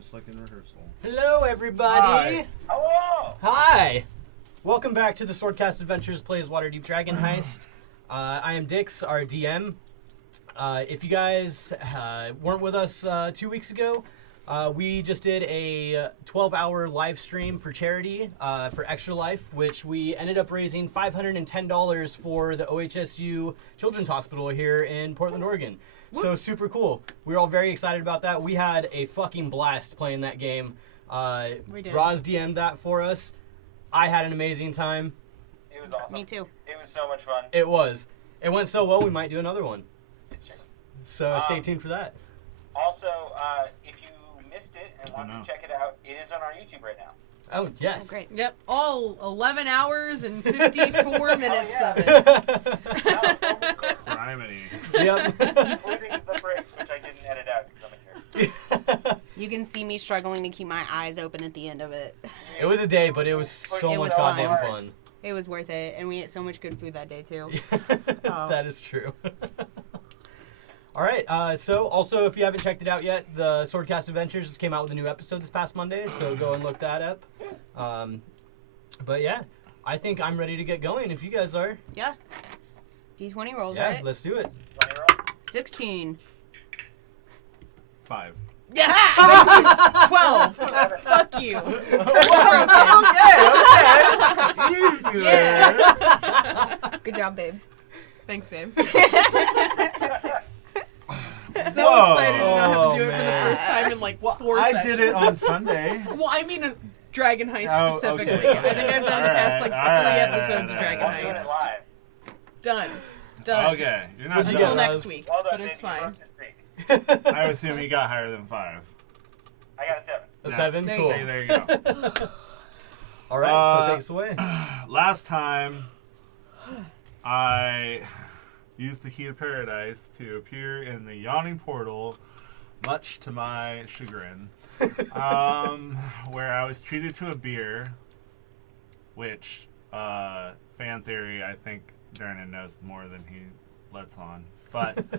just like in rehearsal. Hello, everybody. Hi. Hello! Hi. Welcome back to the Swordcast Adventures Plays Waterdeep Dragon Heist. I am Dix, our DM. If you guys weren't with us 2 weeks ago, we just did a 12-hour live stream for charity for Extra Life, which we ended up raising $510 for the OHSU Children's Hospital here in Portland, Oregon. So super cool. We were all very excited about that. We had a fucking blast playing that game. We did. Roz DM'd that for us. I had an amazing time. It was awesome. Me too. It was so much fun. It was. It went so well, we might do another one. So stay tuned for that. Also, if you missed it and want to check it out, it is on our YouTube right now. Oh, yes. Oh, great. Yep, all 11 hours and 54 minutes yeah. of it. Criminy. Yep. Including the breaks, which I didn't edit out because I'm a jerk. You can see me struggling to keep my eyes open at the end of it. It was a day, but it was so It much was fun. goddamn fun. It was worth it, and we ate so much good food that day too. That is true. All right. So, also, if you haven't checked it out yet, the Swordcast Adventures just came out with a new episode this past Monday, so go and look that up. But yeah, I think I'm ready to get going. If you guys are, Yeah. D20 rolls, yeah, right? let's do it. 20 roll. 16. 5. Yes! 12. Fuck you. Okay. Easy there. Good job, babe. Thanks, babe. So So excited enough Oh, to do it for the man. first time in like 4 I sessions. did it on Sunday. Well, I mean a Dragon Heist Oh, specifically. okay. I think I've done the past like 3 episodes of Dragon I'm doing it Heist. live. Done. Done. Okay, you're not What'd you Until get, done. next week, Well done, but it's baby. You fine. broke the streak. I would assume you got higher than 5. I got a 7. A Yeah. 7? There you Cool. See, there you go. All right, so take Uh, us away. Last time, I used the key to paradise to appear in the yawning portal, much to my chagrin, where I was treated to a beer, which, fan theory, I think Darren knows more than he lets on. But, then,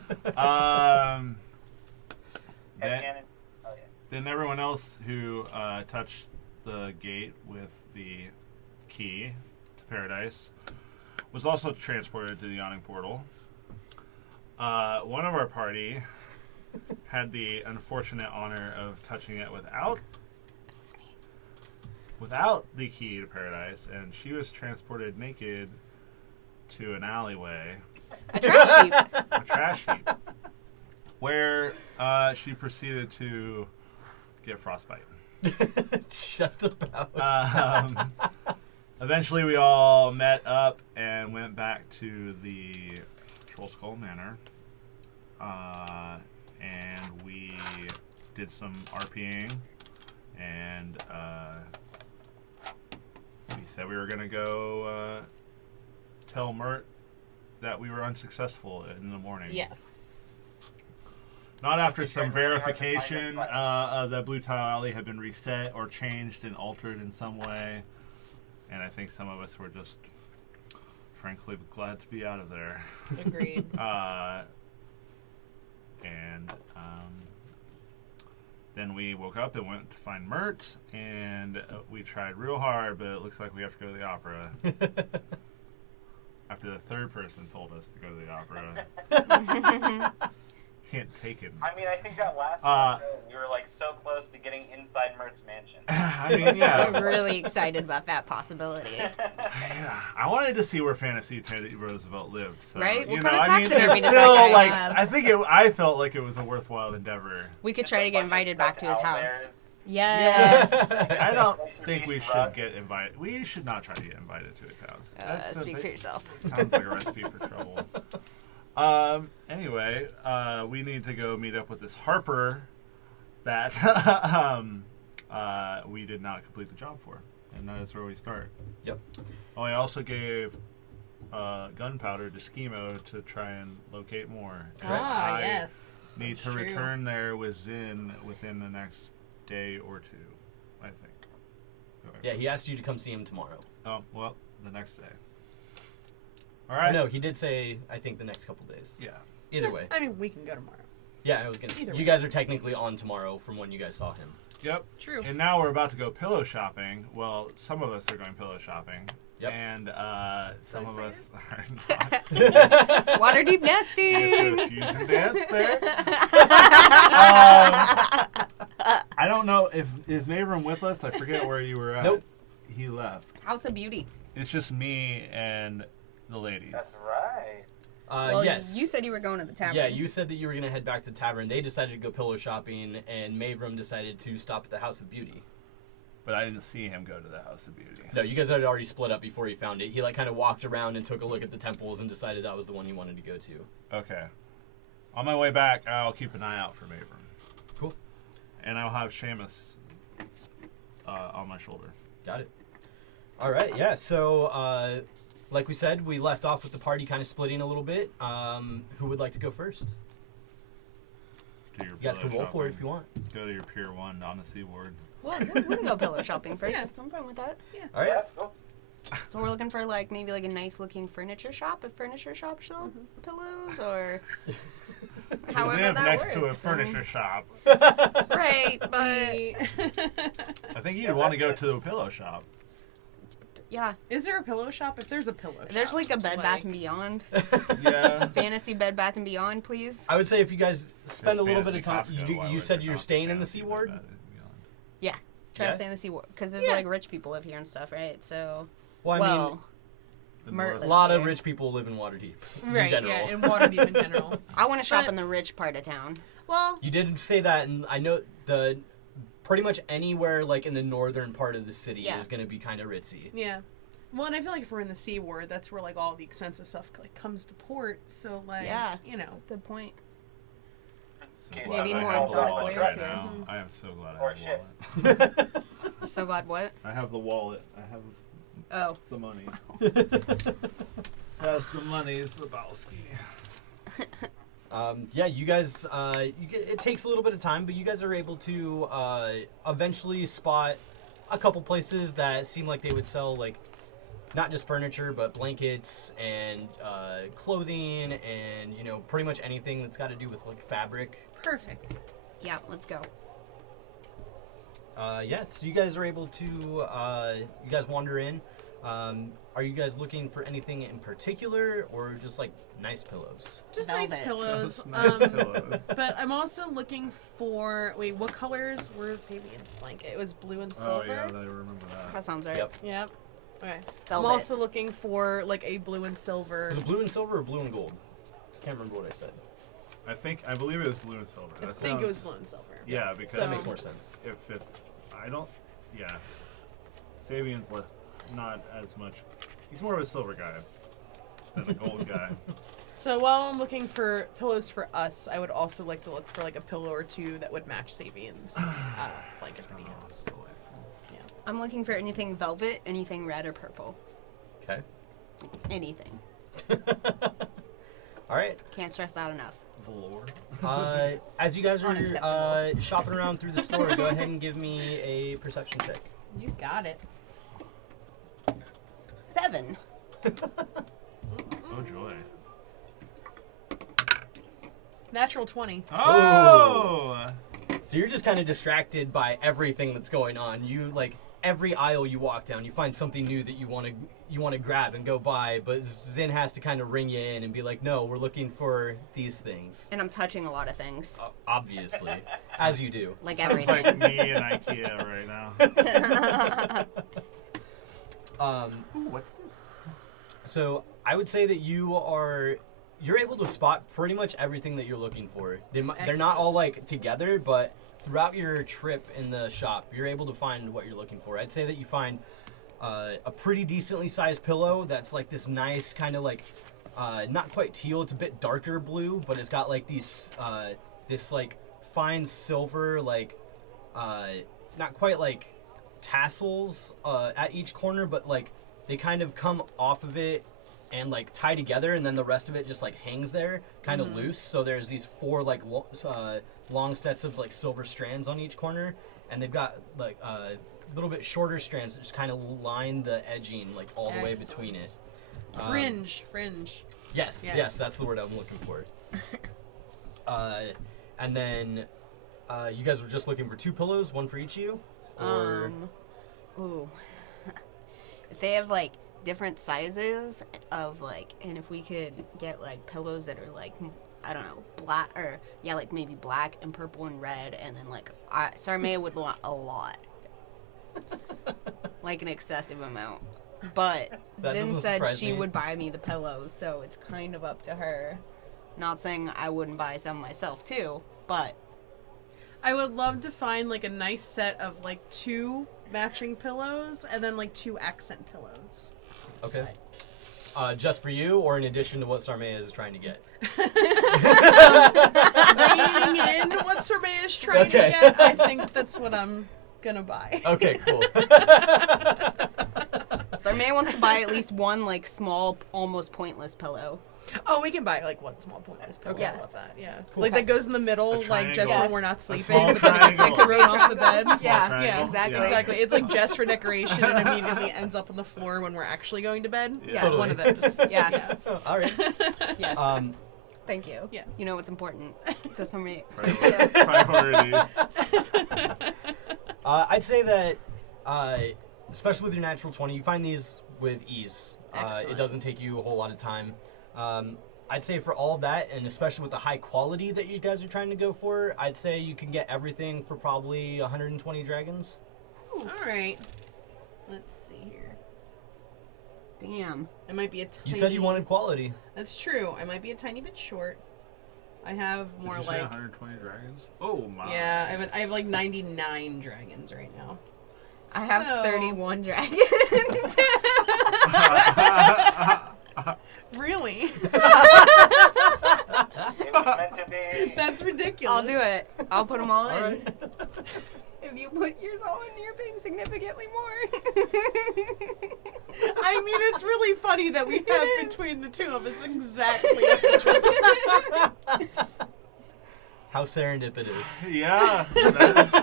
Headcanon. Oh, yeah. then everyone else who touched the gate with the key to paradise was also transported to the yawning portal. One of our party had the unfortunate honor of touching it without the key to paradise, and she was transported naked to an alleyway, A trash heap. a trash heap, where she proceeded to get frostbite. Just about. Eventually, we all met up and went back to the Troll Skull Manor, and we did some RPing, and we said we were gonna go tell Mert that we were unsuccessful in the morning. Yes. Not after some It's really hard to find verification everybody. the Blue Tile Alley had been reset or changed and altered in some way. And I think some of us were just, frankly, glad to be out of there. Agreed. Then we woke up and went to find Mert, and we tried real hard, but it looks like we have to go to the opera. After the third person told us to go to the opera. Can't take it. I mean, I think that last time we were like so close to getting inside Mert's mansion. I mean, yeah. I'm really excited about that possibility. Yeah, I wanted to see where Fantasy Teddy Roosevelt lived. So, Right? What you kind know, of I mean, taxidermy it's does still that guy like have? I felt like it was a worthwhile endeavor. We could try to get invited back to his house. Yes. I don't think we should get invited. We should not try to get invited to his house. Speak for yourself. Sounds like a recipe for trouble. Anyway, we need to go meet up with this Harper that we did not complete the job for, and that is where we start. Yep. Oh, I also gave gunpowder to Schemo to try and locate more. And Ah, I yes. need That's to true. return there within the next day or two, I think. Yeah, he asked you to come see him tomorrow. Oh, well, the next day. All right. No, he did say, I think, the next couple days. Yeah. Either way. I mean, we can go tomorrow. Yeah, I was going to say. Either You way. guys are technically on tomorrow from when you guys saw him. Yep. True. And now we're about to go pillow shopping. Well, some of us are going pillow shopping. Yep. And some of us are not. Waterdeep Just nesting. a fusion dance there. I don't know if is Mavram with us. I forget where you were at. Nope. He left. House of Beauty. It's just me and the ladies. That's right. Well, yes. you said you were going to the tavern. Yeah, you said that you were going to head back to the tavern. They decided to go pillow shopping, and Mavram decided to stop at the House of Beauty. But I didn't see him go to the House of Beauty. No, you guys had already split up before he found it. He like kind of walked around and took a look at the temples and decided that was the one he wanted to go to. Okay. On my way back, I'll keep an eye out for Mavram. Cool. And I'll have Seamus on my shoulder. Got it. All right, yeah. So, like we said, we left off with the party kind of splitting a little bit. Who would like to go first? Do your You guys can pillow roll for it shopping. if you want. Go to your Pier 1 on the seaboard. Well, we can go pillow shopping first. Yeah. I'm fine with that. All right. Yeah, that's cool. So we're looking for like maybe like a nice looking furniture shop. If furniture shops sell pillows or We however live that next to a works. furniture shop. Right, but I think you'd want to go to a pillow shop. yeah, Is there a pillow shop? If there's a pillow shop. there's like a Bed Bath and Beyond, Yeah. fantasy Bed Bath and Beyond, please. I would say if you guys spend a There's little bit of time, Fantasy Costco. Why you would said there you're not staying be in the Fantasy Seaward. Bed Bath & Beyond? Yeah, try Yeah? to stay in the Seaward because there's Yeah. like rich people live here and stuff, right? So Well, I mean, The Mer- North- a lot of here. rich people live in Waterdeep. right, in general. yeah, in Waterdeep in general. I want to shop But- in the rich part of town. Well, You did say that, and I know the pretty much anywhere like in the northern part of the city Yeah. is going to be kind of ritzy. yeah. Well, and I feel like if we're in the Seaward, that's where like all the expensive stuff like comes to port. So like, Yeah. you know, Good point. So Maybe glad I more have the exotic wallet wares right here. now. I am so glad I Or have the shit. wallet. I'm so glad. What? I have the wallet. I have Oh, the money. That's the money's the Balski. Yeah, you guys. It takes a little bit of time, but you guys are able to eventually spot a couple places that seem like they would sell like not just furniture, but blankets and clothing, and pretty much anything that's got to do with like fabric. perfect. yeah. Let's go. Yeah, so you guys are able to. You guys wander in. Are you guys looking for anything in particular, or just like nice pillows? Just Velvet. nice pillows. Nice pillows. But I'm also looking for. Wait, what colors were Sabian's blanket? It was blue and Oh silver. yeah, I remember that. That sounds right. Yep. Yep. Okay. Velvet. I'm also looking for like a blue and silver. Was it blue and silver or blue and gold? Can't remember what I said. I believe it was blue and silver. I That think it was sounds- blue and silver. Yeah, because That makes more sense. if it's, I don't, yeah, Sabian's less, not as much. He's more of a silver guy than a gold guy. So while I'm looking for pillows for us, I would also like to look for like a pillow or two that would match Sabian's blanket that he has. I'm looking for anything velvet, anything red or purple. Okay. Anything. All right. Can't stress that enough. Velour. As you guys are Unacceptable. shopping around through the store, go ahead and give me a perception check. You got it. 7. Oh joy. Natural 20. Oh! So you're just kind of distracted by everything that's going on. You like every aisle you walk down, you find something new that you want to grab and go buy, but Zin has to kind of ring you in and be like, "No, we're looking for these things." And I'm touching a lot of things. Obviously, as you do. Like Sounds everything. like me and IKEA right now. Ooh, what's this? So I would say that you're able to spot pretty much everything that you're looking for. They're not all like together, but throughout your trip in the shop, you're able to find what you're looking for. I'd say that you find a pretty decently sized pillow that's like this nice kind of like not quite teal. It's a bit darker blue, but it's got like these this like fine silver like not quite like tassels at each corner, but like they kind of come off of it and like tie together, and then the rest of it just like hangs there kind of loose. So there's these 4 like long sets of like silver strands on each corner, and they've got like little bit shorter strands that just kind of line the edging like all the way Excellent. between it. Fringe. Yes, Yes. that's the word I'm looking for. And then you guys were just looking for 2 pillows, one for each of you? Or... Ooh. If they have, like, different sizes of, like, and if we could get, like, pillows that are, like, I don't know, black, or, yeah, like, maybe black and purple and red, and then, like, Sarmea would want a lot. Like, an excessive amount. But That Zin doesn't said surprise she me. would buy me the pillows, so it's kind of up to her. Not saying I wouldn't buy some myself, too, but... I would love to find like a nice set of like 2 matching pillows and then like 2 accent pillows. Okay. Just for you, or in addition to what Sarmea is trying to get? Bringing in what Sormea is trying to Okay. get, I think that's what I'm gonna buy. Okay, cool. Sarmea wants to buy at least one, like, small, almost pointless pillow. Oh, we can buy like one small pointless pillow. Okay. I love that. Yeah, like that goes in the middle, like just triangle. when we're not A sleeping, small but then it gets like triangle. thrown off the bed. Yeah, triangle. exactly. Exactly. It's like just for decoration and immediately ends up on the floor when we're actually going to bed. Yeah. Totally. One of those. Yeah. All right. Yes. Thank you. Yeah. You know what's important to Sarmea. Priorities. I'd say that, especially with your natural 20, you find these with ease. It Excellent. doesn't take you a whole lot of time. I'd say for all of that, and especially with the high quality that you guys are trying to go for, I'd say you can get everything for probably 120 dragons. All right. Let's see here. Damn. It might be a tiny... You said you wanted quality. That's true. I might be a tiny bit short. I have more Did you say like... 120 dragons? Oh my. Yeah, I have like 99 dragons right now. I have So- 31 dragons. Really? It was meant to be. That's ridiculous. I'll do it. I'll put them all in. All right. If you put yours all in, you're paying significantly more. I mean, it's really funny that we have between the two of us exactly. How serendipitous. Yeah, that is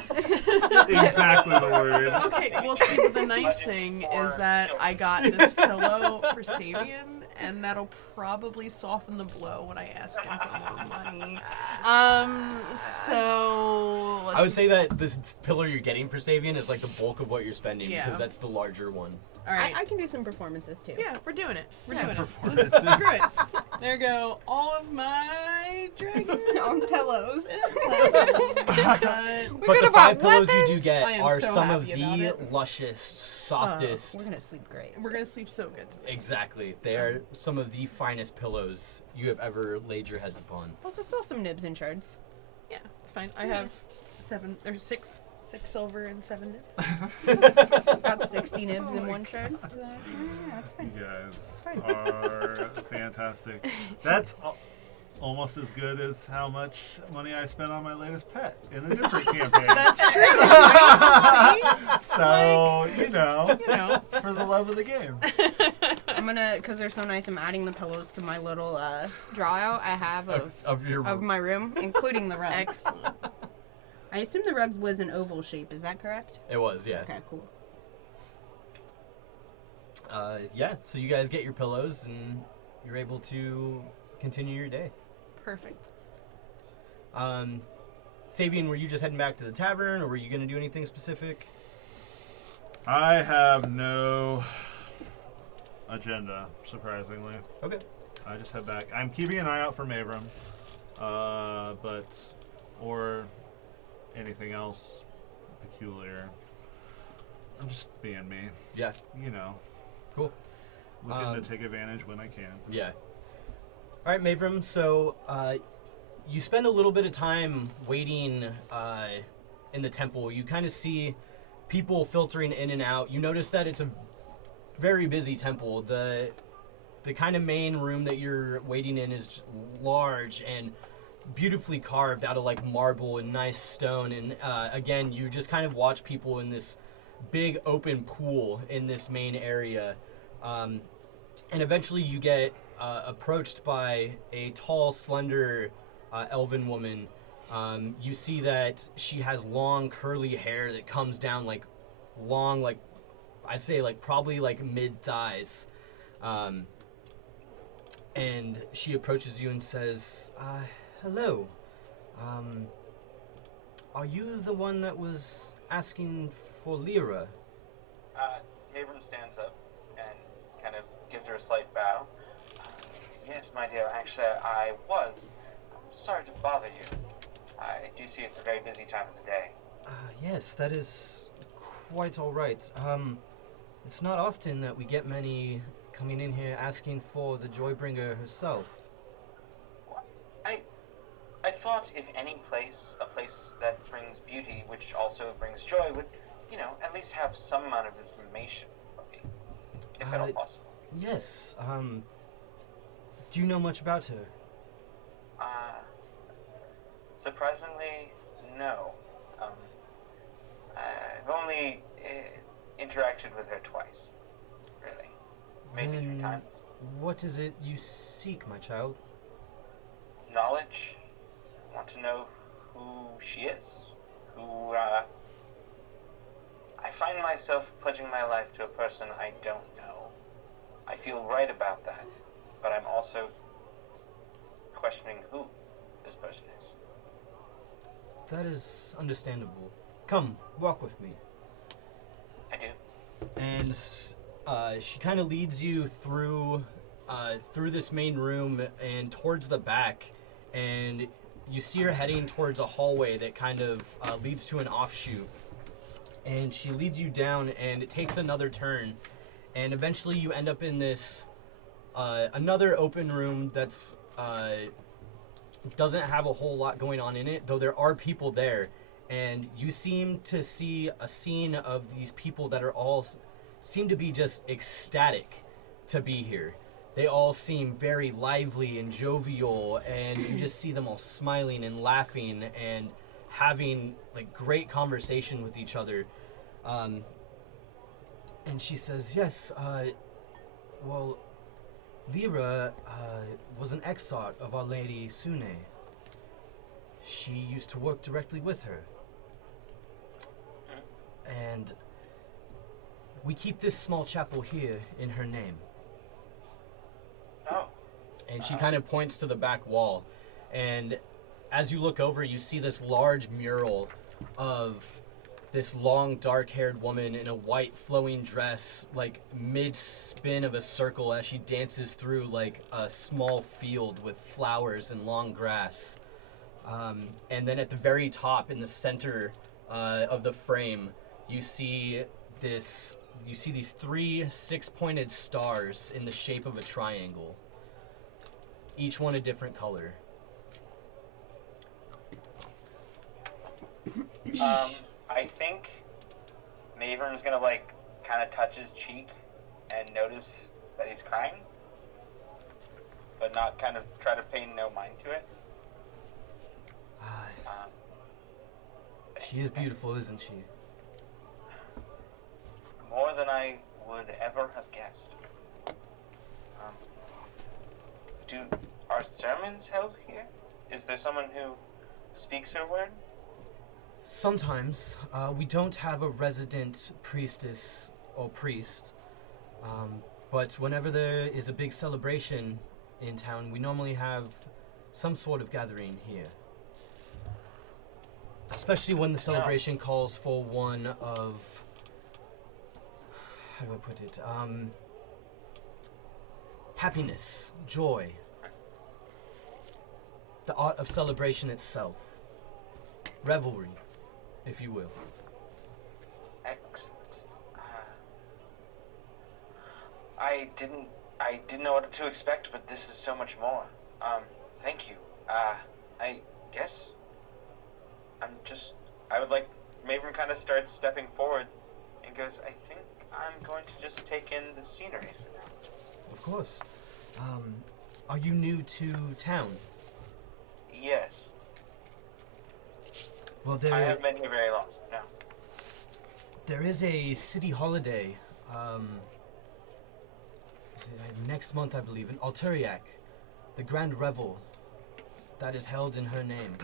exactly the word. Okay, well, see, but the nice thing is that I got this pillow for Sabian, and that'll probably soften the blow when I ask him for more money. So... I would say that this pillar you're getting for Savian is like the bulk of what you're spending, Yeah. because that's the larger one. All right. I can do some performances too. Yeah, we're doing it. We're doing it. Performances. Screw it. There go all of my dragons. On pillows. But could the have 5 bought pillows you do weapons. get I am are so some of happy about the it. lushest, softest. We're gonna sleep great. We're gonna sleep so good today. Exactly. They are some of the finest pillows you have ever laid your heads upon. Plus, I still have some nibs and shards. Yeah, it's fine. I have 6 silver and 7 nips. About 60 nibs in one shard. Yeah, that's fine. You guys are fantastic. That's almost as good as how much money I spent on my latest pet in a different campaign. That's true. Right? So, you know, See? You know. for the love of the game. I'm gonna, because they're so nice, I'm adding the pillows to my little draw out I have Of your of my room, including the rug. Excellent. I assume the rug was an oval shape, is that correct? It was, yeah. Okay, cool. Yeah, so you guys get your pillows and you're able to continue your day. Perfect. Savian, were you just heading back to the tavern, or were you going to do anything specific? I have no agenda, surprisingly. Okay. I just head back. I'm keeping an eye out for Mavram, or anything else peculiar. I'm just being me, Yeah, you know. cool. Looking to take advantage when I can. Yeah. All right, Mavram, so you spend a little bit of time waiting in the temple. You kind of see people filtering in and out. You notice that it's a very busy temple. The kind of main room that you're waiting in is large and beautifully carved out of like marble and nice stone. And again, you just kind of watch people in this big open pool in this main area. And eventually you get approached by a tall, slender elven woman. You see that she has long, curly hair that comes down like long, like I'd say like probably like mid-thighs. And she approaches you and says, hello. are you the one that was asking for Lyra? Abram stands up and kind of gives her a slight bow. Yes, my dear, actually, I was. I'm sorry to bother you. I do see it's a very busy time of the day. Yes, that is quite all right. It's not often that we get many coming in here asking for the Joybringer herself. I thought if any place, a place that brings beauty, which also brings joy, would, at least have some amount of information for me, if at all possible. Yes, do you know much about her? Surprisingly, no. I've only interacted with her twice, really. Maybe 3 times. What is it you seek, my child? Knowledge. I want to know who she is. I find myself pledging my life to a person I don't know. I feel right about that, but I'm also questioning who this person is. That is understandable. Come, walk with me. I do. And she kind of leads you through this main room and towards the back, and you see her heading towards a hallway that kind of leads to an offshoot. And she leads you down, and it takes another turn, and eventually you end up in this another open room that's doesn't have a whole lot going on in it, though there are people there. And you seem to see a scene of these people that are all seem to be just ecstatic to be here. They all seem very lively and jovial, and you just see them all smiling and laughing and having like great conversation with each other. And she says, yes, well, Lyra was an exarch of Our Lady Sune. She used to work directly with her. And we keep this small chapel here in her name. Oh. And she kind of points to the back wall. And as you look over, you see this large mural of this long, dark-haired woman in a white flowing dress, like mid-spin of a circle as she dances through like a small field with flowers and long grass. And then at the very top, in the center of the frame, you see these 3 6-pointed stars in the shape of a triangle, each one a different color. I think Mavern's gonna kind of touch his cheek and notice that he's crying, but not kind of try to pay no mind to it. She is beautiful, isn't she? More than I would ever have guessed. Are sermons held here? Is there someone who speaks her word? Sometimes. We don't have a resident priestess or priest, but whenever there is a big celebration in town, we normally have some sort of gathering here. Especially when the celebration calls for one of, how do I put it, happiness, joy, the art of celebration itself, revelry, if you will. Excellent. I didn't know what to expect, but this is so much more. Thank you. I guess I would like, Maverick kind of starts stepping forward and goes, I think I'm going to just take in the scenery for now. Of course. Are you new to town? Yes. Well, I haven't been here very long, no. There is a city holiday, next month, I believe, in Alturiac, the Grand Revel, that is held in her name.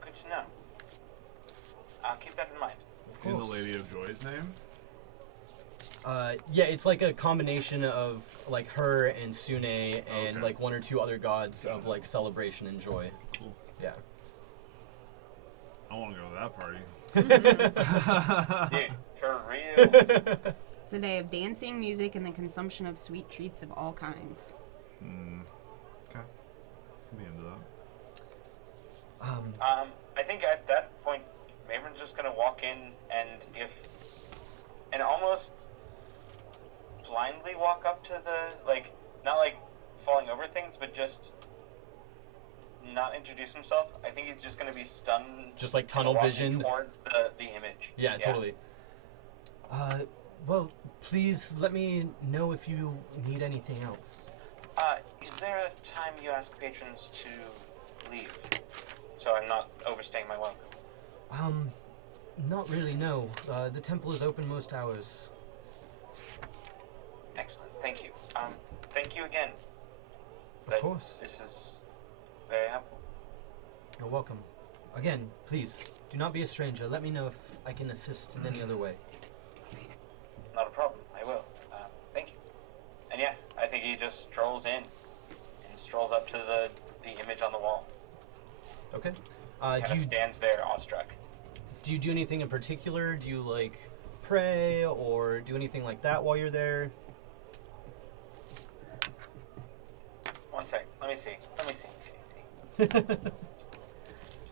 Good to know. I'll keep that in mind. In the Lady of Joy's name? Yeah, it's like a combination of like her and Sune and like 1 or 2 other gods of like celebration and joy. Cool. Yeah. I want to go to that party. Dude, for real. It's a day of dancing, music, and the consumption of sweet treats of all kinds. Okay. Can be into that. I think at that point, Maverin's just gonna walk in and almost blindly walk up to the, like, not like falling over things, but just not introduce himself. I think he's just gonna be stunned. Just like tunnel vision toward the image. Yeah, totally. Well, please let me know if you need anything else. Is there a time you ask patrons to leave? So I'm not overstaying my welcome. Not really, no. The temple is open most hours. Excellent, thank you. Thank you again. Of course. This is very helpful. You're welcome. Again, please, do not be a stranger. Let me know if I can assist in any other way. Not a problem, I will. Thank you. And yeah, I think he just strolls in and strolls up to the image on the wall. Okay. Kind of stands there awestruck. Do you do anything in particular? Do you, like, pray or do anything like that while you're there? One sec, let me see.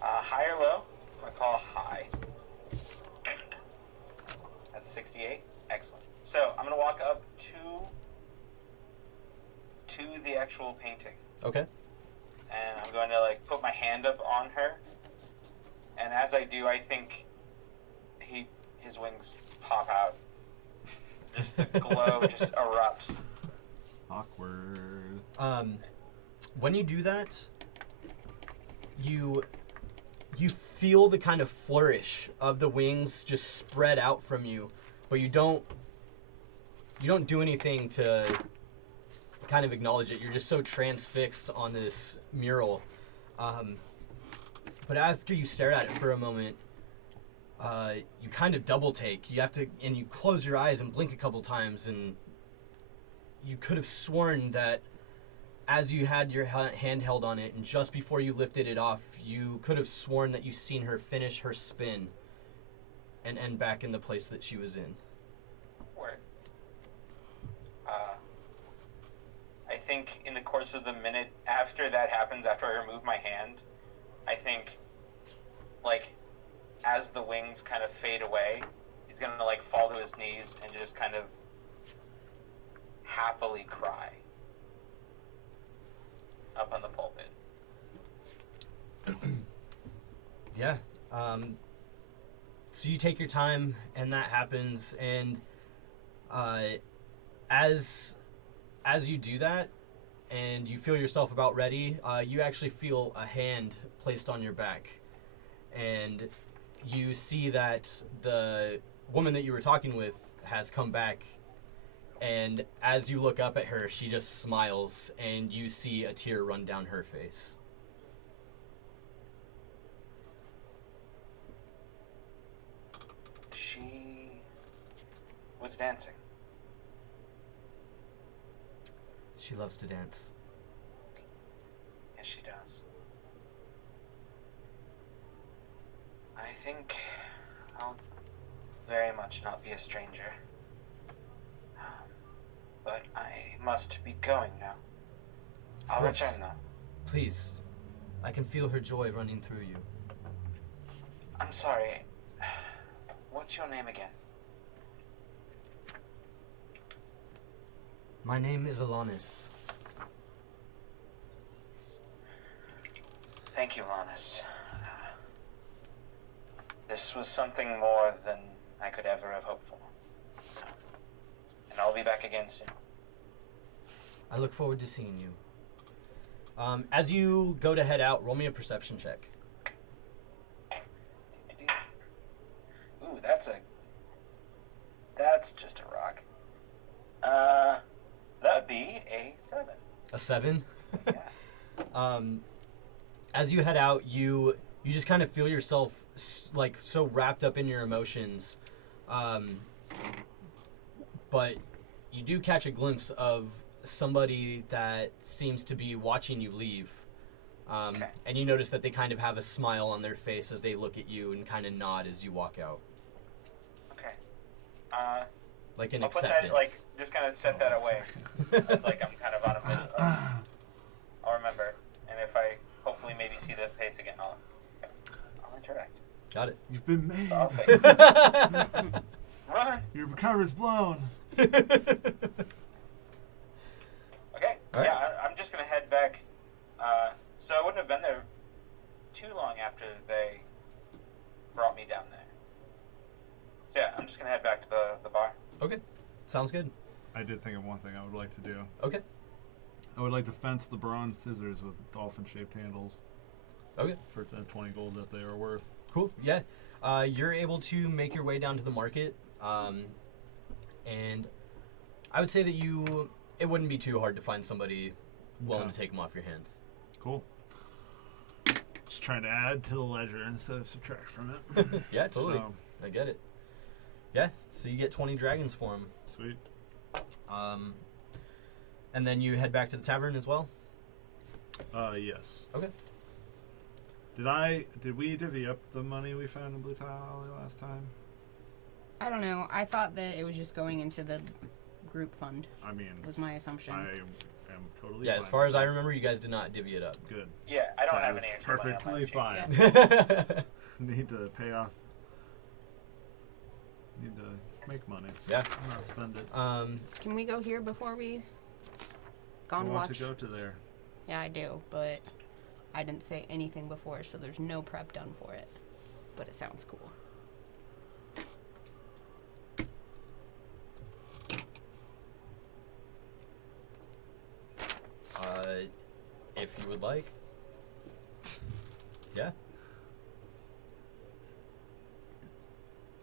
High or low? I'm gonna call high. That's 68. Excellent. So I'm gonna walk up to the actual painting. Okay. And I'm going to, like, put my hand up on her. And as I do, I think his wings pop out. Just the glow just erupts. Awkward. When you do that, you feel the kind of flourish of the wings just spread out from you, but you don't do anything to kind of acknowledge it. You're just so transfixed on this mural. But after you stare at it for a moment, you kind of double take. And you close your eyes and blink a couple times, and you could have sworn that as you had your hand held on it, and just before you lifted it off, you could have sworn that you seen her finish her spin and end back in the place that she was in. Word. I think in the course of the minute after that happens, after I remove my hand, I think, like, as the wings kind of fade away, he's gonna, like, fall to his knees and just kind of happily cry up on the pulpit. Yeah. So you take your time, and that happens, and as you do that, and you feel yourself about ready, you actually feel a hand placed on your back, and you see that the woman that you were talking with has come back, and as you look up at her, she just smiles, and you see a tear run down her face. She was dancing. She loves to dance. Yes, she does. I think I'll very much not be a stranger. But I must be going now. I'll course. return though. Please, I can feel her joy running through you. I'm sorry. What's your name again? My name is Alanis. Thank you, Lannis. This was something more than I could ever have hoped for. And I'll be back again soon. I look forward to seeing you. As you go to head out, roll me a perception check. Ooh, that's just a rock. That would be a 7. A 7? Yeah. As you head out, you just kind of feel yourself like so wrapped up in your emotions. But you do catch a glimpse of somebody that seems to be watching you leave. Okay. And you notice that they kind of have a smile on their face as they look at you and kind of nod as you walk out. Okay. Like an I'll put acceptance. that, just kind of set that away. It's like I'm kind of on a mission. I'll remember. And if I hopefully maybe see that face again, I'll interact. Got it. You've been made. So I'll face. Run! Your cover is blown. Okay. All right. Yeah, I'm just going to head back. So I wouldn't have been there too long after they brought me down there. So yeah, I'm just going to head back to the bar. Okay. Sounds good. I did think of one thing I would like to do. Okay. I would like to fence the bronze scissors with dolphin-shaped handles Okay. for the 20 gold that they are worth. Cool. Yeah. You're able to make your way down to the market. And I would say that it wouldn't be too hard to find somebody willing to take them off your hands. Cool. Just trying to add to the ledger instead of subtract from it. Yeah, totally. So, I get it. Yeah, so you get 20 dragons for them. sweet. And then you head back to the tavern as well? Yes. Okay. Did we divvy up the money we found in Blue Tile Alley last time? I don't know. I thought that it was just going into the group fund. I mean, Was my assumption. I am totally Yeah, fine as far as with I that. remember, you guys did not divvy it up. Good. Yeah, I don't That have is any extra money on my perfectly sheet. fine. Yeah. Need to pay off. Need to make money. Yeah. Not spend it. Can we go here before we I gone want watch? to go to there. Yeah, I do, but I didn't say anything before, so there's no prep done for it. But it sounds cool. If you would like. Yeah.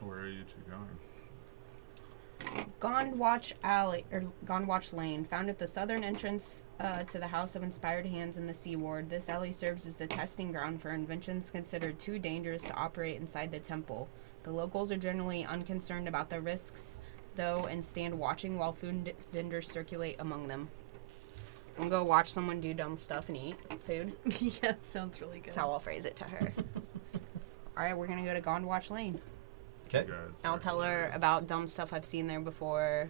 Where are you two going? Gone Watch Lane, found at the southern entrance to the House of Inspired Hands in the Sea Ward. This alley serves as the testing ground for inventions considered too dangerous to operate inside the temple. The locals are generally unconcerned about the risks, though, and stand watching while food vendors circulate among them. I'm gonna go watch someone do dumb stuff and eat food. Yeah, sounds really good. That's how I'll phrase it to her. Alright, we're gonna go to Gone Watch Lane. Okay. I'll tell her about dumb stuff I've seen there before.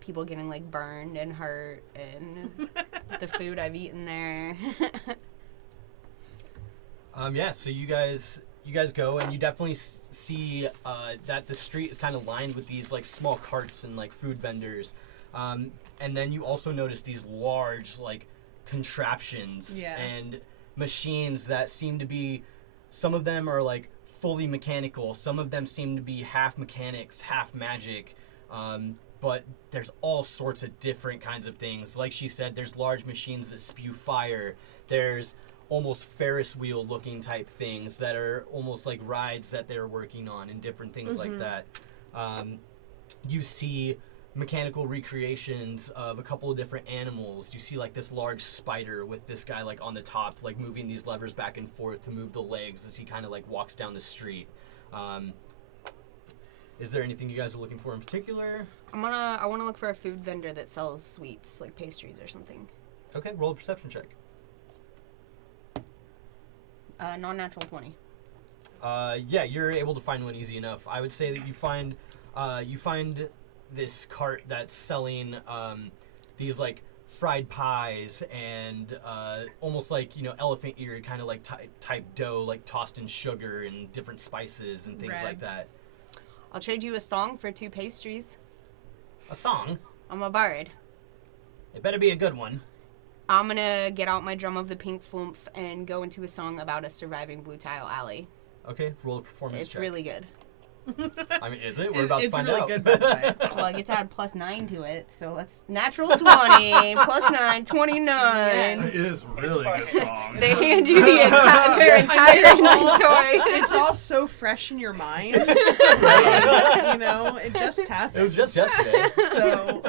People getting like burned and hurt and the food I've eaten there. Yeah, so you guys go and you definitely see that the street is kind of lined with these like small carts and like food vendors. And then you also notice these large like contraptions and machines that seem to be, some of them are like fully mechanical, some of them seem to be half mechanics, half magic, but there's all sorts of different kinds of things. Like she said, there's large machines that spew fire, there's almost Ferris wheel looking type things that are almost like rides that they're working on and different things like that. You see mechanical recreations of a couple of different animals. You see like this large spider with this guy like on the top, like moving these levers back and forth to move the legs as he kind of like walks down the street. Is there anything you guys are looking for in particular? I want to look for a food vendor that sells sweets, like pastries or something. Okay, roll a perception check. Non-natural 20. Yeah, you're able to find one easy enough. I would say that you find this cart that's selling these like fried pies and almost like, you know, elephant ear kind of like type dough, like tossed in sugar and different spices and things like that. I'll trade you a song for 2 pastries. A song? I'm a bard. It better be a good one. I'm gonna get out my drum of the pink flumph and go into a song about a surviving Blue Tile Alley. Okay, roll a performance It's check. really good. I mean, is it? We're about to find really out. Good, by the way. Well, I get to add +9 to it, so let's natural 20 +9, 29. It is a really good song. They hand you the their entire inventory. It's all so fresh in your mind. Like, you know, it just happened. It was just yesterday. So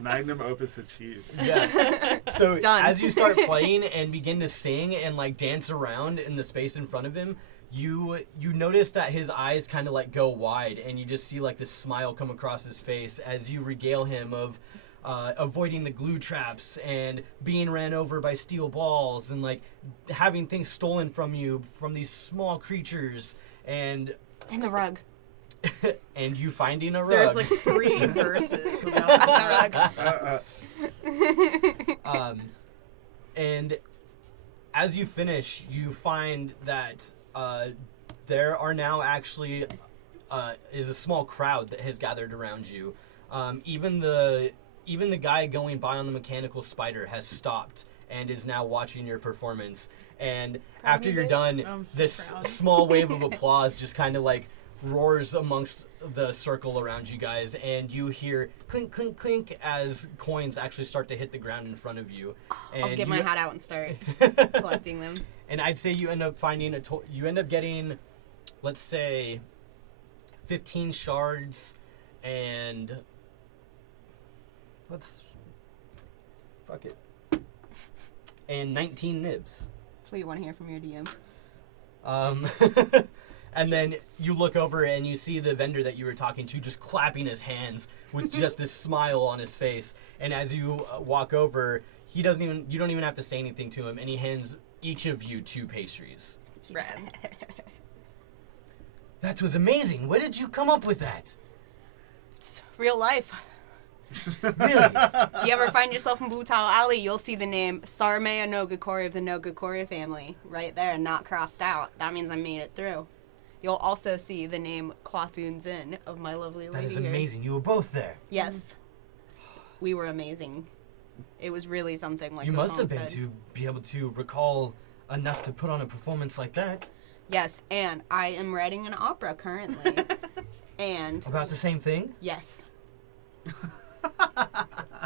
Magnum opus achieved. Yeah. So Done. as you start playing and begin to sing and like dance around in the space in front of him, you notice that his eyes kind of like go wide and you just see like this smile come across his face as you regale him of avoiding the glue traps and being ran over by steel balls and like having things stolen from you from these small creatures and the rug. and you finding a rug. There's like 3 verses about The rug. And as you finish, you find that there are now actually is a small crowd that has gathered around you. Even the guy going by on the mechanical spider has stopped and is now watching your performance. And after you're done, I'm so this proud. small wave of applause just kind of like roars amongst the circle around you guys, and you hear clink, clink, clink as coins actually start to hit the ground in front of you. And I'll get my hat out and start collecting them. And I'd say you end up finding you end up getting, let's say, 15 shards and fuck it, and 19 nibs. That's what you want to hear from your DM. And then you look over and you see the vendor that you were talking to just clapping his hands with just this smile on his face. And as you walk over, you don't even have to say anything to him, and he hands each of you 2 pastries. Rad. That was amazing. Where did you come up with that? It's real life. Really? If you ever find yourself in Blue Tile Alley, you'll see the name Sarmea Nogakori of the Nogakori family right there, not crossed out. That means I made it through. You'll also see the name Clothoon's Inn of my lovely lady That is here. amazing. You were both there. Yes. We were amazing. It was really something like You the must song have been said. to be able to recall enough to put on a performance like that. Yes, and I am writing an opera currently. And About the same thing? yes,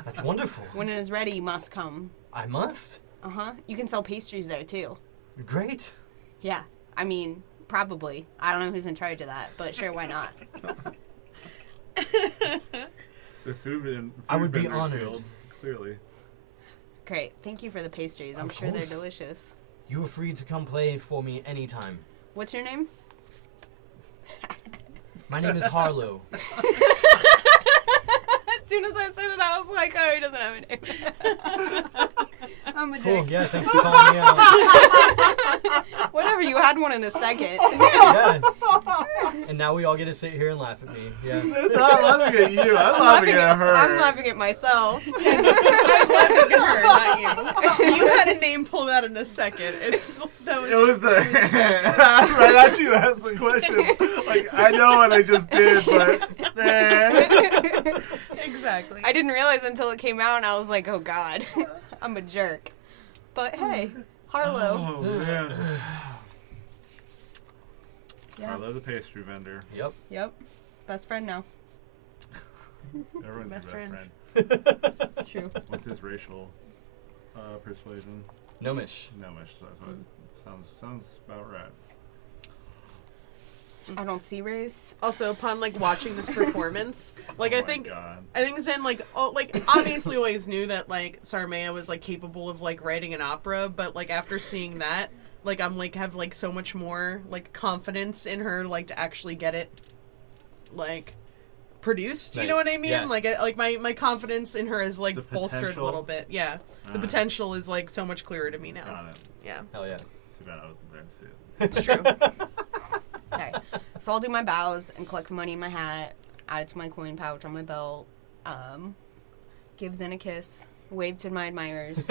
That's wonderful. when it is ready, you must come. I must. Uh-huh. You can sell pastries there too. Great. Yeah. I mean, probably. I don't know who's in charge of that, but sure, why not? The food I would be vendors honored. guild, clearly. Great. Thank you for the pastries. I'm Of sure they're course. delicious. You are free to come play for me anytime. What's your name? My name is Harlow. As soon as I said it, I was like, oh, he doesn't have a name. I'm a Cool. dick. Yeah, thanks for calling me out. Whatever, you had one in a second. Yeah. And now we all get to sit here and laugh at me. Yeah. I'm not laughing at you. I'm laughing at her. I'm laughing at myself. I'm laughing at her, not you. You had a name pulled out in a second. It was right after you asked the question. Like, I know what I just did, but exactly. I didn't realize until it came out, and I was like, oh, God. I'm a jerk. But hey, Harlow. Oh man. Yeah. I love the pastry vendor. Yep. Yep. Best friend now. Everyone's Best your best friends. friend. True. What's his racial persuasion? Gnomish. Gnomish. That's what sounds about right. I don't see race. Also, upon like watching this performance, like Oh I my think God. Zen like obviously always knew that like Sarmea was like capable of like writing an opera, but like after seeing that, like I'm like have like so much more like confidence in her like to actually get it like produced. You know Nice. what I mean? Yeah. Like my confidence in her is like The bolstered a potential. little bit. Yeah, the potential is like so much clearer to me now. Got it. Yeah, Hell yeah. Too bad I wasn't there to see it. it's true. Sorry. So I'll do my bows and collect the money in my hat, add it to my coin pouch on my belt, give Zen a kiss, wave to my admirers,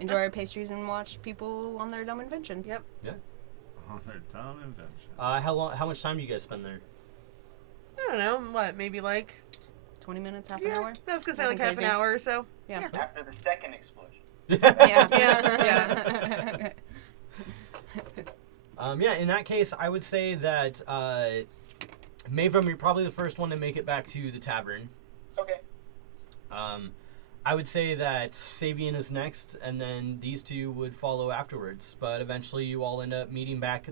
enjoy our pastries, and watch people on their dumb inventions. Yep. Yeah. On their dumb invention. How much time do you guys spend there? I don't know, what, maybe like 20 minutes, half an hour? I was gonna say Nothing like half crazy. an hour or so. Yeah. After the second explosion. Yeah. Yeah. Yeah, in that case, I would say that Mavram, you're probably the first one to make it back to the tavern. Okay. I would say that Savian is next, and then these two would follow afterwards. But eventually, you all end up meeting back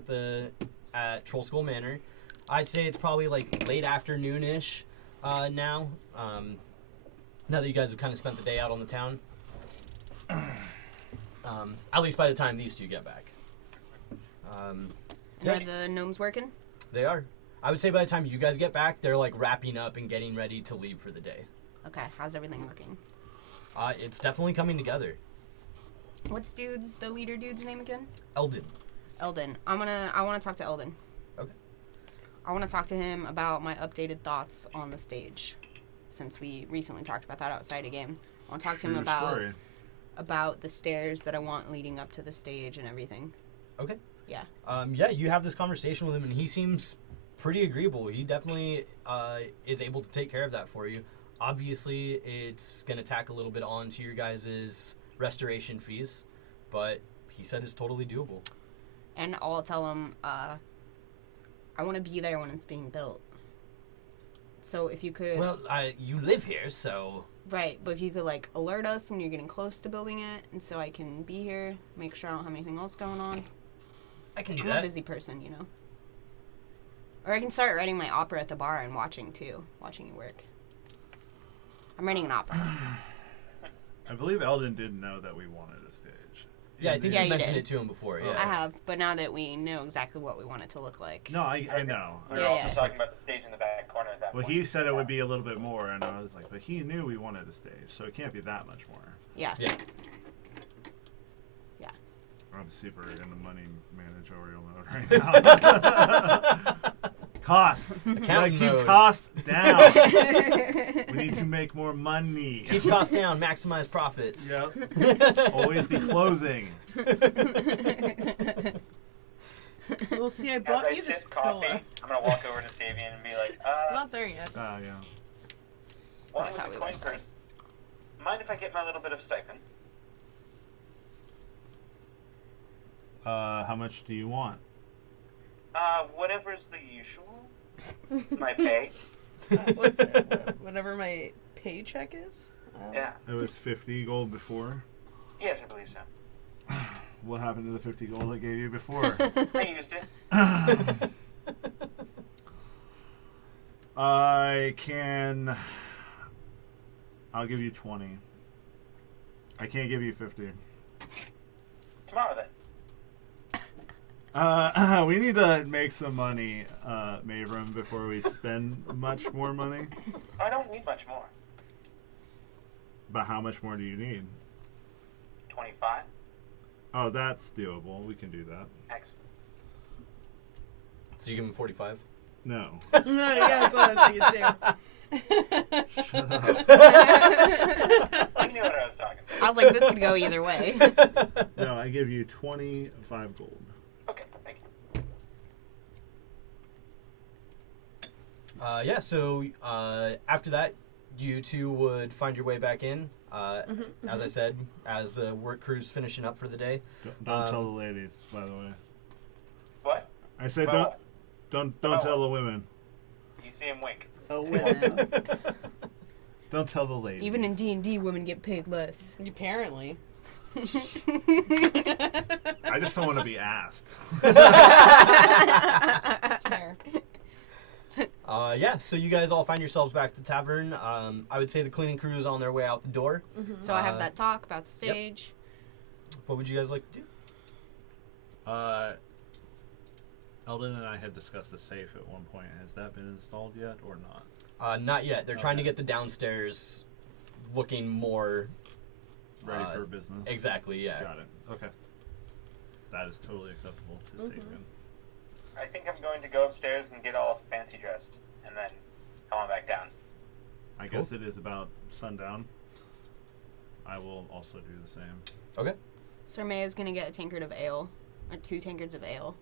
at Troll Skull Manor. I'd say it's probably like late afternoon-ish now. Now that you guys have kind of spent the day out on the town. At least by the time these two get back. Are the gnomes working? They are. I would say by the time you guys get back, they're like wrapping up and getting ready to leave for the day. Okay, how's everything looking? It's definitely coming together. What's the leader dude's name again? Eldon. Eldon. I want to talk to Eldon. Okay. I want to talk to him about my updated thoughts on the stage, since we recently talked about that outside a game. I want to talk to him True about story. about the stairs that I want leading up to the stage and everything. Okay. Yeah. Yeah, you have this conversation with him, and he seems pretty agreeable. He definitely is able to take care of that for you. Obviously, it's going to tack a little bit onto your guys' restoration fees, but he said it's totally doable. And I'll tell him I want to be there when it's being built. So if you could... Well, you live here, so... Right, but if you could, like, alert us when you're getting close to building it, and so I can be here, make sure I don't have anything else going on. I can do I'm that. a busy person, you know? Or I can start writing my opera at the bar and watching you work. I'm writing an opera. I believe Eldon did know that we wanted a stage. Yeah, I think Yeah, you you mentioned did. it to him before. Yeah. I have, but now that we know exactly what we want it to look like. No, I know. We were Yeah, also yeah. talking about the stage in the back corner at that Well, point. he said it would be a little bit more, and I was like, but he knew we wanted a stage, so it can't be that much more. Yeah. Yeah. Yeah. I'm super in the money managerial mode right now. Cost. Gotta Accounting keep mode. costs down. We need to make more money. Keep costs down, maximize profits. Yep. Always be closing. Well, see, I As bought I you this sip coffee, pillow. I'm gonna walk over to Savian and be like, I'm not there yet. Oh, yeah. one I with thought the we coin were sorry. purse. Mind if I get my little bit of stipend? How much do you want? Whatever's the usual. My pay. Whatever my paycheck is. Yeah. It was 50 gold before. Yes, I believe so. What happened to the 50 gold I gave you before? I used it. I'll give you 20. I can't give you 50. Tomorrow then. We need to make some money, Mavram, before we spend much more money. I don't need much more. But how much more do you need? 25. Oh, that's doable. We can do that. Excellent. So you give him 45? No. No, yeah, that's what I was thinking too. Shut up. You knew what I was talking about. I was like, this could go either way. No, I give you 25 gold. Okay, thank you. Yeah, so after that, you two would find your way back in. As I said, as the work crew's finishing up for the day. Don't tell the ladies, by the way. What? I say Well, don't Oh. tell the women. You see him wink. Oh, well. Don't tell the ladies. Even in D&D, women get paid less. Apparently. I just don't want to be asked. Fair. Yeah, so you guys all find yourselves back at the tavern. I would say the cleaning crew is on their way out the door. So I have that talk about the stage. What would you guys like to do? Eldon and I had discussed a safe at one point. Has that been installed yet or not? Not yet. They're trying to Okay. get the downstairs looking more... Ready for business? Exactly, yeah. Got it. Okay. That is totally acceptable to Sabian. I think I'm going to go upstairs and get all fancy dressed, and then come on back down. I guess it is about sundown. I will also do the same. Okay. Sir Maya's gonna get a tankard of ale, or 2 tankards of ale,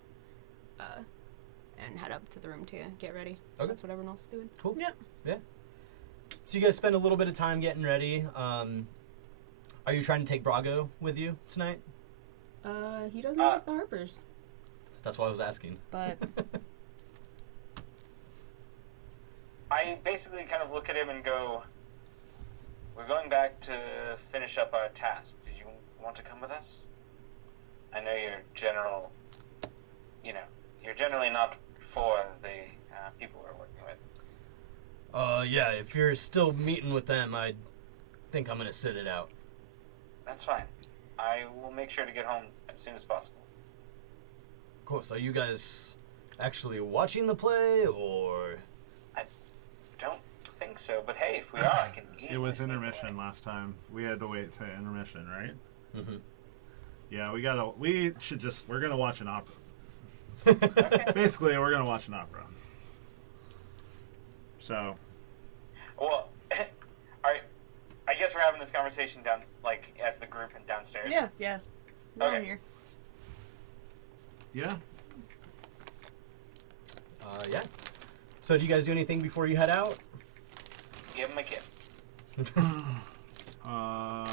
and head up to the room to get ready. Okay. That's what everyone else is doing. Cool. Yep. Yeah. So you guys spend a little bit of time getting ready. Are you trying to take Brago with you tonight? He doesn't like the Harpers, That's why I was asking. but I basically kind of look at him and go, we're going back to finish up our task. Did you want to come with us? I know you're generally not for the people we're working with. Yeah, if you're still meeting with them, I think I'm gonna sit it out. That's fine. I will make sure to get home as soon as possible. Cool, so you guys actually watching the play, or? Don't think so, but hey, if we are, I can easily. It was sneak intermission away. last time. We had to wait to intermission, right? Mm-hmm. Yeah, we're gonna watch an opera. Okay. Basically, we're gonna watch an opera. So, Well, alright. I guess we're having this conversation down, like, as the group and downstairs. Yeah. We're Okay. here. yeah. Yeah. So do you guys do anything before you head out? Give him a kiss. No.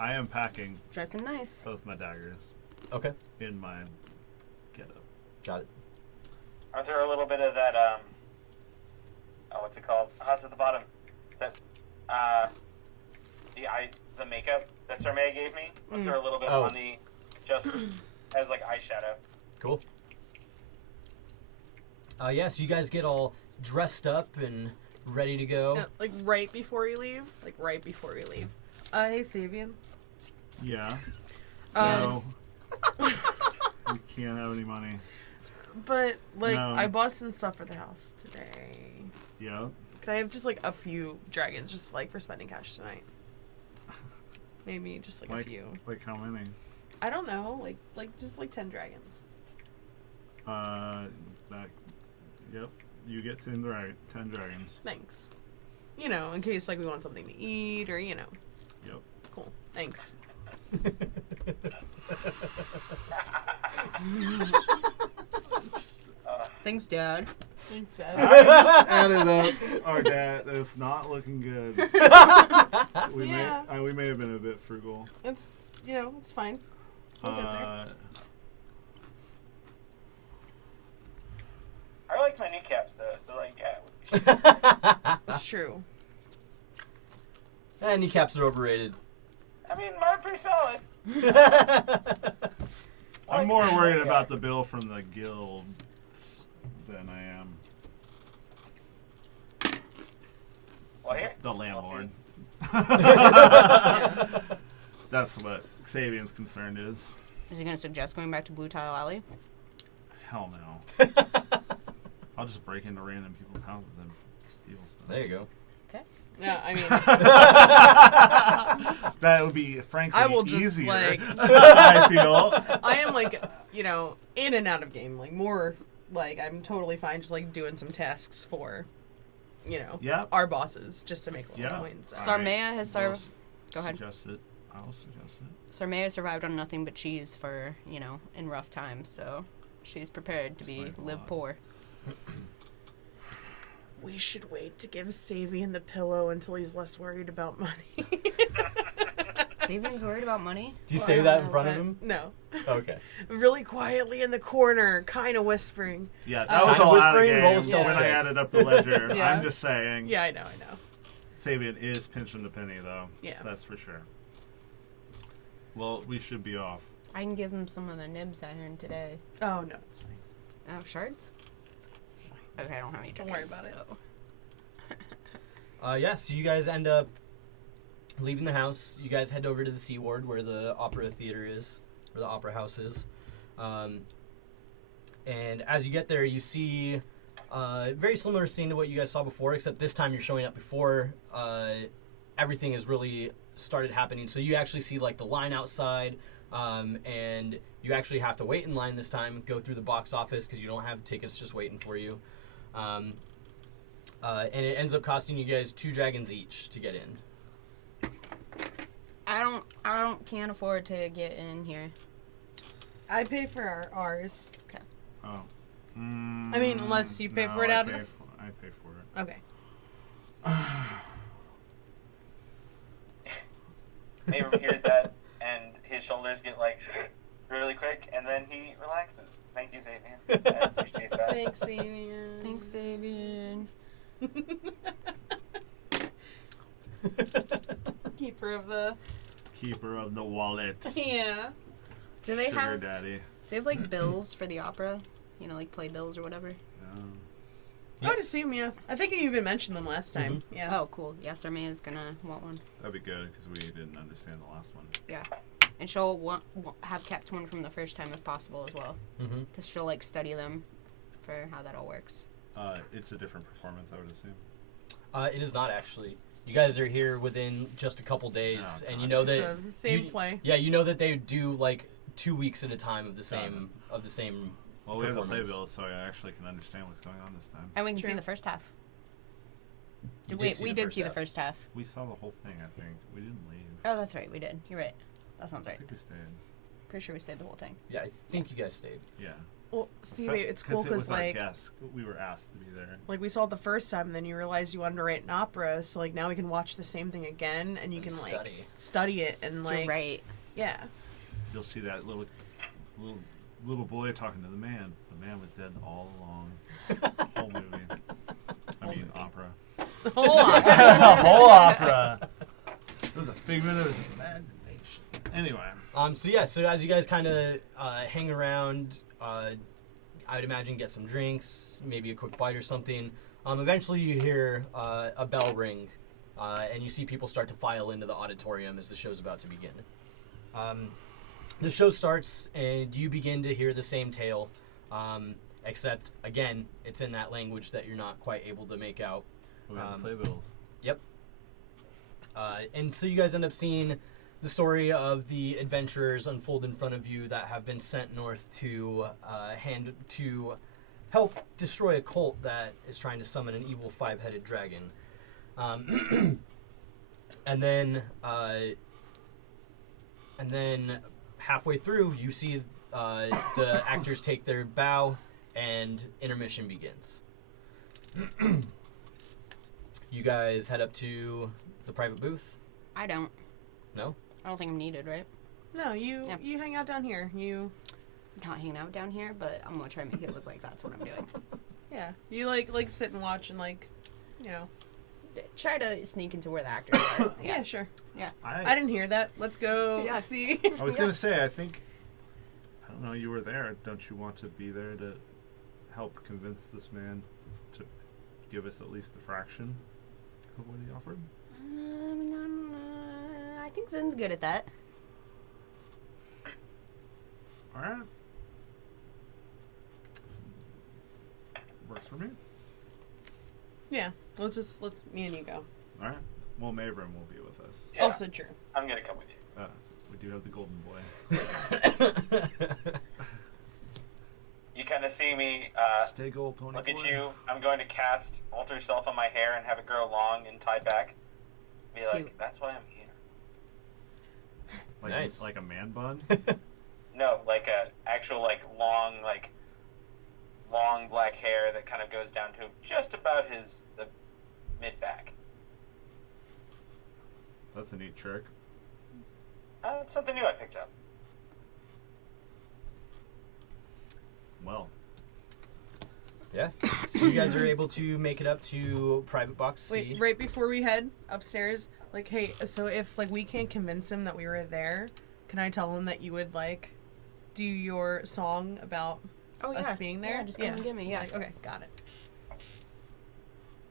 I am packing Dressing nice. both my daggers Okay. in my getup. Got it. Are there a little bit of that, what's it called? How's at the bottom? That, the makeup that Sarmea gave me? Was there a little bit Oh. on the, just as, like, eyeshadow? Cool. Yeah, so you guys get all dressed up and ready to go. Yeah, like right before you leave. Hey, Sabian. Yeah. Um, No. We can't have any money. But like, No. I bought some stuff for the house today. Yeah. Can I have just like a few dragons, just like for spending cash tonight? Maybe just like a few. Like how many? I don't know, like just like 10 dragons. Yep. You get 10 dragons. Thanks. You know, in case like we want something to eat or you know. Yep. Cool. Thanks. Thanks, Dad. Thanks, I Dad. just added up our debt. It's not looking good. We Yeah. may have been a bit frugal. It's it's fine. We'll get there. I like my kneecaps, though, so, like, yeah. It's true. And kneecaps are overrated. I mean, mine are pretty solid. I'm more worried about the bill from the guilds than I am Well, here. the landlord. Yeah. That's what Xavier's concern is. Is he gonna suggest going back to Blue Tile Alley? Hell no. I'll just break into random people's houses and steal stuff. There you go. Yeah, I mean, That would be, frankly, I will just, easier. like- I feel. I am like, in and out of game, like more like I'm totally fine just like doing some tasks for, Yep. our bosses just to make a little Yeah. coins. All Sarmea has I'll served. Go ahead. Suggest it. I'll suggest it. Sarmea survived on nothing but cheese for in rough times, so she's prepared to Explains a live lot. poor. We should wait to give Sabian the pillow until he's less worried about money. Sabian's worried about money. Do you Well, I say don't that in know, front of but- him? No. Okay. Really quietly in the corner, kind of whispering. Yeah, that was Kinda all out of whispering, roll game stealth when I check. added up the ledger. Yeah. I'm just saying. Yeah, I know. Sabian is pinching the penny, though. Yeah. That's for sure. Well, we should be off. I can give him some of the nibs I earned today. Oh, no, it's fine. Oh, shards? Okay, I don't have any Don't worry dragons, about it. so- Yeah, so you guys end up leaving the house. You guys head over to the Sea Ward where the opera theater is, where the opera house is. And as you get there, you see a very similar scene to what you guys saw before, except this time you're showing up before everything has really started happening. So you actually see like the line outside, and you actually have to wait in line this time, go through the box office because you don't have tickets just waiting for you. And it ends up costing you guys 2 dragons each to get in. Can't afford to get in here. I pay for ours. Oh. I mean, unless you pay for it out of the... I pay for it. Okay. Maybe hears that, and his shoulders get, like, really quick, and then he relaxes. Thank you, Xavier. I appreciate that. Thanks, Sabian. Thanks, Sabian. Keeper of the... Keeper of the wallet. Yeah. Do they Sugar have daddy. like bills for the opera? Like play bills or whatever? I would assume, yeah. I think you even mentioned them last time. Yeah. Oh, cool. Yeah, Sarmea's gonna want one. That'd be good because we didn't understand the last one. Yeah. And she'll have kept one from the first time if possible as well. Mm-hmm. Because she'll, like, study them for how that all works. It's a different performance, I would assume. It is not actually. You guys are here within just a couple days, and you know that So, same play. Yeah, you know that they do like 2 weeks at a time of the same Well, we have the performance. playbill, so I actually can understand what's going on this time. And we can see True. the first half. You We did see the first half. We saw the whole thing, I think. We didn't leave. Oh, that's right. We did. You're right. That sounds I right. think we stayed. Pretty sure we stayed the whole thing. Yeah, I think you guys stayed. Yeah. Well, see, wait, it's cool it because was like our guests. We were asked to be there. we saw it the first time, and then you realized you wanted to write an opera. So like now we can watch the same thing again, and you And can like study. study it and like You're right. yeah. You'll see that little boy talking to the man. The man was dead all along. Whole movie. I mean, opera. The whole lot. The whole opera. It was a figment of his imagination. Anyway. So as you guys kind of hang around, I would imagine get some drinks, maybe a quick bite or something. Eventually you hear a bell ring, and you see people start to file into the auditorium as the show's about to begin. The show starts, and you begin to hear the same tale, except, again, it's in that language that you're not quite able to make out. We had the playbills. Yep. And so you guys end up seeing the story of the adventurers unfold in front of you that have been sent north to help destroy a cult that is trying to summon an evil 5-headed dragon. And then halfway through, you see the actors take their bow, and intermission begins. You guys head up to the private booth? I don't. No? I don't think I'm needed, right? No, you Yeah. you hang out down here. You I'm not hanging out down here, but I'm gonna try and make it look like that's what I'm doing. yeah. You like sit and watch and like, you know. Try to sneak into where the actors are. Yeah, sure. I I didn't hear that. Let's go Yeah. see. was going to say, I don't know, you were there. Don't you want to be there to help convince this man to give us at least a fraction of what he offered? I think Zen's good at that. All right. Works for me. Yeah. Let's me and you go. All right. Well, Mavrin will be with us. Yeah. Also true. I'm gonna come with you. We do have the golden boy. You kind of see me Stay gold, pony look boy. at you. I'm going to cast alter self on my hair and have it grow long and tied back. Be like, Cute. that's why I'm here. Like, Nice. like a man bun? No, like a actual long black hair that kind of goes down to just about the mid back. That's a neat trick. It's something new I picked up. Well. Yeah. So you guys are able to make it up to Private Box C. Wait, right before we head upstairs, like, hey, so if like we can't convince him that we were there, can I tell him that you would like do your song about us being there? Yeah, just come and get me. Yeah. Like, okay, got it.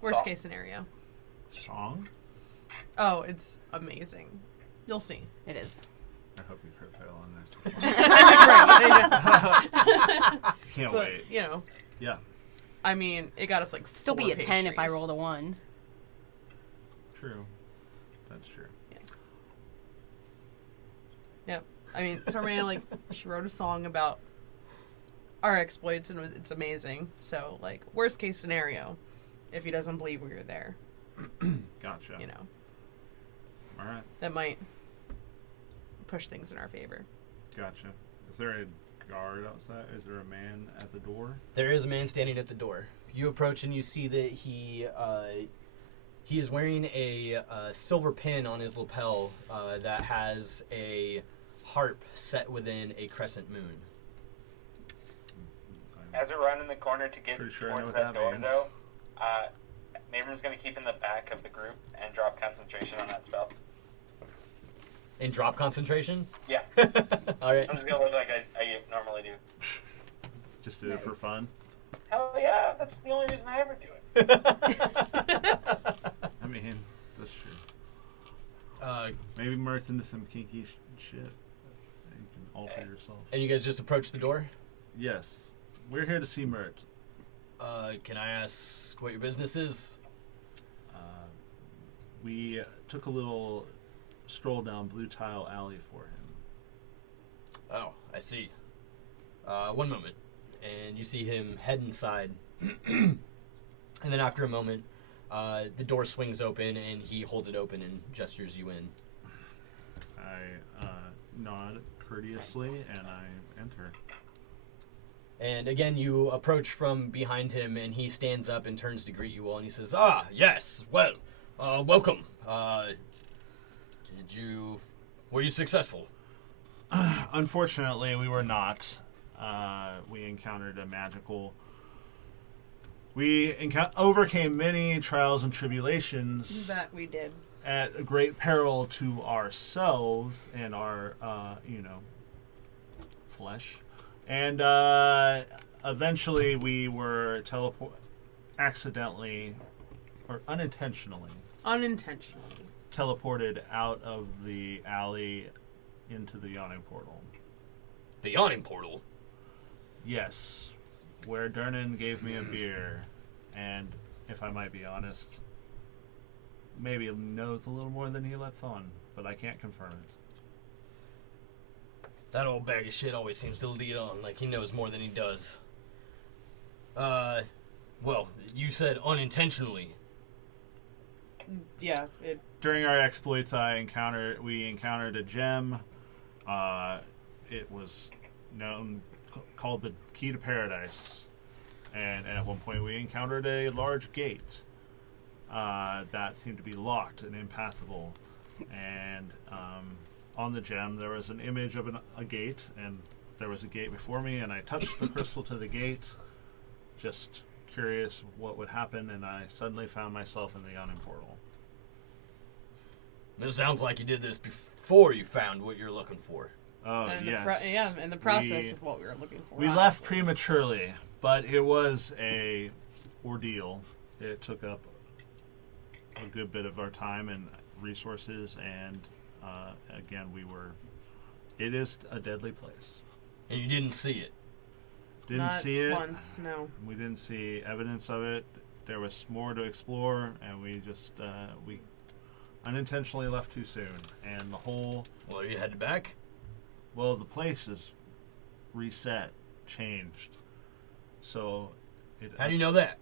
Worst Song. case scenario. Song? Oh, it's amazing. You'll see. It is. I hope you crit fail on this. Can't But wait. you know, Yeah. I mean, it got us like Still be 4 a 10 if I pastries. rolled a 1. True. That's true. Yep. I mean, Sarmaya, like, she wrote a song about our exploits, and it's amazing. So, like, worst case scenario, if he doesn't believe we were there, Gotcha. you know, All right. that might push things in our favor. Gotcha. Is there a guard outside? Is there a man at the door? There is a man standing at the door. You approach and you see that he is wearing a silver pin on his lapel that has a harp set within a crescent moon. As we're running the corner to get Pretty sure I know towards what that that door, means. though, Maverin's going to keep in the back of the group and drop concentration on that spell. And drop concentration? Yeah. All right. I'm just going to look like I normally do. Just do it for Nice. fun. Hell yeah, that's the only reason I ever do it. I mean, that's true. Maybe Mirth's into some kinky shit. alter yourself. And you guys just approach the door? Yes. We're here to see Mert. Can I ask what your business is? We took a little stroll down Blue Tile Alley for him. Oh, I see. One moment. And you see him head inside. And then after a moment, the door swings open and he holds it open and gestures you in. I nod courteously and I enter. And again, you approach from behind him and he stands up and turns to greet you all and he says, "Ah, yes, well, welcome. Were you successful?" Unfortunately, we were not. We encountered a magical... We overcame many trials and tribulations. That we did. At a great peril to ourselves and our, flesh. And eventually we were accidentally or unintentionally teleported out of the alley into the yawning portal. The yawning portal? Yes, where Dernan gave me a beer, and if I might be honest, maybe he knows a little more than he lets on, but I can't confirm it. That old bag of shit always seems to lead on like he knows more than he does. Well, you said unintentionally. Yeah. During our exploits, we encountered a gem. It was called the Key to Paradise, and at one point we encountered a large gate that seemed to be locked and impassable. And on the gem, there was an image of a gate, and there was a gate before me, and I touched the crystal to the gate, just curious what would happen, and I suddenly found myself in the yawning portal. It sounds like you did this before you found what you're looking for. Oh, and yes. in the process of what we were looking for. We left prematurely, but it was a ordeal. It took up a good bit of our time and resources, and again, it is a deadly place. And you didn't see it? Didn't see it. Once, no. We didn't see evidence of it. There was more to explore, and we just, we unintentionally left too soon. And the whole... Well, you headed back? Well, the place is reset, changed. So... How do you know that?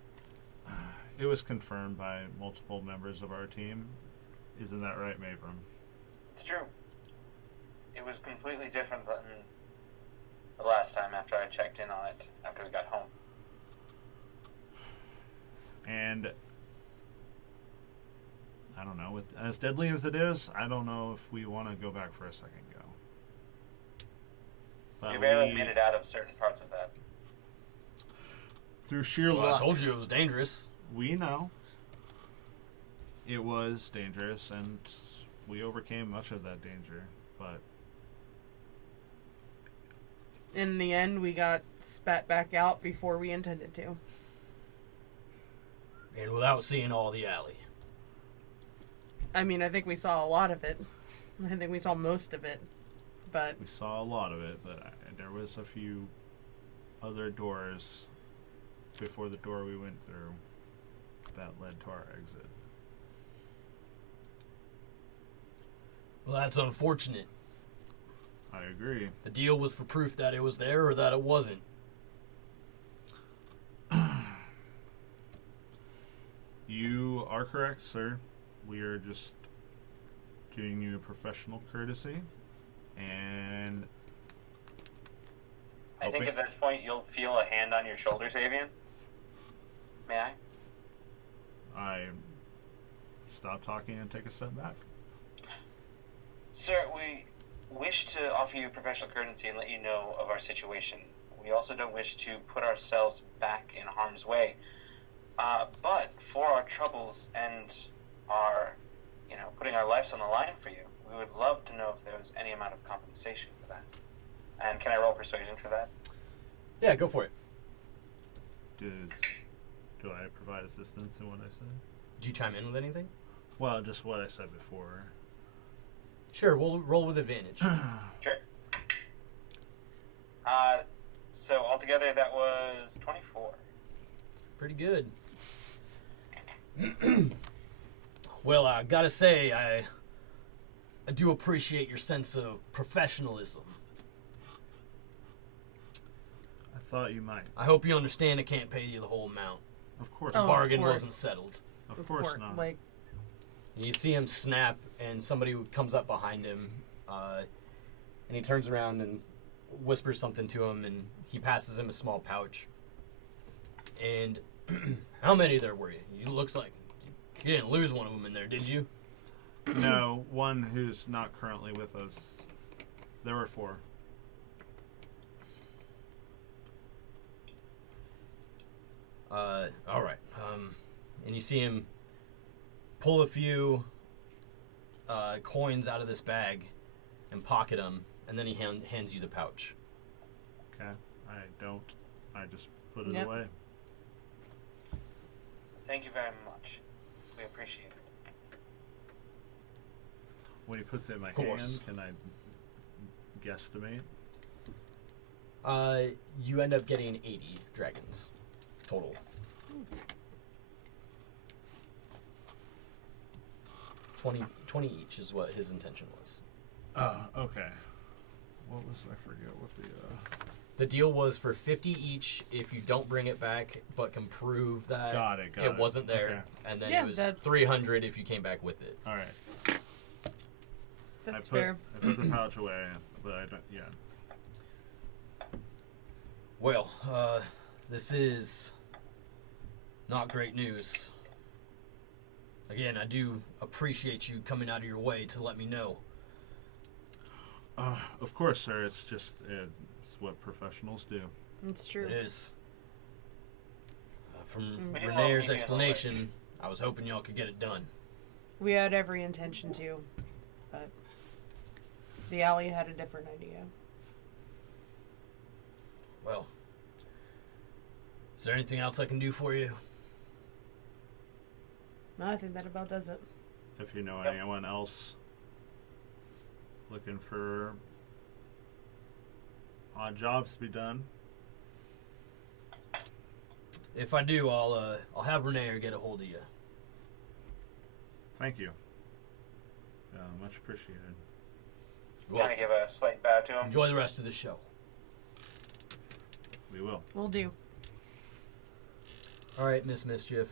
It was confirmed by multiple members of our team. Isn't that right, Mavram? It's true. It was completely different than the last time after I checked in on it, after we got home. And I don't know, with as deadly as it is, I don't know if we want to go back for a second go. But We barely made it out of certain parts of that. Through sheer Well, luck, I told you it was dangerous. we know it was dangerous, and we overcame much of that danger. But In the end, we got spat back out before we intended to. And without seeing all the alley. I mean, I think we saw a lot of it. I think we saw most of it. But we saw a lot of it. But there was a few other doors before the door we went through that led to our exit. Well, that's unfortunate. I agree. The deal was for proof that it was there or that it wasn't. You are correct, sir. We are just doing you a professional courtesy, and I think at this point you'll feel a hand on your shoulder, Savian. May I? I stop talking and take a step back. Sir, we wish to offer you professional courtesy and let you know of our situation. We also don't wish to put ourselves back in harm's way. But for our troubles and our, putting our lives on the line for you, we would love to know if there was any amount of compensation for that. And can I roll persuasion for that? Yeah, go for it. Do I provide assistance in what I said? Do you chime in with anything? Well, just what I said before. Sure, we'll roll with advantage. Sure. So altogether, that was 24. Pretty good. Well, I gotta say, I do appreciate your sense of professionalism. I thought you might. I hope you understand I can't pay you the whole amount. Of course. The Oh, bargain of course. wasn't settled. Of course not. Like, You see him snap, and somebody comes up behind him, and he turns around and whispers something to him, and he passes him a small pouch. And how many there were you? You looks like you didn't lose one of them in there, did you? No, one who's not currently with us. There were 4. All right. And you see him pull a few coins out of this bag and pocket them, and then he hands you the pouch. Okay. I don't. I just put it Yep. away. Thank you very much. We appreciate it. When he puts it in my course. hand, can I guesstimate? You end up getting 80 dragons total. 20 each is what his intention was. Okay. What was, I forget what The deal was for 50 each if you don't bring it back, but can prove that Got it. it wasn't there, and then Yeah, it was that's- 300 if you came back with it. All right. that's I put, fair. I put the pouch away, but I don't. Yeah. Well, this is not great news. Again, I do appreciate you coming out of your way to let me know. Of course, sir. It's just it's what professionals do. It's true. It is. From We didn't want to Renee's leave you in the explanation, I was hoping y'all could get it done. We had every intention to, but the alley had a different idea. Well, is there anything else I can do for you? No, I think that about does it. If you know Yep. anyone else looking for odd jobs to be done, If I do, I'll have Renee get a hold of you. thank you. Much appreciated. Well, Kind of give a slight bow to him. enjoy the rest of the show. We will. We'll do. All right, Miss Mischief.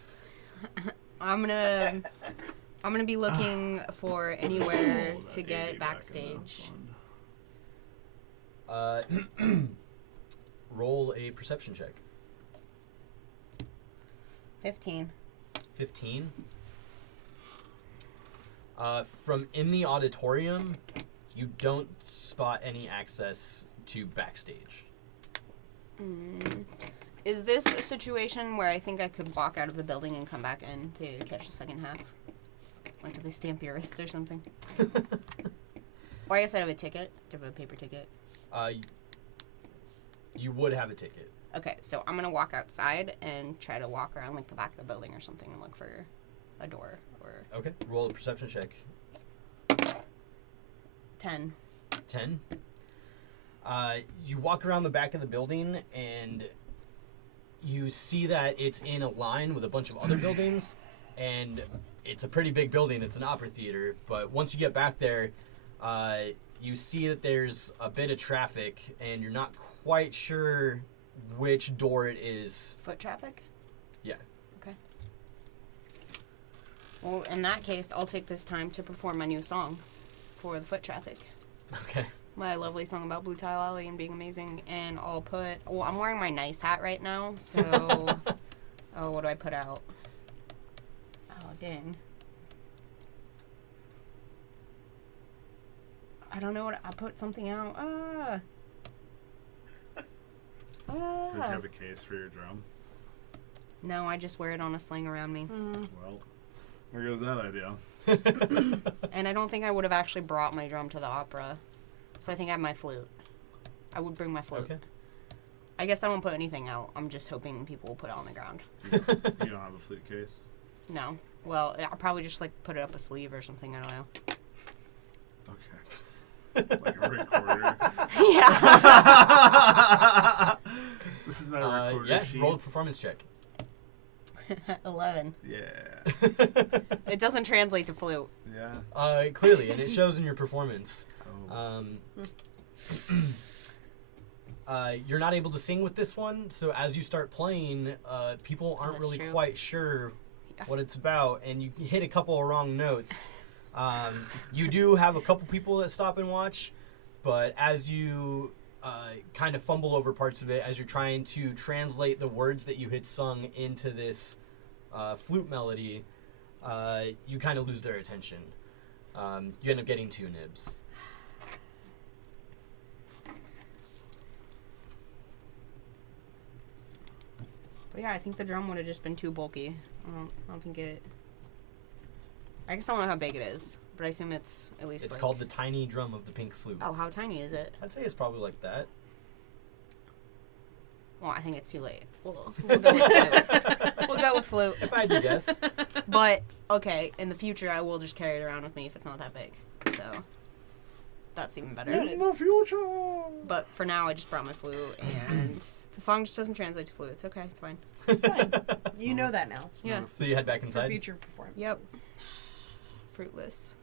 I'm gonna be looking for anywhere Oh, that to 80 get back in backstage. the fund. Roll a perception check. 15. 15. From in the auditorium, you don't spot any access to backstage. Is this a situation where I think I could walk out of the building and come back in to catch the second half? Like, do they stamp your wrist or something? Or I guess I'd have a ticket. Do I have a paper ticket? You would have a ticket. Okay, so I'm gonna walk outside and try to walk around like the back of the building or something and look for a door or Okay. Roll a perception check. 10. 10. You walk around the back of the building and you see that it's in a line with a bunch of other buildings, and it's a pretty big building. It's an opera theater, but once you get back there, you see that there's a bit of traffic, and you're not quite sure which door it is. Foot traffic? Yeah. Okay. Well, in that case, I'll take this time to perform my new song for the foot traffic. Okay. My lovely song about Blue Tile Alley and being amazing, and I'll put... Well, I'm wearing my nice hat right now, so... Oh, what do I put out? Oh, dang. I don't know what... I put something out. Does you have a case for your drum? No, I just wear it on a sling around me. Well, where goes that idea? And I don't think I would have actually brought my drum to the opera. So I think I have my flute. I would bring my flute. Okay. I guess I won't put anything out. I'm just hoping people will put it on the ground. You don't have a flute case? No. Well, I'll probably just like put it up a sleeve or something. I don't know. Okay. Like a recorder. Yeah. This is my recorder Yeah, sheet. roll a performance check. 11. Yeah. It doesn't translate to flute. Yeah. Clearly, and it shows in your performance. Oh. You're not able to sing with this one, so as you start playing, people aren't That's really true. quite sure Yeah. what it's about, and you hit a couple of wrong notes. You do have a couple people that stop and watch, but as you kind of fumble over parts of it, as you're trying to translate the words that you had sung into this flute melody, you kind of lose their attention. You end up getting 2 nibs. But yeah, I think the drum would have just been too bulky. I don't think it... I guess I don't know how big it is, but I assume it's at least It's like... called the tiny drum of the pink flute. Oh, how tiny is it? I'd say it's probably like that. Well, I think it's too late. We'll go with flute. We'll go with flute. If I had to guess. But, okay, in the future, I will just carry it around with me if it's not that big. So, that's even better. In the future. But for now, I just brought my flute, and the song just doesn't translate to flute. It's okay. It's fine. It's fine. You know that now. Yeah. So you head back For inside? future performances. Yep. Fruitless.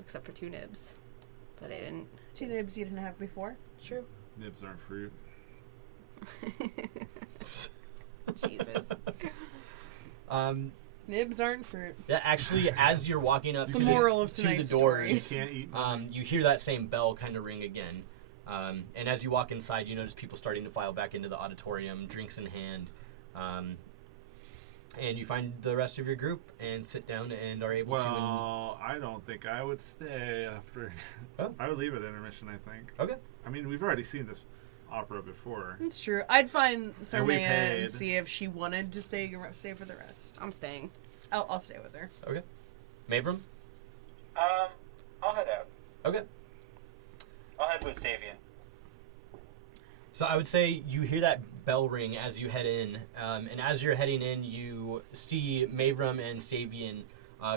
Except for 2 nibs. But I didn't... 2 nibs you didn't have before. True. Nibs aren't fruit. Jesus. Nibs aren't fruit. Yeah, actually, as you're walking up It's to the moral of to tonight's the doors, story. You can't eat. you hear that same bell kind of ring again. And as you walk inside, you notice people starting to file back into the auditorium, drinks in hand. And you find the rest of your group and sit down and are able to... Well, I don't think I would stay after. Oh. I would leave at intermission, I think. Okay. I mean, we've already seen this opera before. It's true. I'd find And we Sarmaya paid. and see if she wanted to stay for the rest. I'm staying. I'll stay with her. Okay. Mavram? I'll head out. Okay. I'll head with Savian. So I would say you hear that bell ring as you head in, and as you're heading in, you see Mavram and Savian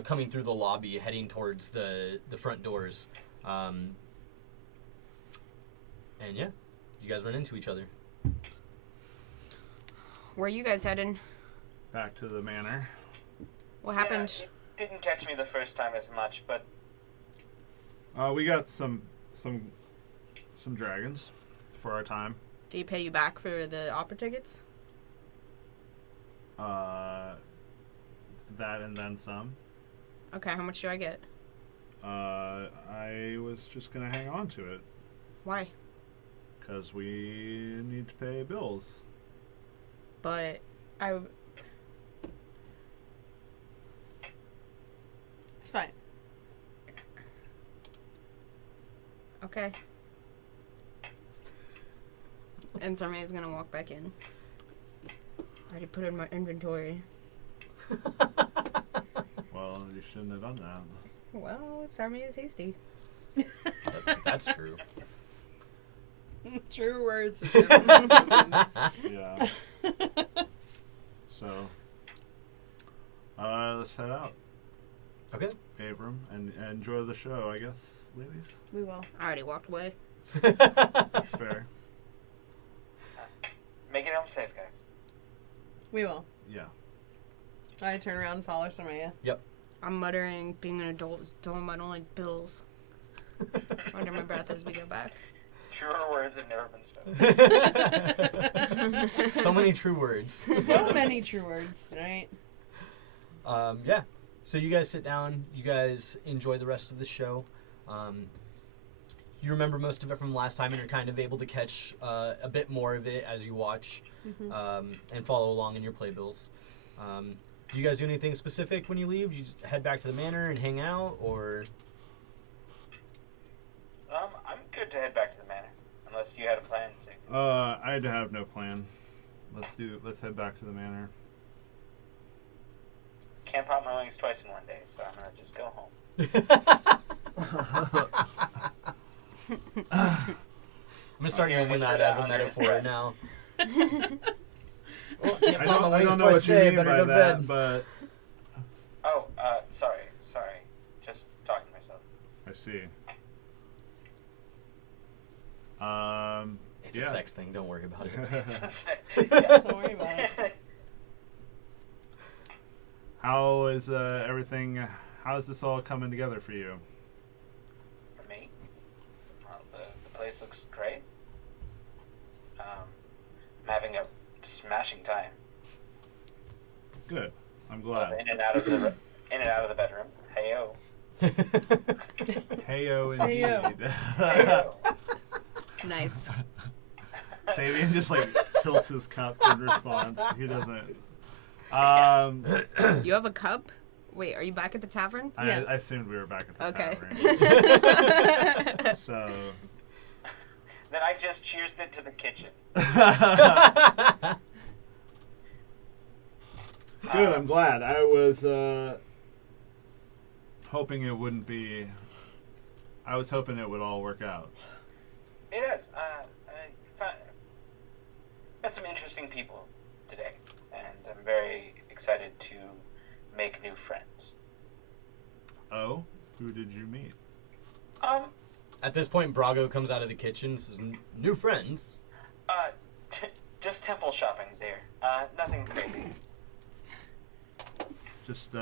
coming through the lobby, heading towards the front doors. And yeah, you guys run into each other. Where are you guys heading? Back to the manor. What happened? Yeah, it didn't catch me the first time as much, but We got some dragons for our time. Do you pay you back for the opera tickets? That and then some. Okay, how much do I get? I was just gonna hang on to it Why? because we need to pay bills. But I... It's fine. Okay. And Sarmaya's gonna walk back in. I already put it in my inventory. Well, you shouldn't have done that. Well, Sarmaya's hasty. That's true. True words. Yeah. So, let's head out, Okay. Abram, and enjoy the show, I guess, ladies. We will. I already walked away. That's fair. make it home safe, guys. We will. Yeah. I turn around and follow Sarmaya. I'm muttering, being an adult is dumb, I don't like bills. Under my breath as we go back. Truer words have never been spoken. So many true words. So many true words, right? Yeah. So you guys sit down. You guys enjoy the rest of the show. You remember most of it from last time, and you're kind of able to catch a bit more of it as you watch and follow along in your playbills. Do you guys do anything specific when you leave? Do you just head back to the manor and hang out, or? I'm good to head back to the manor, unless you had a plan to. I have no plan. Let's head back to the manor. Can't pop my wings twice in one day, so I'm gonna just go home. I'm gonna start Yeah, using once that you're as a down, metaphor right. now. Well, can't I pop my don't wings know twice what you a day, mean better by go to that, bed. but Oh, sorry. Just talking to myself. I see. It's a Yeah. sex thing. Don't worry about it. Don't worry about it. How is everything? How is this all coming together for you? For me, well, the place looks great. I'm having a smashing time. Good. I'm Both glad. in and out of the bedroom. Heyo. Heyo, Heyo. indeed. Heyo. Nice. Sabian just like tilts his cup in response. He doesn't. You have a cup? Wait, are you back at the tavern? Yeah. I assumed we were back at the Okay. tavern. So. Then I just cheersed it to the kitchen. Good, I'm glad. I was hoping it wouldn't be. I was hoping it would all work out. It is. I met some interesting people today, and I'm very excited to make new friends. Oh, who did you meet? At this point, Brago comes out of the kitchen and says, new friends? Just temple shopping, dear. Nothing crazy. Just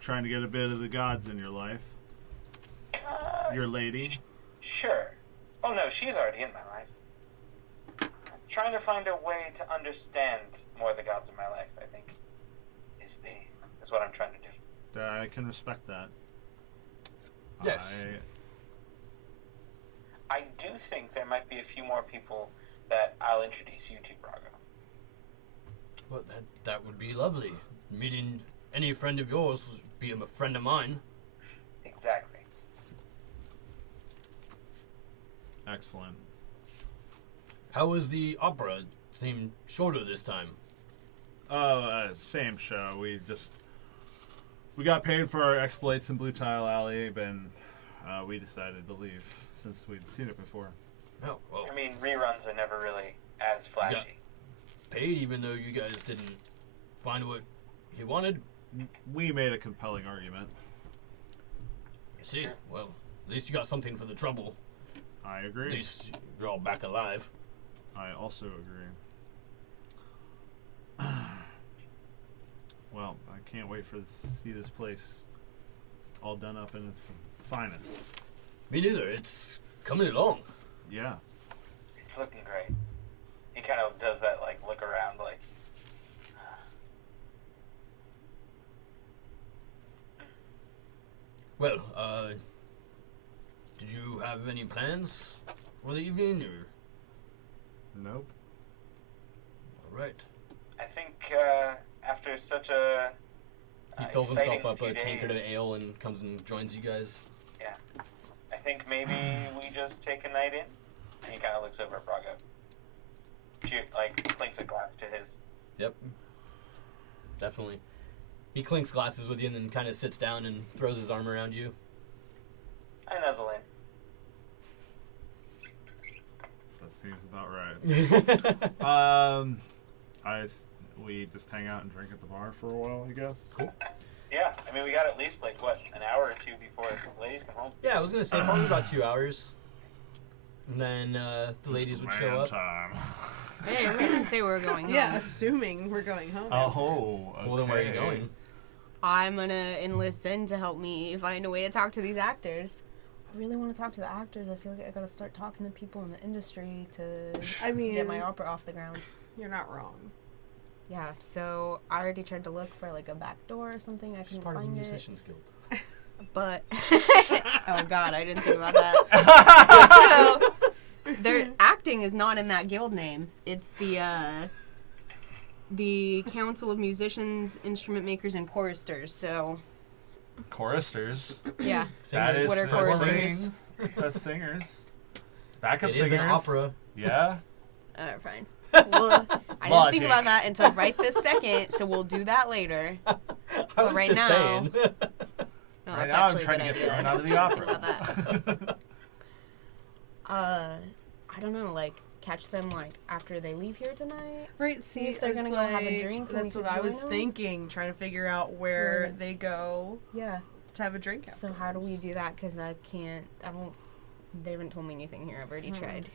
trying to get a bit of the gods in your life. Your lady. Sure. Oh no, she's already in my life. Trying to find a way to understand more of the gods in my life, I think, is what I'm trying to do. I can respect that. Yes. I do think there might be a few more people that I'll introduce you to, Brago. Well, that would be lovely. Meeting any friend of yours would be a friend of mine. Exactly. Excellent. How was the opera? Seemed shorter this time. Oh, same show. We got paid for our exploits in Blue Tile Alley, and we decided to leave since we'd seen it before. Oh, well, I mean, reruns are never really as flashy. paid even though you guys didn't find what you wanted? We made a compelling argument. I see. Well, at least you got something for the trouble. I At agree. least you're all back alive. I also agree. Well, I can't wait to see this place all done up in its finest. Me neither. It's coming along. Yeah. It's looking great. He kind of does that, like, look around, like, Well, did you have any plans for the evening, or? Nope. All right. I think after such a He fills himself exciting up few a tankard of days, ale and comes and joins you guys. Yeah. I think maybe we just take a night in. And he kind of looks over at Brago. Clinks a glass to his. Yep. Definitely. He clinks glasses with you and then kind of sits down and throws his arm around you. I nuzzle in. That seems about right. We just hang out and drink at the bar for a while, I guess. Cool. Yeah, I mean, we got at least, like, what, an hour or two before the ladies come home. Yeah, I was going to say probably about 2 hours. And then the ladies would show up. Time. Hey, we didn't say we were going home. Yeah, assuming we're going home. Oh, okay. Well, then where are you going? I'm gonna enlist in to help me find a way to talk to these actors. I really want to talk to the actors. I feel like I gotta start talking to people in the industry to I mean, get my opera off the ground. you're not wrong. Yeah, so I already tried to look for like a back door or something. I She's couldn't part of the find it. Musicians Guild. But oh god, I didn't think about that. So their acting is not in that guild name. It's the Council of Musicians, Instrument Makers, and Choristers. So Choristers. yeah, That is What are that's choristers? singing. That's singers. Backup It singers. is an opera. Yeah. fine. Well, I didn't think about Logic. that until right this second. So we'll do that later. I But was right just now- saying. No, Right that's now I'm actually a trying good to get idea. thrown out of the Think about opera. I don't know, like catch them like after they leave here tonight. Right, See if they're gonna go have a drink and we That's what can I was join them? thinking, trying to figure out where Yeah. they go Yeah. to have a drink. So how do we do that? Because I don't. They haven't told me anything here. I've already tried.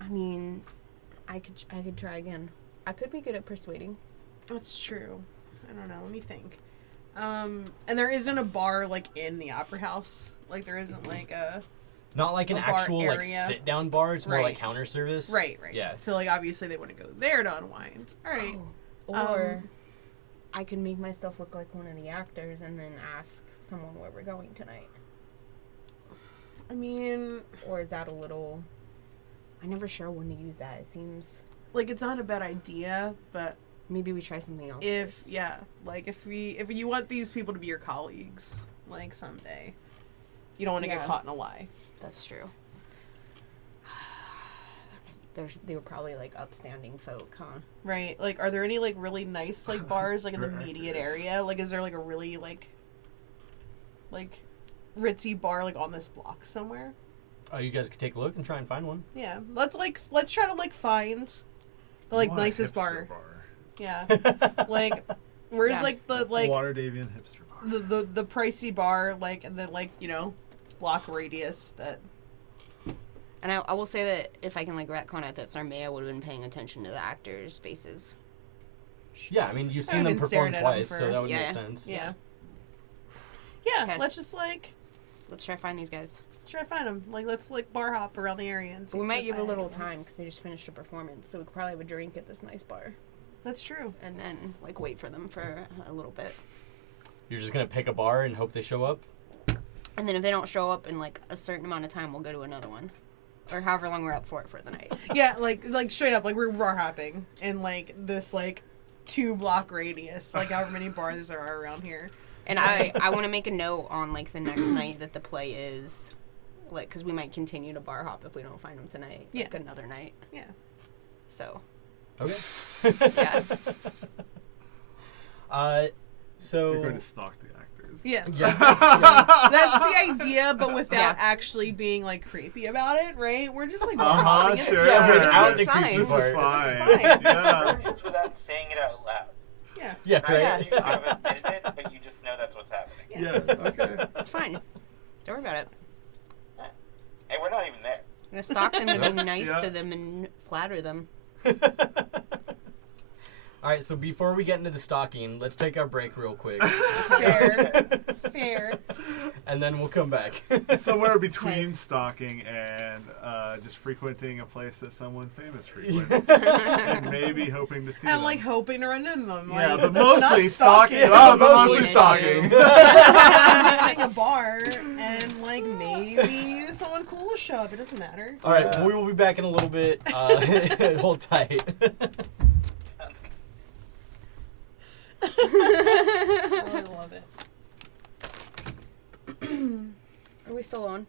I mean, I could try again. I could be good at persuading. That's true. I don't know. Let me think. And there isn't a bar like in the opera house. Like there isn't like a Not like an A bar actual like area. sit down bar. It's more Right. like counter service. right. Yeah. So like obviously they want to go there to unwind. All right. Or I could make myself look like one of the actors and then ask someone where we're going tonight. I mean, Or is that a little... I'm never sure when to use that. It seems... like it's not a bad idea, but Maybe we try something else if first. like if you want these people to be your colleagues, like someday, you don't want to Yeah. get caught in a lie. That's true. They were probably like upstanding folk, huh? Right. Like, are there any like really nice like bars like in the For immediate actors. area? Like, is there like a really like ritzy bar like on this block somewhere? Oh, you guys could take a look and try and find one. Yeah. Let's try to like find the like I want a nicest hipster bar. Yeah. Like, where's Yeah. like the like Waterdevian hipster bar. the pricey bar like and then like block radius that. And I will say that if I can like retcon it, that Sarmea would have been paying attention to the actors' faces. Yeah, I mean you've I've seen them been perform staring at 'em twice, for- so that would Yeah. make sense. Yeah. Yeah. Okay. Let's just like Let's try to find these guys. try to find them. Like let's like bar hop around the area and see. We if might can give a find little anyone. time because they just finished a performance, so we could probably have a drink at this nice bar, That's true. and then like wait for them for a little bit. You're just gonna pick a bar and hope they show up. And then if they don't show up in like a certain amount of time, we'll go to another one, or however long we're up for the night. Yeah, like straight up, like we're bar hopping in like this like 2-block radius, like however many bars there are around here. And I want to make a note on like the next night that the play is, like, because we might continue to bar hop if we don't find them tonight. Yeah. Like another night. Yeah. So. Okay. Yeah. So You're going to stalk the actors. Yeah. yeah, That's the idea, but without Yeah. actually being like creepy about it, right? We're just like bar Uh-huh, hopping. It's sure. Yeah, fine. without It's the fine. creepy This part. is fine. It's fine. Yeah. It's without saying it out loud. Yeah. yeah, Not right. that you haven't edited it, but you just know that's what's happening. Yeah. Okay. It's fine. Don't worry about it. Hey, we're not even there. I'm going to stalk them and be nice Yeah. to them and flatter them. All right, so before we get into the stalking, let's take our break real quick, Fair. Fair. and then we'll come back. Somewhere between stalking and just frequenting a place that someone famous frequents, and maybe hoping to see And them. like hoping to run into them. Yeah, like, but mostly not stalking. stalking. Oh, but Mostly mostly stalking. stalking. Finding a bar and like maybe someone cool will show up. It doesn't matter. All right, Yeah. we will be back in a little bit. Hold tight. I love it. Are we still on?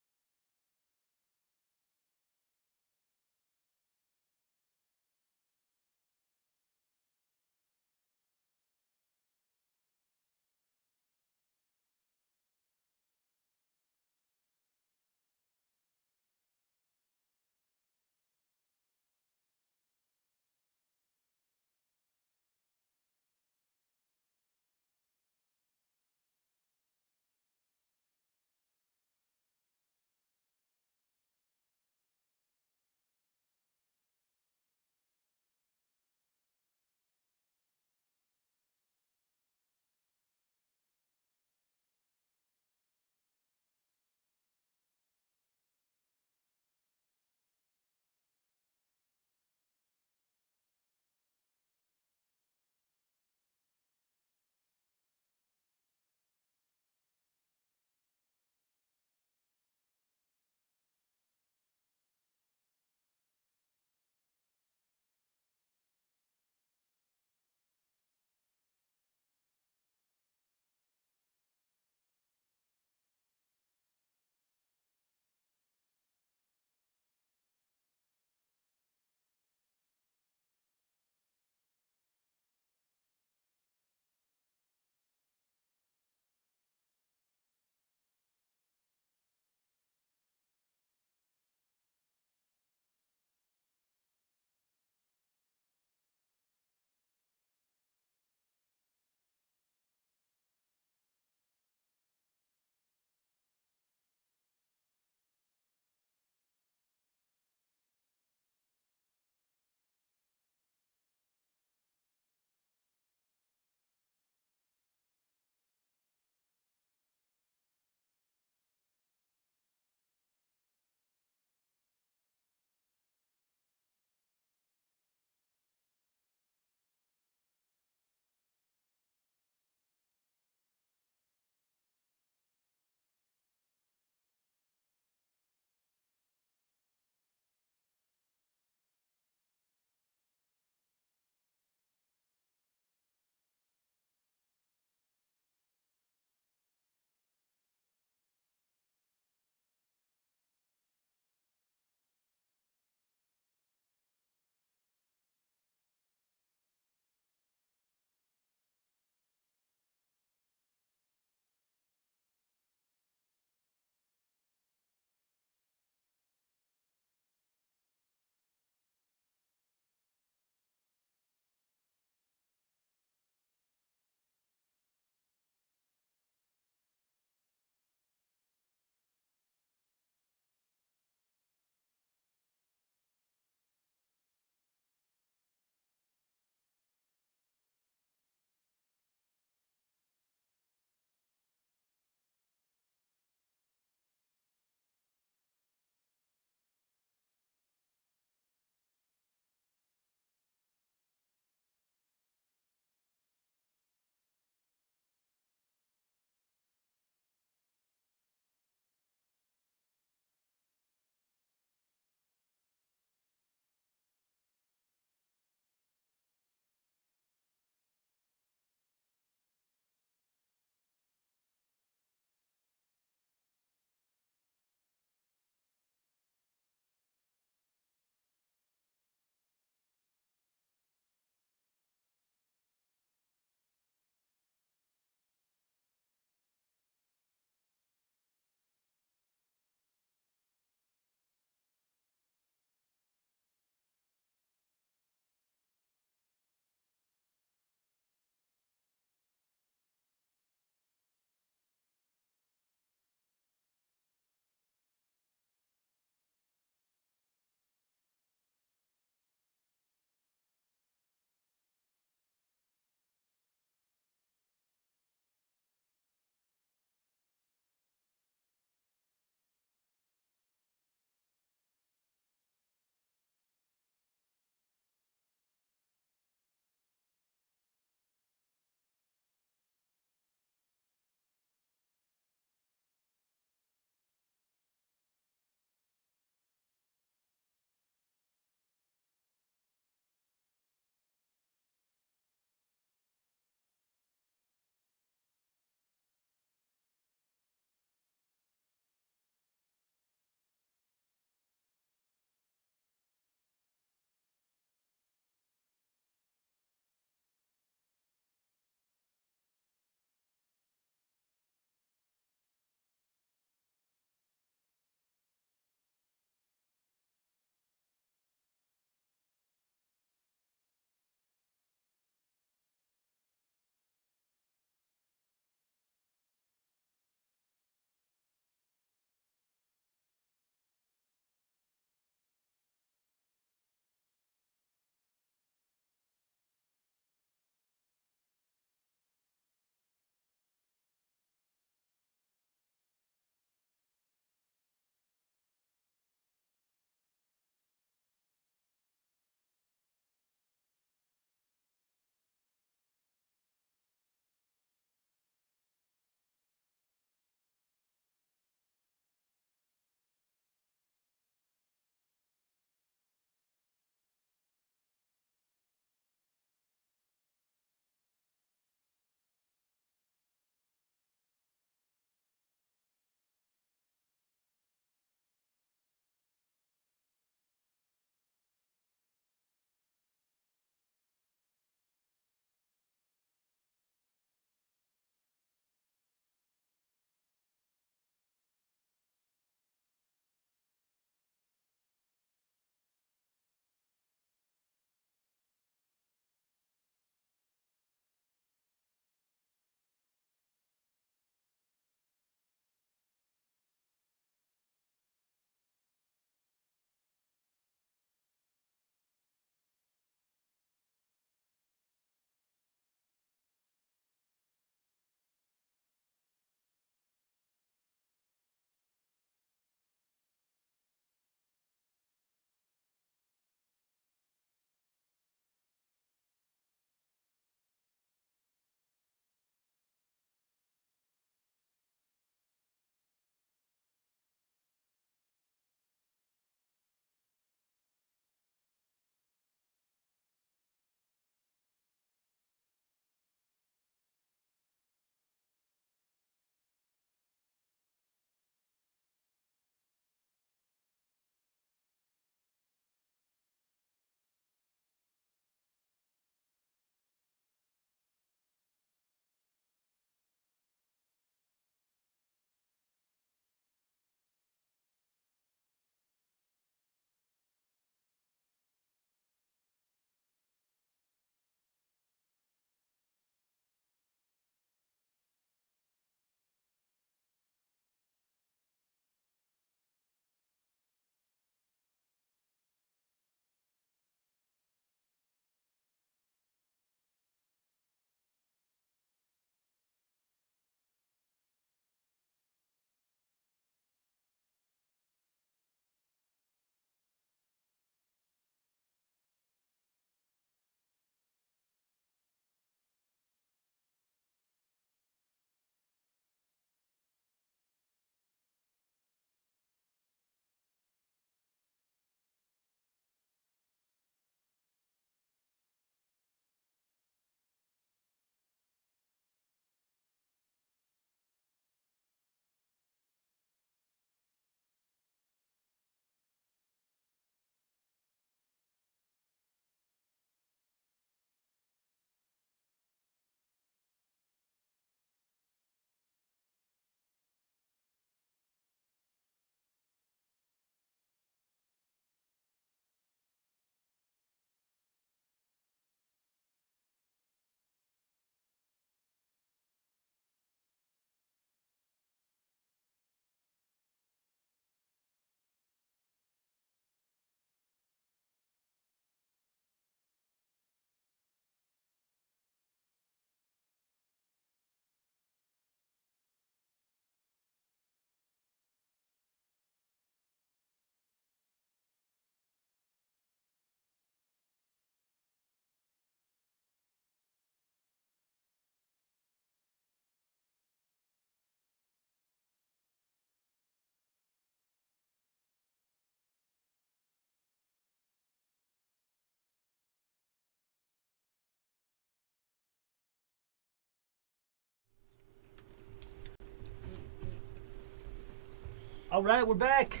All right, we're back.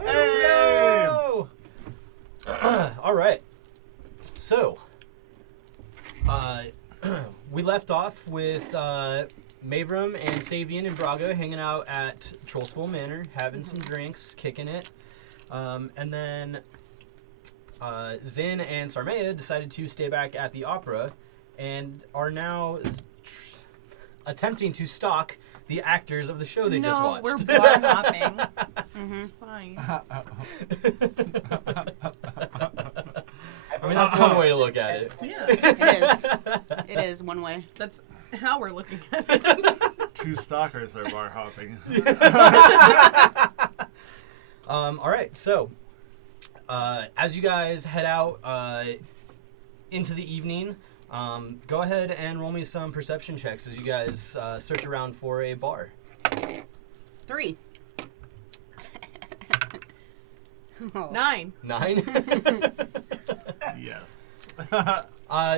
Hey! All right. So, we left off with Mavram and Savian and Brago hanging out at Troll Skull Manor, having some drinks, kicking it. And then Zin and Sarmea decided to stay back at the opera and are now attempting to stalk the actors of the show they just watched. We're bar hopping. It's fine. I mean, that's one way to look at it. Yeah. It is. It is one way. That's how we're looking at it. 2 stalkers are bar hopping. All right, so as you guys head out into the evening, go ahead and roll me some perception checks as you guys search around for a bar. 3. Oh. 9. 9? Yes.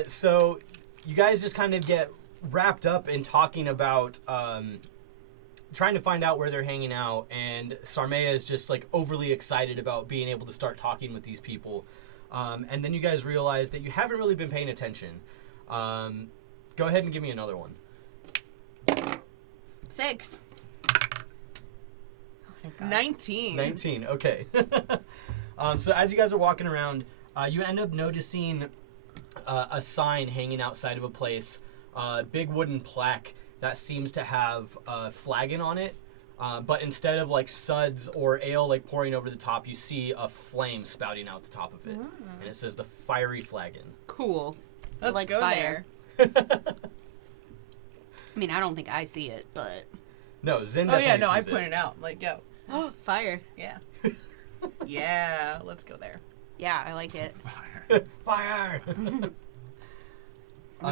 So you guys just kind of get wrapped up in talking about trying to find out where they're hanging out, and Sarmea is just like overly excited about being able to start talking with these people. And then you guys realize that you haven't really been paying attention. Go ahead and give me another one. 6. Oh, thank God. 19. 19, okay. So as you guys are walking around, you end up noticing a sign hanging outside of a place, big wooden plaque that seems to have a flagon on it, but instead of like suds or ale like pouring over the top, you see a flame spouting out the top of it, and it says the Fiery Flagon. Cool. Let's Like go fire. there. I mean, I don't think I see it, but... No, Zin Oh yeah, definitely no, I sees pointed out. Like, go. Oh, fire. Yeah. Yeah, let's go there. Yeah, I like it. Fire. Fire!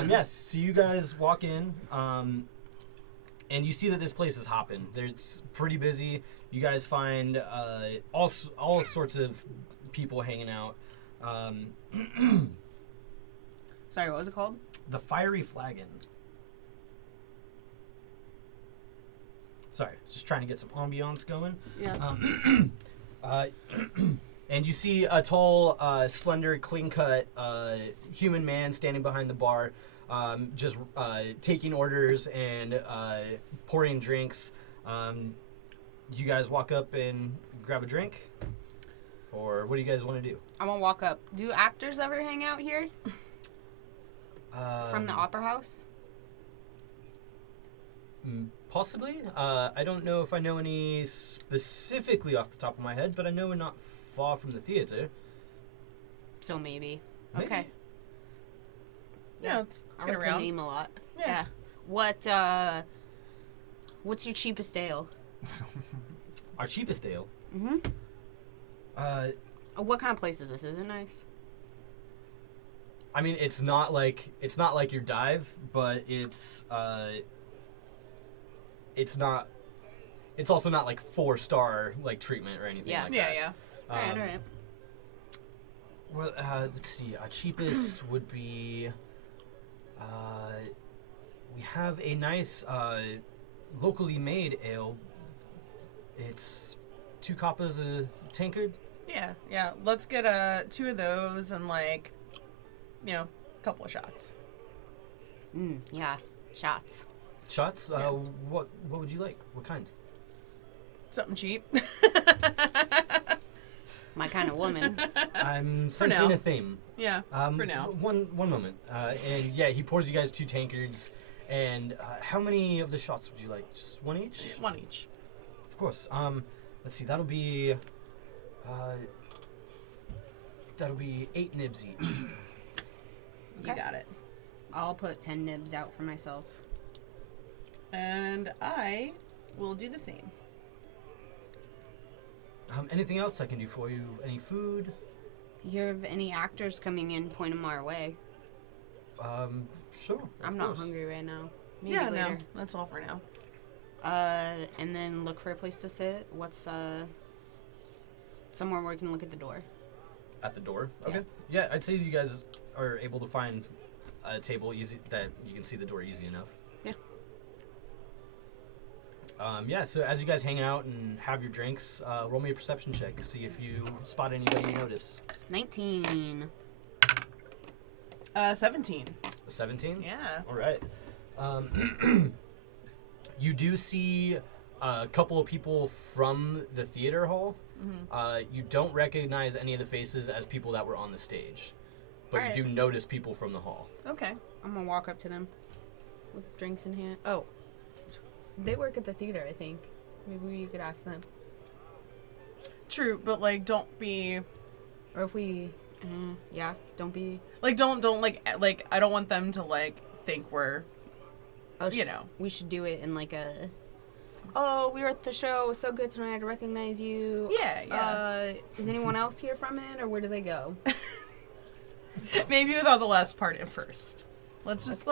Yes, so you guys walk in, and you see that this place is hopping. It's pretty busy. You guys find all sorts of people hanging out. Sorry, what was it called? The Fiery Flagon. Sorry, just trying to get some ambiance going. Yeah. And you see a tall, slender, clean-cut human man standing behind the bar, just taking orders and pouring drinks. You guys walk up and grab a drink? Or what do you guys want to do? I want to walk up. Do actors ever hang out here? From the opera house? Possibly. I don't know if I know any specifically off the top of my head, but I know we're not far from the theater. So maybe. Maybe. Okay. Yeah, let's I get like around. the name a lot. Yeah. Yeah. What's your cheapest ale? Our cheapest ale. Mm-hmm. Uh, What kind of place is this? Is it nice? I mean, it's not like your dive, but it's not. It's also not like 4-star like treatment or anything Yeah. like Yeah, that. yeah. Alright, alright. Well, let's see. Our cheapest would be. We have a nice locally made ale. It's 2 coppers a tankard. Yeah, yeah. Let's get 2 of those and like, a couple of shots. Yeah. Shots. Shots. Yeah. What would you like? What kind? Something cheap. My kind of woman. I'm For sensing now. a theme. Yeah, for now. One moment. And yeah, he pours you guys 2 tankards. And how many of the shots would you like? Just 1 each? 1 each. Of course. Let's see. That'll be 8 nibs each. You got it. I'll put 10 nibs out for myself. And I will do the same. Anything else I can do for you? Any food? If you hear of any actors coming in, point them our way. Sure. of I'm not course. hungry right now. Maybe Yeah, later. no. That's all for now. And then look for a place to sit. What's somewhere where we can look at the door. At the door? Okay. Yeah, I'd say you guys are able to find a table easy that you can see the door easy enough. Yeah. Yeah, so as you guys hang out and have your drinks, roll me a perception check. See if you spot anybody you notice. 19. 17. 17? Yeah. All right. You do see a couple of people from the theater hall. You don't recognize any of the faces as people that were on the stage. But Alright. you do notice people from the hall. Okay. I'm gonna walk up to them with drinks in hand. Oh, they work at the theater, I think. Maybe you could ask them. True, but like, don't be Or if we, yeah, don't be. like, don't like I don't want them to like think we're, Oh, you know. we should do it in like a. Oh, we were at the show. It was so good tonight. I recognize you. Yeah. Is anyone else here from it, or where do they go? Maybe without the last part at first. Let's just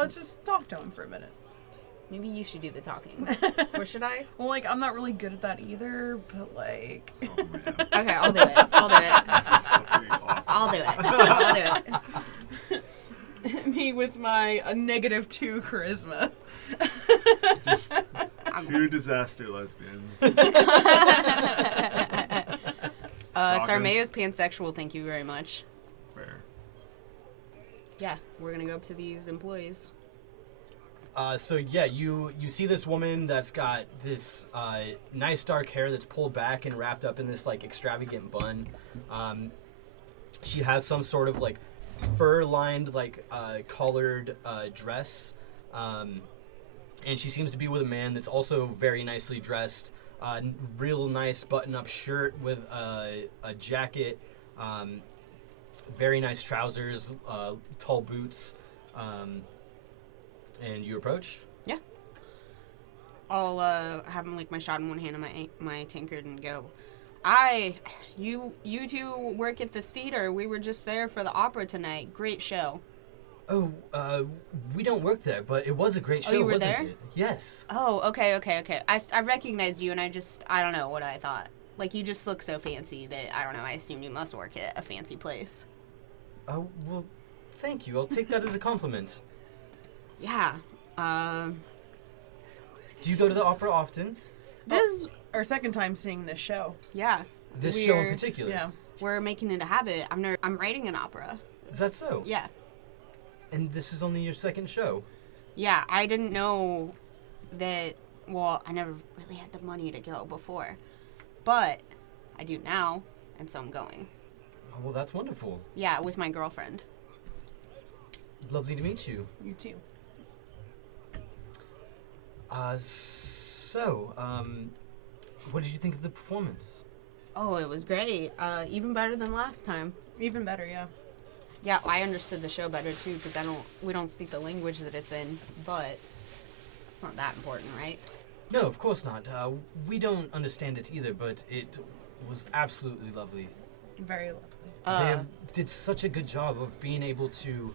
talk to him for a minute. Maybe you should do the talking. Or should I? Well, like, I'm not really good at that either, but like. Oh man. Okay, I'll do it. I'll do it. This is fucking awesome. I'll do it. I'll do it. Me with my -2 charisma. Just two disaster lesbians. Sarmea's pansexual, thank you very much. Fair. Yeah, we're gonna go up to these employees. So yeah, you see this woman that's got this nice dark hair that's pulled back and wrapped up in this like extravagant bun. She has some sort of like fur-lined like collared dress, and she seems to be with a man that's also very nicely dressed. Real nice button-up shirt with a jacket, very nice trousers, tall boots. And you approach? Yeah. I'll have like my shot in one hand and my tankard and go. You two work at the theater. We were just there for the opera tonight. Great show. Oh, we don't work there, but it was a great show, Oh, you were wasn't there? it? Yes. Oh, okay. I recognized you, and I don't know what I thought. Like, you just look so fancy that, I don't know, I assume you must work at a fancy place. Oh, well, thank you. I'll take that as a compliment. Yeah. Do you go to the opera often? This, Our second time seeing this show. yeah. This show in We're- particular? Yeah. We're making it a habit. I'm writing an opera. Is that so? Yeah. And this is only your second show? Yeah, I didn't know that, well, I never really had the money to go before. But I do now, and so I'm going. Oh, well, that's wonderful. Yeah, with my girlfriend. Lovely to meet you. You too. What did you think of the performance? Oh, it was great. Even better than last time. Even better, yeah. Yeah, I understood the show better too because we don't speak the language that it's in, but it's not that important, right? No, of course not. We don't understand it either, but it was absolutely lovely. Very lovely. They did such a good job of being able to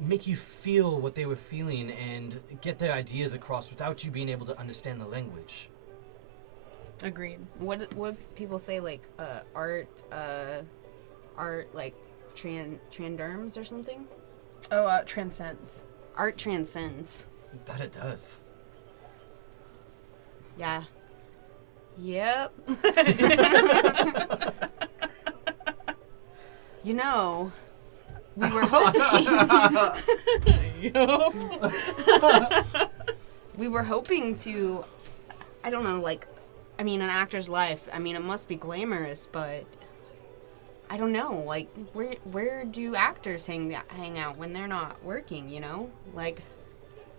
make you feel what they were feeling and get their ideas across without you being able to understand the language. Agreed. What people say like art like transderms or something? Oh, transcends. Art transcends. That it does. Yeah. Yep. You know, we were hoping to, I don't know, like, I mean, an actor's life, I mean, it must be glamorous, but I don't know, like, where do actors hang out when they're not working, you know? Like,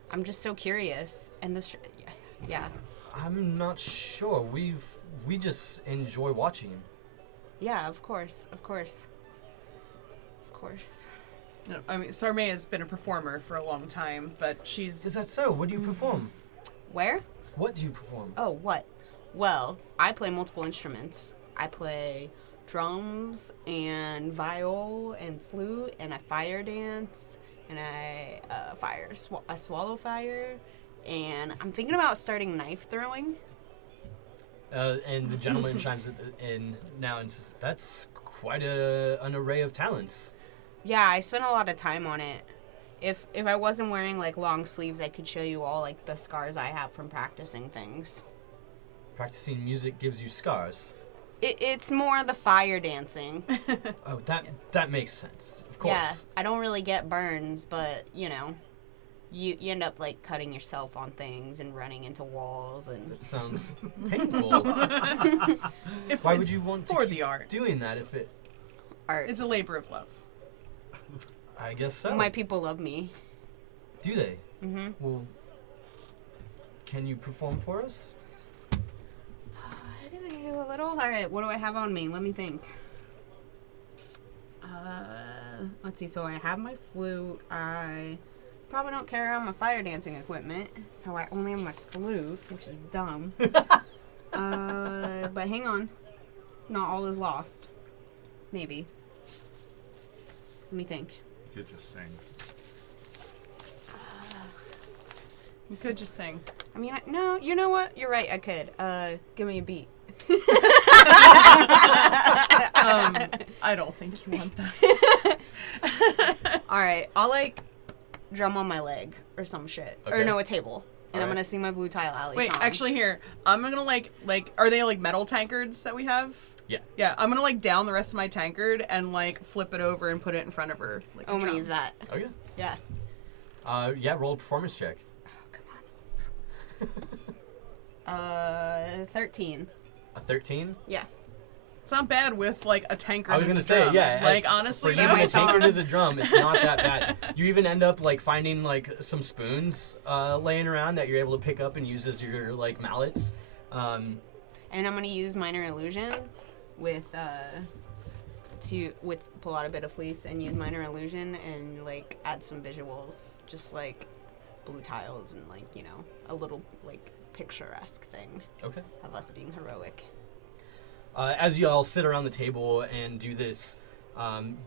I'm just so curious, and this, yeah. I'm not sure. We just enjoy watching. Yeah, of course. No, I mean, Sarmea has been a performer for a long time, but she's... Is that so? What do you perform? Where? What do you perform? Oh, what? Well, I play multiple instruments. I play drums and viol and flute, and I fire dance, and I swallow fire, and I'm thinking about starting knife throwing. And the gentleman chimes in now and says, "That's quite an array of talents." Yeah, I spent a lot of time on it. if I wasn't wearing like long sleeves, I could show you all like the scars I have from practicing things. Practicing music gives you scars. It's more the fire dancing. Oh, that makes sense. Of course. Yeah, I don't really get burns, but you know, you end up like cutting yourself on things and running into walls and. That sounds painful. If Why it's would you want to for keep the art? doing that if it? Art. It's a labor of love. I guess so. My people love me. Do they? Mm-hmm. Well, can you perform for us? I guess I can do a little. All right, what do I have on me? Let me think. Let's see. So I have my flute. I probably don't carry around my fire dancing equipment, so I only have my flute, which is dumb. But hang on. Not all is lost. Maybe. Let me think. You could just sing. You could just sing. I mean, no, you know what? You're right, I could. Give me a beat. I don't think you want that. Alright, I'll like drum on my leg or some shit. Okay. Or no, a table. And I'm Alright. gonna sing my Blue Tile Alley Wait, song. actually, here I'm gonna like are they like metal tankards that we have? Yeah. Yeah, I'm gonna like down the rest of my tankard and like flip it over and put it in front of her. Like I'm gonna use that. Oh yeah. Yeah. Yeah. Roll a performance check. Oh, come on. 13. A 13. Yeah. It's not bad with like a tankard. I was as gonna a say, drum. yeah. Like for honestly, using my a that's song. tankard as a drum, it's not that bad. You even end up like finding like some spoons laying around that you're able to pick up and use as your like mallets. And I'm gonna use Minor Illusion with pull out a bit of fleece and use Minor Illusion and like add some visuals, just like blue tiles and like, you know, a little like picturesque thing Okay. of us being heroic. As you all sit around the table and do this,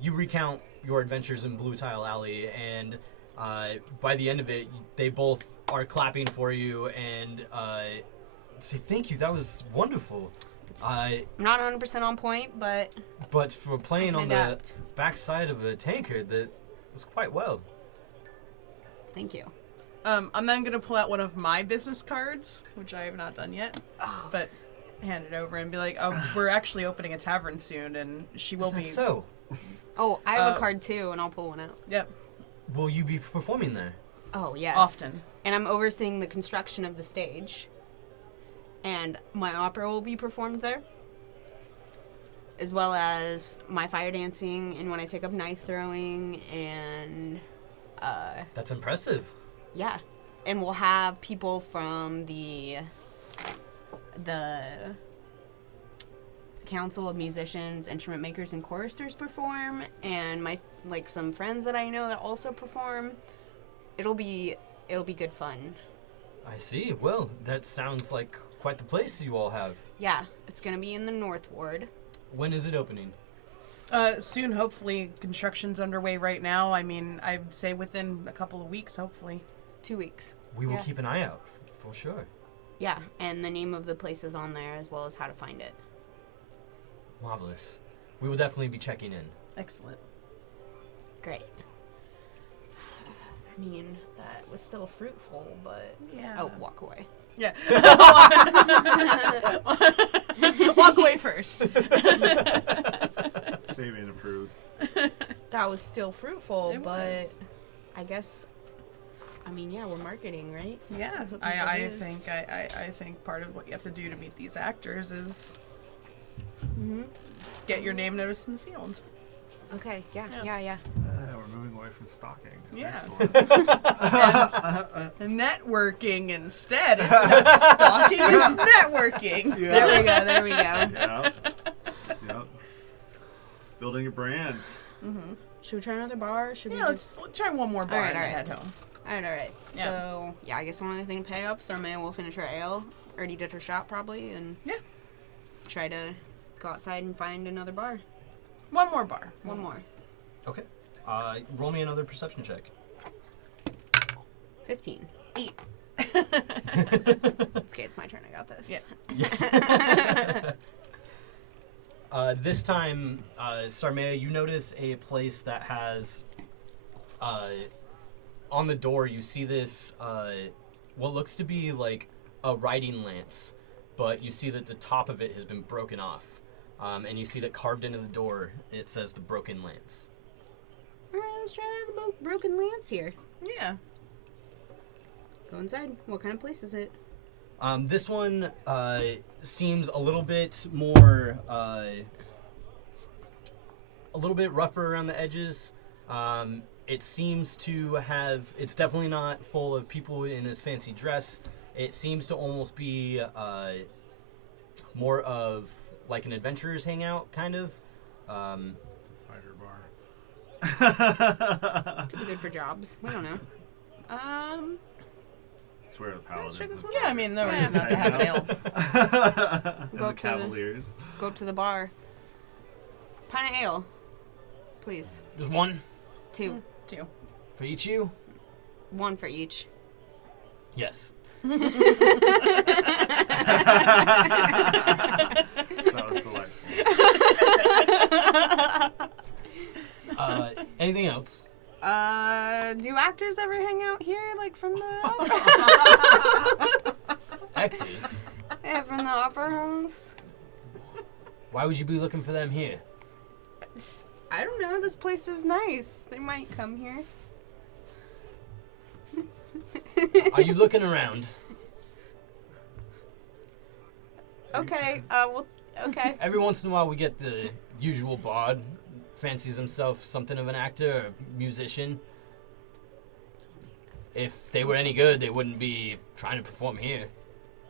you recount your adventures in Blue Tile Alley, and by the end of it, they both are clapping for you and say, "Thank you, that was wonderful." It's not 100% on point, but But for playing I on can the adapt. backside of a tankard, that was quite well. Thank you. I'm then gonna pull out one of my business cards, which I have not done yet, but hand it over and be like, "Oh, we're actually opening a tavern soon, and she will Is that be." so? Oh, I have a card too, and I'll pull one out. Yep, Will you be performing there? Oh, yes. often. And I'm overseeing the construction of the stage. And my opera will be performed there. As well as my fire dancing and when I take up knife throwing and That's impressive. yeah. And we'll have people from the Council of Musicians, Instrument Makers, and Choristers perform, and my like some friends that I know that also perform. It'll be good fun. I see. Well, that sounds like quite the place you all have. Yeah, it's gonna be in the North Ward. When is it opening? Soon, hopefully. Construction's underway right now. I mean, I'd say within a couple of weeks, hopefully. 2 weeks. We will Yeah. keep an eye out, for sure. Yeah, and the name of the place is on there as well as how to find it. Marvelous. We will definitely be checking in. Excellent. Great. I mean, that was still fruitful, but Yeah. oh, walk away. Yeah. Walk away first. Saving approves. That was still fruitful, It but was. I guess. I mean, yeah, we're marketing, right? Yeah, That's what people I do. think I think part of what you have to do to meet these actors is Mm-hmm. get your name noticed in the field. Okay. Yeah. Yeah. Yeah. We're moving away from stalking. Yeah. Excellent. And networking instead. It's not stalking, it's networking. There we go. There we go. Yep. Yep. Building a brand. Should we try another bar? Should Yeah, we let's just? try one more bar Alright, and then alright. head home. All right. Yeah. So yeah, I guess one other thing to pay up. Sarmaya will finish her ale. Already did her shot probably, and Yeah. try to go outside and find another bar. One more bar. One more. Okay. Roll me another perception check. 15. 8. It's okay. It's my turn. I got this. Yeah. This time, Sarmea, you notice a place that has on the door, you see this, what looks to be like a riding lance, but you see that the top of it has been broken off. And you see that carved into the door, it says the Broken Lance. Alright, let's try the broken lance here. Yeah. Go inside. What kind of place is it? This one seems a little bit more, a little bit rougher around the edges. It seems to have, it's definitely not full of people in this fancy dress. It seems to almost be more of like an adventurer's hangout, kind of. It's a fighter bar. Could be good for jobs. We don't know. It's where the paladins. check this one Yeah, I mean, no Yeah. reason not to have an ale. And Go the to the- cavaliers. Go to the bar. Pint of ale. Please. Just one 2. 2. for each you? 1 for each. Yes. That was delightful. Anything else? Do actors ever hang out here, like from the Actors? yeah, from the opera house? Why would you be looking for them here? I don't know. This place is nice. They might come here. Are you looking around? Okay. Well. Okay. Every once in a while we get the usual bard, fancies himself something of an actor or musician. If they were any good, they wouldn't be trying to perform here.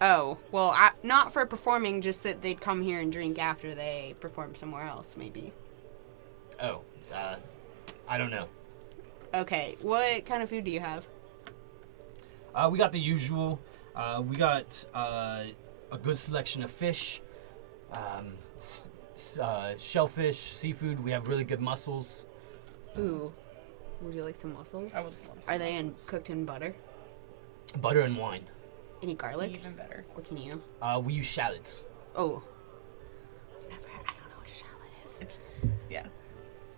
Oh well, not for performing. Just that they'd come here and drink after they perform somewhere else, maybe. Oh, I don't know. Okay. What kind of food do you have? We got the usual. We got a good selection of fish, shellfish, seafood. We have really good mussels. Ooh. Would you like some mussels? I would love some Are they mussels. cooked in butter? Butter and wine. Any garlic? Even better. What can you? We use shallots. Oh. I don't know what a shallot is. It's, yeah.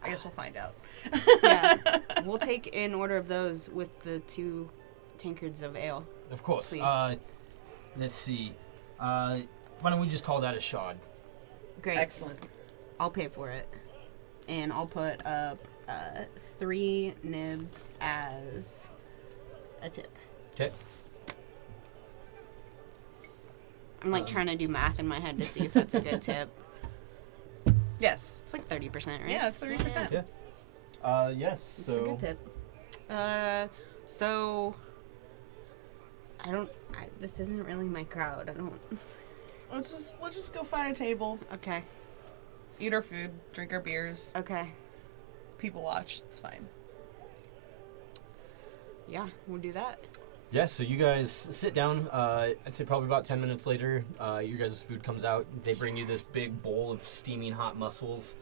I guess we'll find out. Yeah. We'll take an order of those with the 2 tankards of ale. Of course. Please. Let's see. Why don't we just call that a shard? Great. Excellent. I'll pay for it. And I'll put up 3 nibs as a tip. Okay. I'm like trying to do math in my head to see if that's a good tip. Yes. It's like 30%, right? Yeah, it's 30%. Yeah. Yes. It's a good tip. So this isn't really my crowd. I don't. Let's just go find a table, Okay. eat our food, drink our beers, Okay. people watch. It's fine. Yeah, we'll do that. Yeah, so you guys sit down. I'd say probably about 10 minutes later, your guys' food comes out. They bring you this big bowl of steaming hot mussels.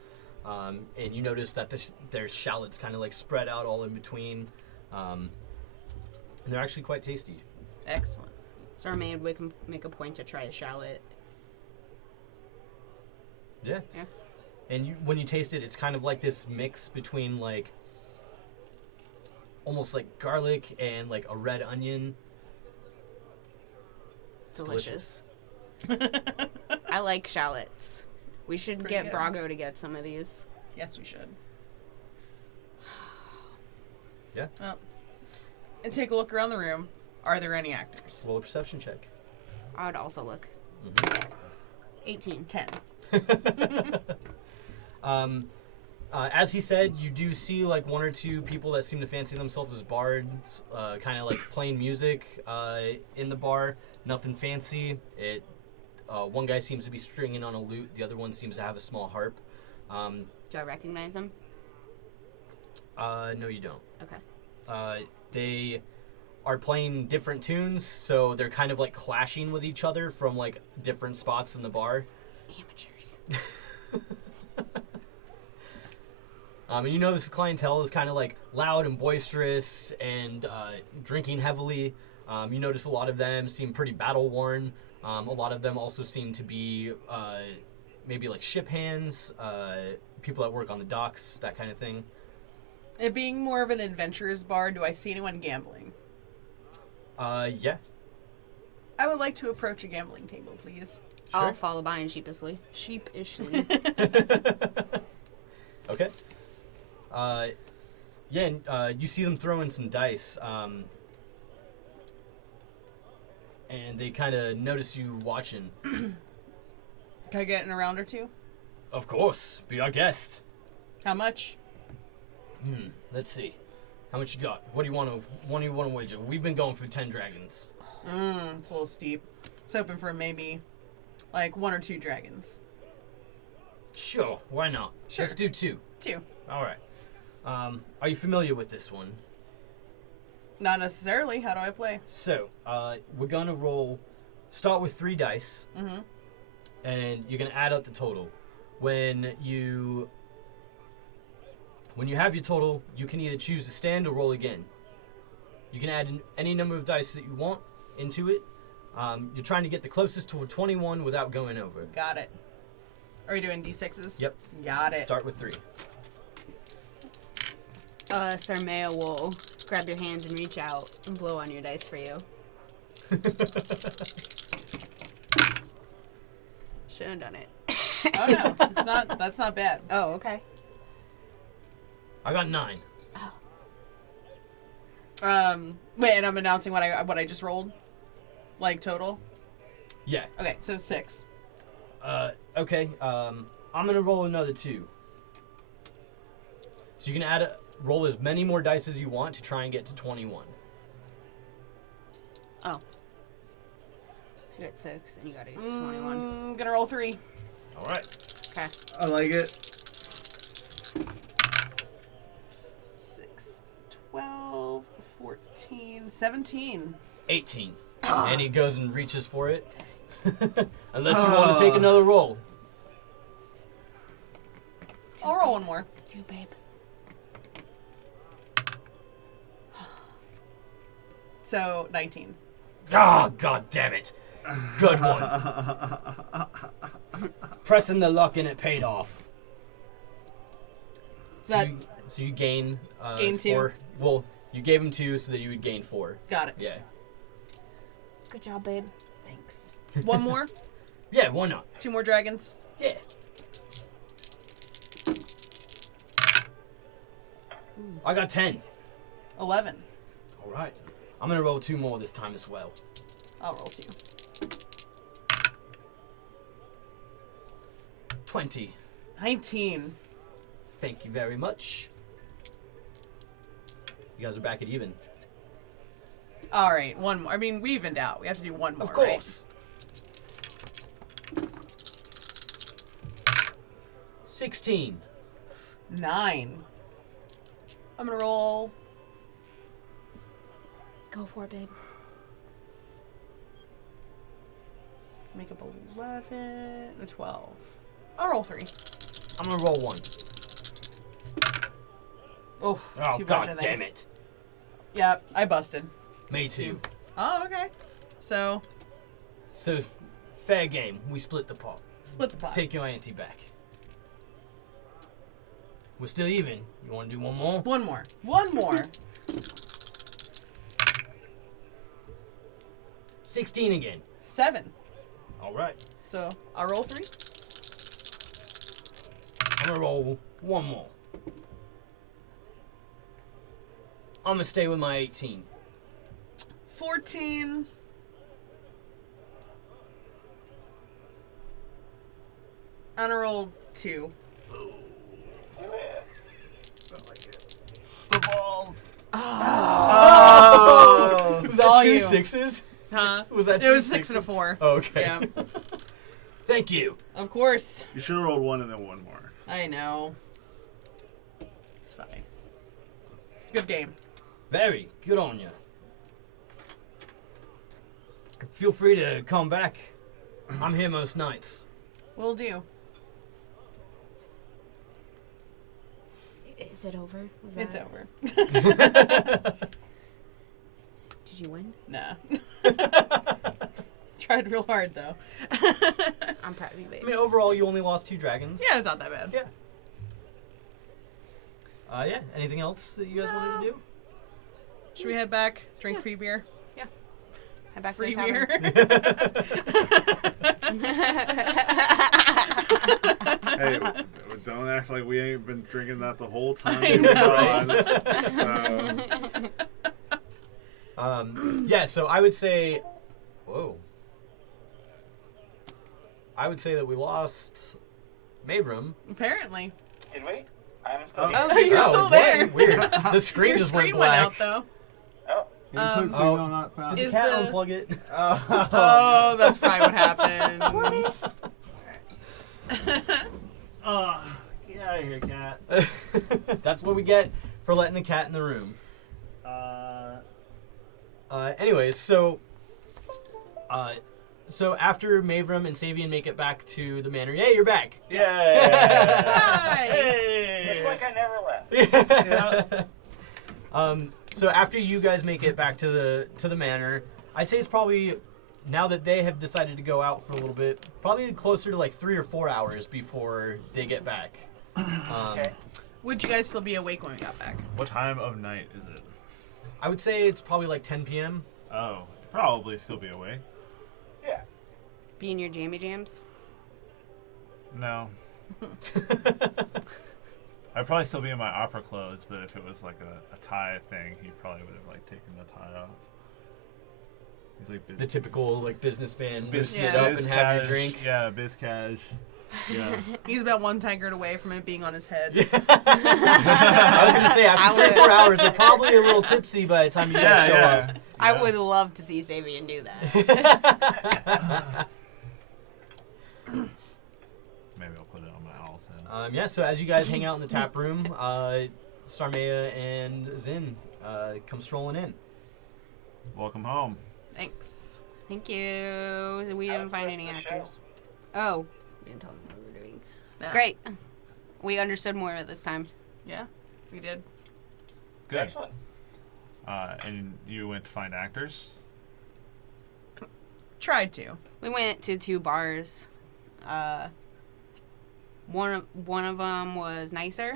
And you notice that there's shallots kind of like spread out all in between. And they're actually quite tasty. Excellent. So our maid would make a point to try a shallot. Yeah. Yeah. And when you taste it, it's kind of like this mix between like almost like garlic and like a red onion. It's Delicious. I like shallots. We should pretty get good. Brago to get some of these. Yes, we should. Yeah. Well, and take a look around the room. Are there any actors? Roll a perception check. I would also look. 18. 10. As he said, you do see like 1 or 2 people that seem to fancy themselves as bards, kind of like playing music in the bar. Nothing fancy. One guy seems to be stringing on a lute. The other one seems to have a small harp. Do I recognize them? No, you don't. Okay. They are playing different tunes, so they're kind of like clashing with each other from like different spots in the bar. Amateurs. And you know this clientele is kind of like loud and boisterous and drinking heavily. You notice a lot of them seem pretty battle worn. A lot of them also seem to be maybe like ship hands, people that work on the docks, that kind of thing. It being more of an adventurer's bar, do I see anyone gambling? Yeah. I would like to approach a gambling table, please. I'll Sure. follow behind sheepishly. Sheepishly. Okay. Yeah, and, you see them throwing some dice, and they kind of notice you watching. Can I get in a round or two? Of course, be our guest. How much? Let's see. How much you got? What do you want to wager? We've been going for 10 dragons. It's a little steep. It's hoping for maybe like 1 or 2 dragons. Sure, why not? Sure. Let's do 2. 2. All right. Are you familiar with this one? Not necessarily. How do I play? So, we're gonna start with 3 dice, Mm-hmm. and you're gonna add up the total. When you have your total, you can either choose to stand or roll again. You can add in any number of dice that you want into it. You're trying to get the closest to a 21 without going over. Got it. Are we doing D6s? Yep. Got it. Start with 3. Sarmea will grab your hands and reach out and blow on your dice for you. Shouldn't have done it. Oh no, it's not. That's not bad. Oh, okay. I got 9. Wait, and I'm announcing what I just rolled, like total. Yeah. Okay, so 6. Okay. I'm gonna roll another 2. So you can roll as many more dice as you want to try and get to 21. Oh. So you're at 6 and you got to get to 21. I'm gonna roll 3. All right. Okay. I like it. 6, 12, 14, 17. 18. And he goes and reaches for it. Unless you want to take another roll. I'll roll 1 more. 2, babe. So 19. Ah, god damn it. Good one. Pressing the luck and it paid off. That- So you gain Gain 2? 4. Well, you gave him 2 so that you would gain 4. Got it. Yeah. Good job, babe. Thanks. 1 more. Yeah, why not? 2 more dragons. Yeah. I got 10. 11. All right. I'm going to roll 2 more this time as well. I'll roll 2. 20. 19. Thank you very much. You guys are back at even. All right, 1 more. I mean, we evened out. We have to do 1 more. Of course. 16. Right? 9. I'm gonna roll. Go for it, babe. Make up 11, a 12. I'll roll 3. I'm going to roll 1. Oh, Oh, too much, I god think. damn it. Yeah, I busted. Me too. Oh, okay. So, So, fair game. We split the pot. split the pot. Take your ante back. We're still even. You want to do 1 more? 1 more. 1 more. 16 again. 7. All right. So, I'll roll 3. I'm going to roll 1 more. I'm going to stay with my 18. 14. I'm gonna roll 2. The balls. Oh! Was that all 2 you. 6s? Huh? Was that It 2 was 6 and a 6s? 4. Okay. Yeah. Thank you. Of course. You should have rolled 1 and then 1 more. I know. It's fine. Good game. Very good on you. Feel free to come back. I'm here most nights. Will do. Is it over? Was It's that... over. Did you win? Nah. Tried real hard though. I'm proud of you, babe. I mean, overall, you only lost 2 dragons. Yeah, it's not that bad. Yeah. Yeah. Anything else that you guys wanted to do? Should we head back? Drink free beer? Head back Free to the beer? Hey, don't act like we ain't been drinking that the whole time I we've been know. gone. So, Yeah. So I would say, whoa. I would say that we lost Mavram. Apparently. Did we? I'm still Oh. here. Oh, you're still it's there. working. Weird. The screen Your just screen went black. out though. Oh, input Um, signal not found. Did the Is cat the- unplug it? Oh, that's probably what happened. Oh, get out of here, cat. That's what we get for letting the cat in the room. Anyways, so after Mavram and Savian make it back to the manor, yeah, you're back. Yeah. Hi. it's like I never left. So after you guys make it back to the manor, I'd say it's probably, now that they have decided to go out for a little bit, probably closer to like 3 or 4 hours before they get back. Okay. Would you guys still be awake when we got back? What time of night is it? I would say it's probably like 10 p.m. Oh, probably still be awake. Yeah. Be in your jammy jams. No. I'd probably still be in my opera clothes, but if it was like a tie thing, he probably would have like taken the tie off. He's like The typical like businessman, biz, Yeah. sit up biz and have your cash. drink. Yeah, biz cash. Yeah. He's about one tankard away from it being on his head. I was gonna say after I 24 hours, they're probably a little tipsy by the time you guys show up. I would love to see Sabian do that. Maybe I'll put it on my owl's head. Yeah, so as you guys hang out in the tap room, Sarmea and Zin come strolling in. Welcome home. Thanks. Thank you. We How didn't was find the any rest of the actors. Oh, we didn't tell them what we were doing. Yeah. Great. We understood more of it this time. Yeah, we did. Good. Excellent. And you went to find actors? Tried to. We went to 2 bars. One of them was nicer,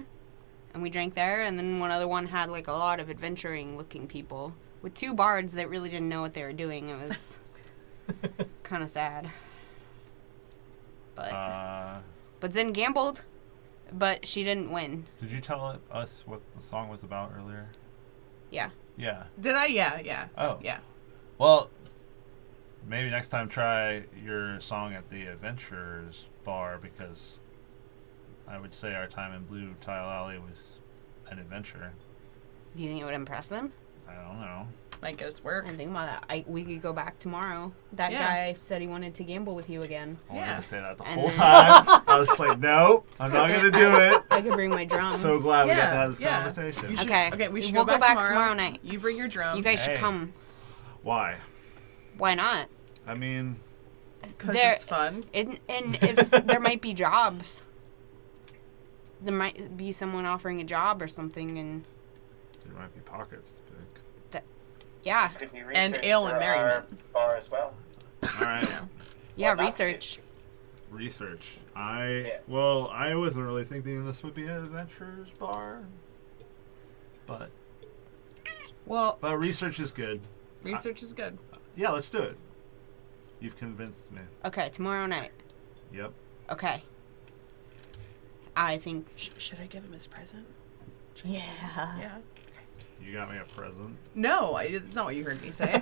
and we drank there. And then one other one had like a lot of adventuring-looking people with 2 bards that really didn't know what they were doing. It was kind of sad. But Zen gambled, but she didn't win. Did you tell us what the song was about earlier? Yeah. Yeah. Did I? Yeah. Oh. Yeah. Well, maybe next time try your song at the Adventurers Bar, because I would say our time in Blue Tile Alley was an adventure. Do you think it would impress them? I don't know. Might get us I work. didn't think about that. We could go back tomorrow. That Yeah. guy said he wanted to gamble with you again. I wanted Yeah. to say that the And whole then- time. I was just like, nope, I'm not going to do it. I could bring my drum. So glad we got to Yeah, have this yeah. conversation. You should- Okay. Okay, we should We'll go go back back tomorrow. night. You bring your drum. You guys should Hey. come. Why? Why not? I mean, Because There- it's fun. And if there might be jobs, there might be someone offering a job or something, and there might be pockets. yeah, Could we And research ale and for merriment. our bar as well? All right. yeah, not research. Research. Yeah. Well, I wasn't really thinking this would be an Adventurers Bar. But Well, research is good. research is good. Yeah, let's do it. You've convinced me. Okay, tomorrow night. Yep. Okay. I think. Should I give him his present? Yeah. Yeah. You got me a present. No, it's not what you heard me say.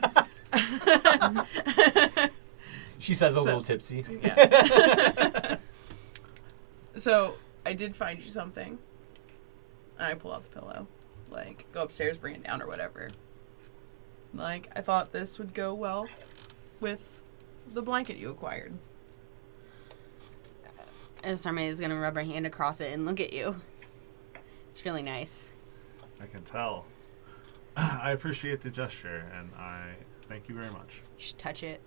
She says a So- little tipsy. Yeah. So I did find you something. And I pull out the pillow. Like, go upstairs, bring it down, or whatever. Like, I thought this would go well with the blanket you acquired. And Sarmay is gonna rub her hand across it and look at you. It's really nice. I can tell. I appreciate the gesture, and I thank you very much. You should touch it.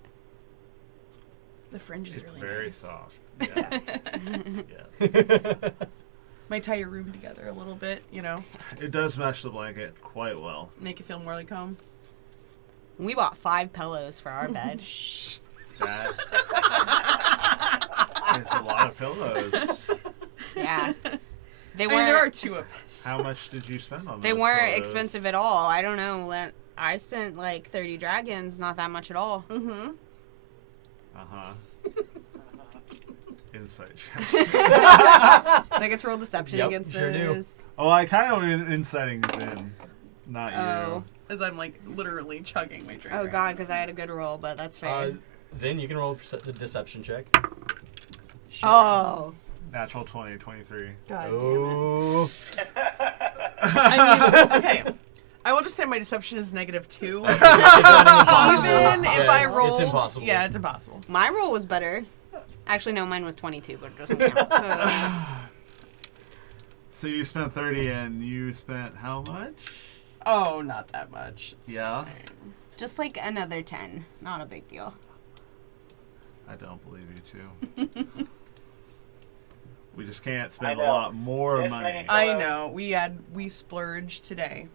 The fringe is It's really very nice. soft. Yes. Yes. Might tie your room together a little bit, you know, It does match the blanket quite well. make you feel more like home. We bought 5 pillows for our bed. That it's a lot of pillows. Yeah. They I mean, weren't. there are two of us. How much did you spend on They those weren't photos? expensive at all. I don't know. I spent like 30 dragons. Not that much at all. Mm-hmm. Uh-huh. Insight check. So I get to roll deception Yep, against sure do. this. Oh, I kind of inciting Zin, not Oh. As I'm like literally chugging my drink. Oh right god, because I had a good roll, but that's fair. Zin, you can roll a deception check. Oh. you. Natural 20, 23. God Oh. damn it. I mean, okay. I will just say my deception is -2. It's not impossible. Even if Yeah, I roll, it's impossible. Yeah, it's impossible. My roll was better. Actually, no, mine was 22, but it doesn't count. So, So you spent 30 and you spent how much? Oh, not that much. Yeah. just like another 10. Not a big deal. I don't believe you too. We just can't spend I a know. lot more This money. many- I know. We splurged today.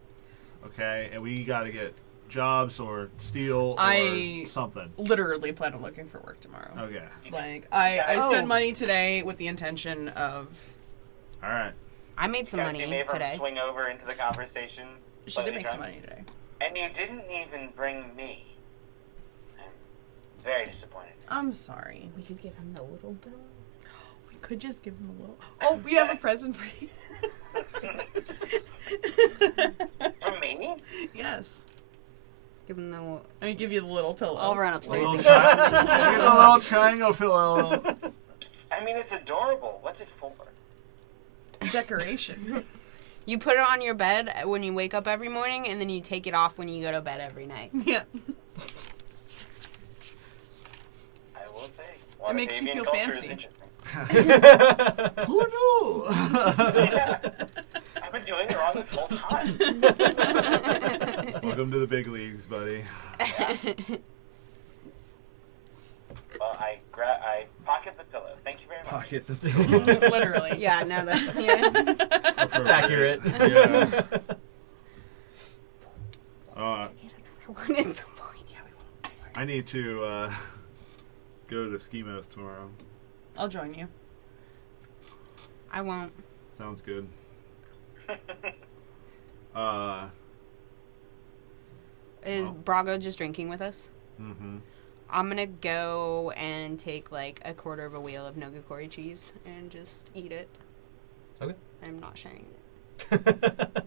Okay, and we got to get jobs or steal I- or something. Literally plan on looking for work tomorrow. Okay. Like I Oh. spent money today with the intention of. All right. I made some You guys money see Maverick today. swing over into the conversation. She slightly did make some drunk. money today. And you didn't even bring me. I'm very disappointed. I'm sorry. We could give him the little bill. We could just give him a little. Oh, we have a present for you. From me? Yes. Give him the. Let me give you the little pillow. I'll run upstairs Little and Here's a little triangle pillow. I mean, it's adorable. What's it for? Decoration. You put it on your bed when you wake up every morning, and then you take it off when you go to bed every night. Yeah. I will say. It makes you Waterdeepian feel culture fancy. is interesting. Who knew? Yeah. I've been doing it wrong this whole time. Welcome to the big leagues, buddy. Well, I pocket the pillow. Thank you very much. Pocket the pillow. Literally. Yeah, no, that's yeah. It's accurate. Yeah. One at some point. I need to go to Schemos tomorrow. I'll join you. I won't. Sounds good. Is Well. Brago just drinking with us? Mm-hmm. I'm gonna go and take like a quarter of a wheel of Nogakori cheese and just eat it. Okay. I'm not sharing it.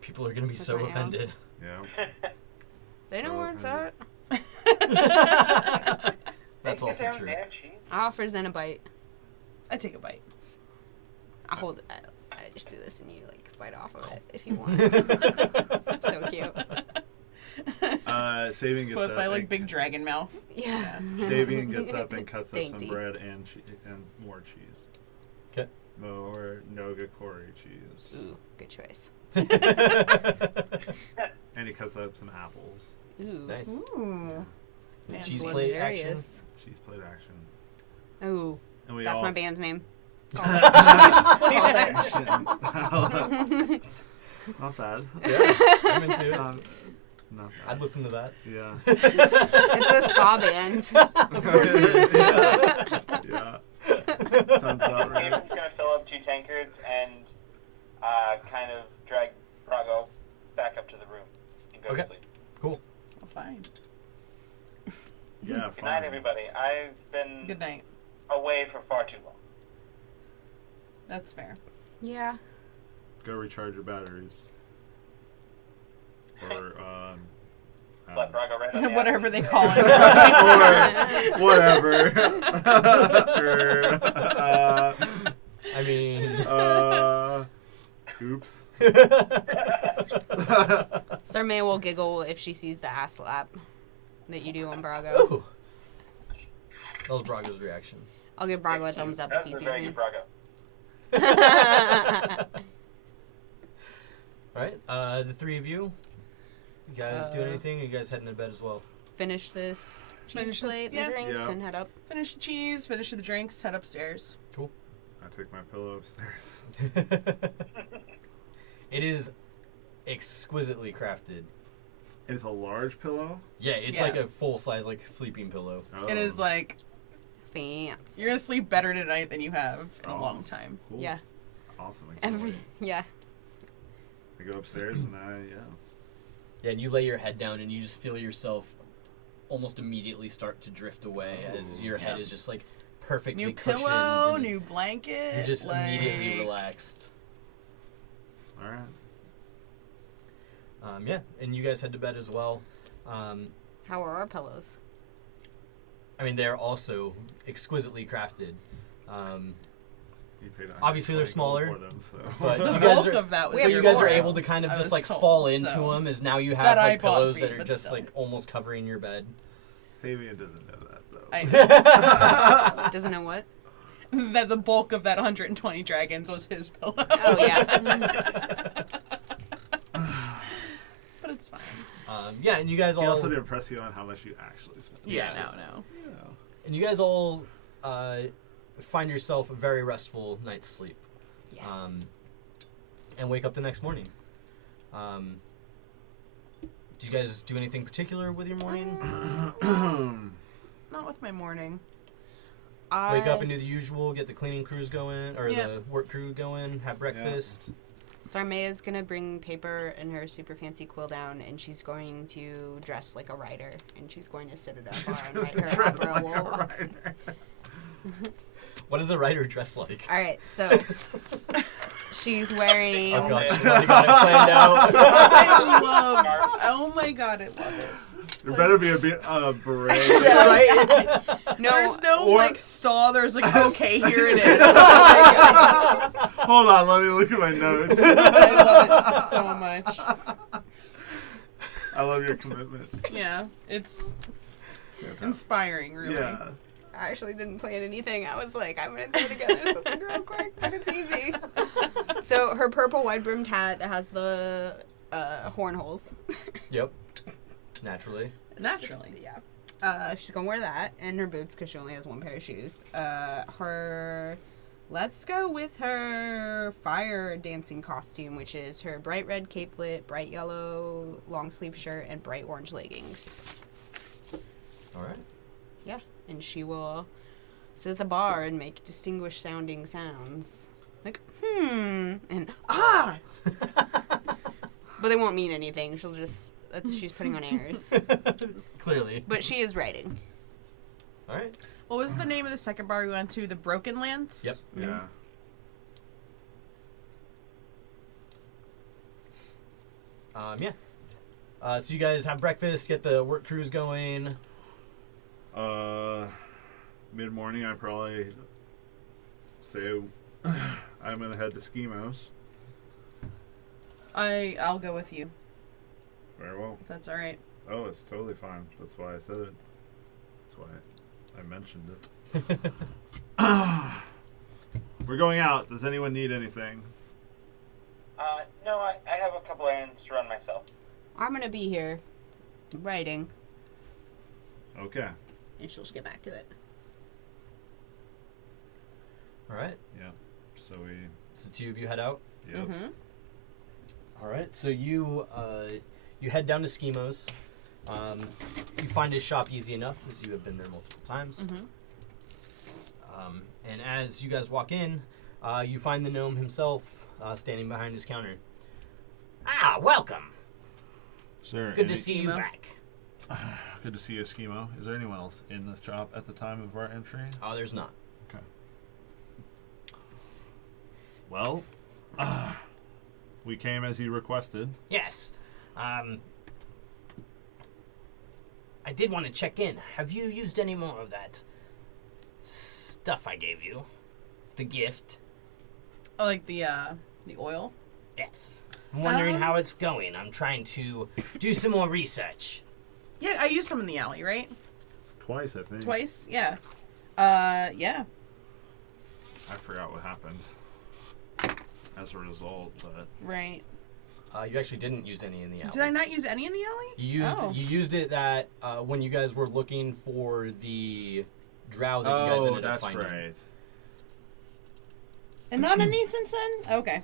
People are gonna be With so my offended. Yeah. They know So where it's offended. at. That's Thank you, also Sarah, true. damn cheese. I offer Zen a bite. I take a bite. I hold it. I just do this and you like bite off of it if you want. So cute. Sabian gets With up. my like and- big dragon mouth. Yeah. Sabian gets up and cuts up some Dainty. bread and and more cheese. 'Kay. More Nogakori cheese. Ooh, good choice. And he cuts up some apples. Ooh. Nice. Ooh. Man, Cheese so plate action. luxurious. Cheese plate action. Ooh, And we that's all my band's name. action. Not bad. Yeah, I'm into it. Not bad. I'd listen to that. Yeah. It's a ska band. Of course it is. Yeah. Sounds about right. Abram's gonna fill up 2 tankards and kind of drag Brago back up to the room and go Okay. to sleep. Cool. Well, fine. Yeah. Good night, everybody. I've been Good night. away for far too long. That's fair. Yeah. Go recharge your batteries. Or Slap Brago right on the Whatever ass. they call it. or whatever. Or, I mean, oops. Sir May will giggle if she sees the ass slap that you do on Brago. ooh. That was Brago's reaction. I'll give Brago a thumbs up if That's he a sees very me. good Brago. All right, the three of you. You guys doing anything? Or you guys heading to bed as well? Finish this cheese Finish this, plate, yeah. the drinks, Yeah. and head up. Finish the cheese, finish the drinks, head upstairs. I took my pillow upstairs. It is exquisitely crafted. It's a large pillow. Yeah, it's Yeah. like a full size like sleeping pillow. Oh. It is like fancy. You're gonna sleep better tonight than you have in a long time. Cool. Yeah. Awesome. I can't wait. Yeah. I go upstairs and Yeah, and you lay your head down and you just feel yourself almost immediately start to drift away as your head is just like perfectly New cushioned pillow, and new blanket. you're just immediately like- relaxed. All right. Yeah, and you guys head to bed as well. How are our pillows? I mean, they're also exquisitely crafted. You paid Obviously, they're 120 smaller, gold for them, so. but The you guys bulk are, of that was We so have you your guys are four. able to kind of I just was like told, fall into so. them as now you have That I like bought pillows for that you, are but just still. like almost covering your bed. Sabian doesn't know that, though. I know. Doesn't know what? That the bulk of that 120 dragons was his pillow. Oh, yeah. But it's fine. Yeah, and you guys He all also didn't press you on how much you actually spent. Yeah, Yeah. no. You know. and you guys all find yourself a very restful night's sleep. Yes. And wake up the next morning. Do you guys do anything particular with your morning? Not with my morning. Wake up and do the usual, get the cleaning crews going, or Yeah. the work crew going, have breakfast. Sarmea's gonna bring paper and her super fancy quill down, and she's going to dress like a writer, and she's going to sit at a bar and write her Dressed opera like a wool. writer. What does a writer dress like? All right, so she's wearing. Oh god, she's already got it planned out. I love. Oh my god, I love it. There better be a beret. Yeah, right? No, There's no Or- like stall. There's like, okay, here it is. Hold on, let me look at my notes. I love it so much. I love your commitment. Yeah, it's Fantastic. inspiring, really. Yeah. I actually didn't plan anything. I was like, I'm gonna throw together something real quick, but it's easy. So her purple wide-brimmed hat that has the horn holes. Yep. Naturally. Naturally. Yeah. She's gonna wear that and her boots because she only has one pair of shoes. Let's go with her fire dancing costume, which is her bright red capelet, bright yellow long sleeve shirt, and bright orange leggings. All right. Yeah, and she will sit at the bar and make distinguished sounding sounds. Like, and ah! But they won't mean anything. She'll just, she's putting on airs. Clearly. But she is writing. All right. What was the name of the second bar we went to? The Broken Lance? Yep. Yeah. Yeah. So you guys have breakfast, get the work crews going. Mid morning, I probably say I'm gonna head to Schemos. I'll go with you. Very well. If that's all right. Oh, it's totally fine. That's why I said it. That's why I mentioned it. We're going out. Does anyone need anything? No, I have a couple errands to run myself. I'm gonna be here writing, Okay. and she'll just get back to it. All right. Yeah. So So two of you head out. Yep. Mm-hmm. All right. So you head down to Schemos. You find his shop easy enough, as you have been there multiple times. And as you guys walk in, you find the gnome himself standing behind his counter. Ah, welcome. Sir, Good to see you Schemo? back. Good to see you, Schemo. Is there anyone else in this shop at the time of our entry? Oh, there's not. Okay. Well, we came as you requested. Yes. I did want to check in. Have you used any more of that stuff I gave you? The gift? Oh, like the oil? Yes. I'm wondering how it's going. I'm trying to do some more research. Yeah, I used some in the alley, right? Twice, I think. Twice? Yeah. Yeah. I forgot what happened as a result, but Right. You actually didn't use any in the alley. Did I not use any in the alley? You used it at when you guys were looking for the drow that you guys ended up that's finding. right. And not any since then? Okay.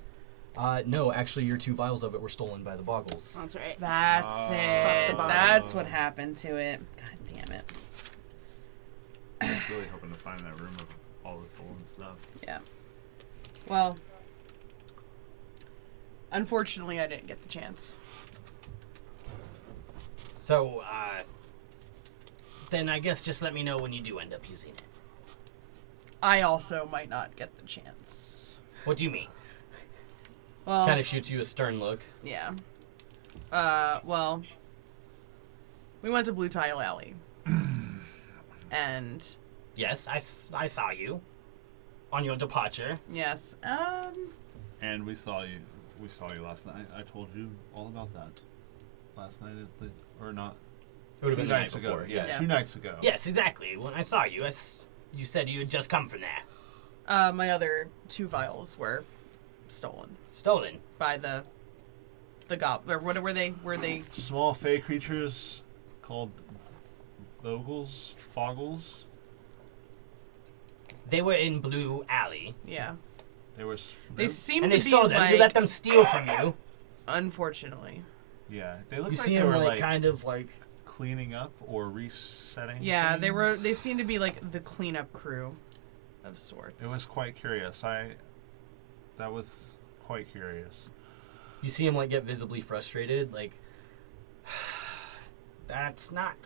No, actually, your 2 vials of it were stolen by the Boggles. That's right. That's it. Oh. That's what happened to it. God damn it. really hoping to find that room of all the stolen stuff. Yeah. Well, unfortunately, I didn't get the chance. So, then I guess just let me know when you do end up using it. I also might not get the chance. What do you mean? Well, Kind of shoots you a stern look. yeah. Well, we went to Blue Tile Alley. And, Yes, I saw you on your departure. yes, And we saw you. We saw you last night. I told you all about that last night at the or not. It would have been the night nights ago. before. Yeah, Yeah. 2 nights ago. Yes, exactly. When I saw you, you said you had just come from there. my other 2 vials were stolen Stolen. by the or what were they? Were they? Small fey creatures called Bogles. Foggles. They were in Blue Alley. Yeah. They were. They seem And to they be stole them. like. You let them steal from you. Unfortunately. Yeah, they looked You like see they them were like like kind of like. cleaning up or resetting. Yeah, they were. things. They seemed to be like the cleanup crew, of sorts. It was quite curious. That was quite curious. You see him like get visibly frustrated, like. That's not.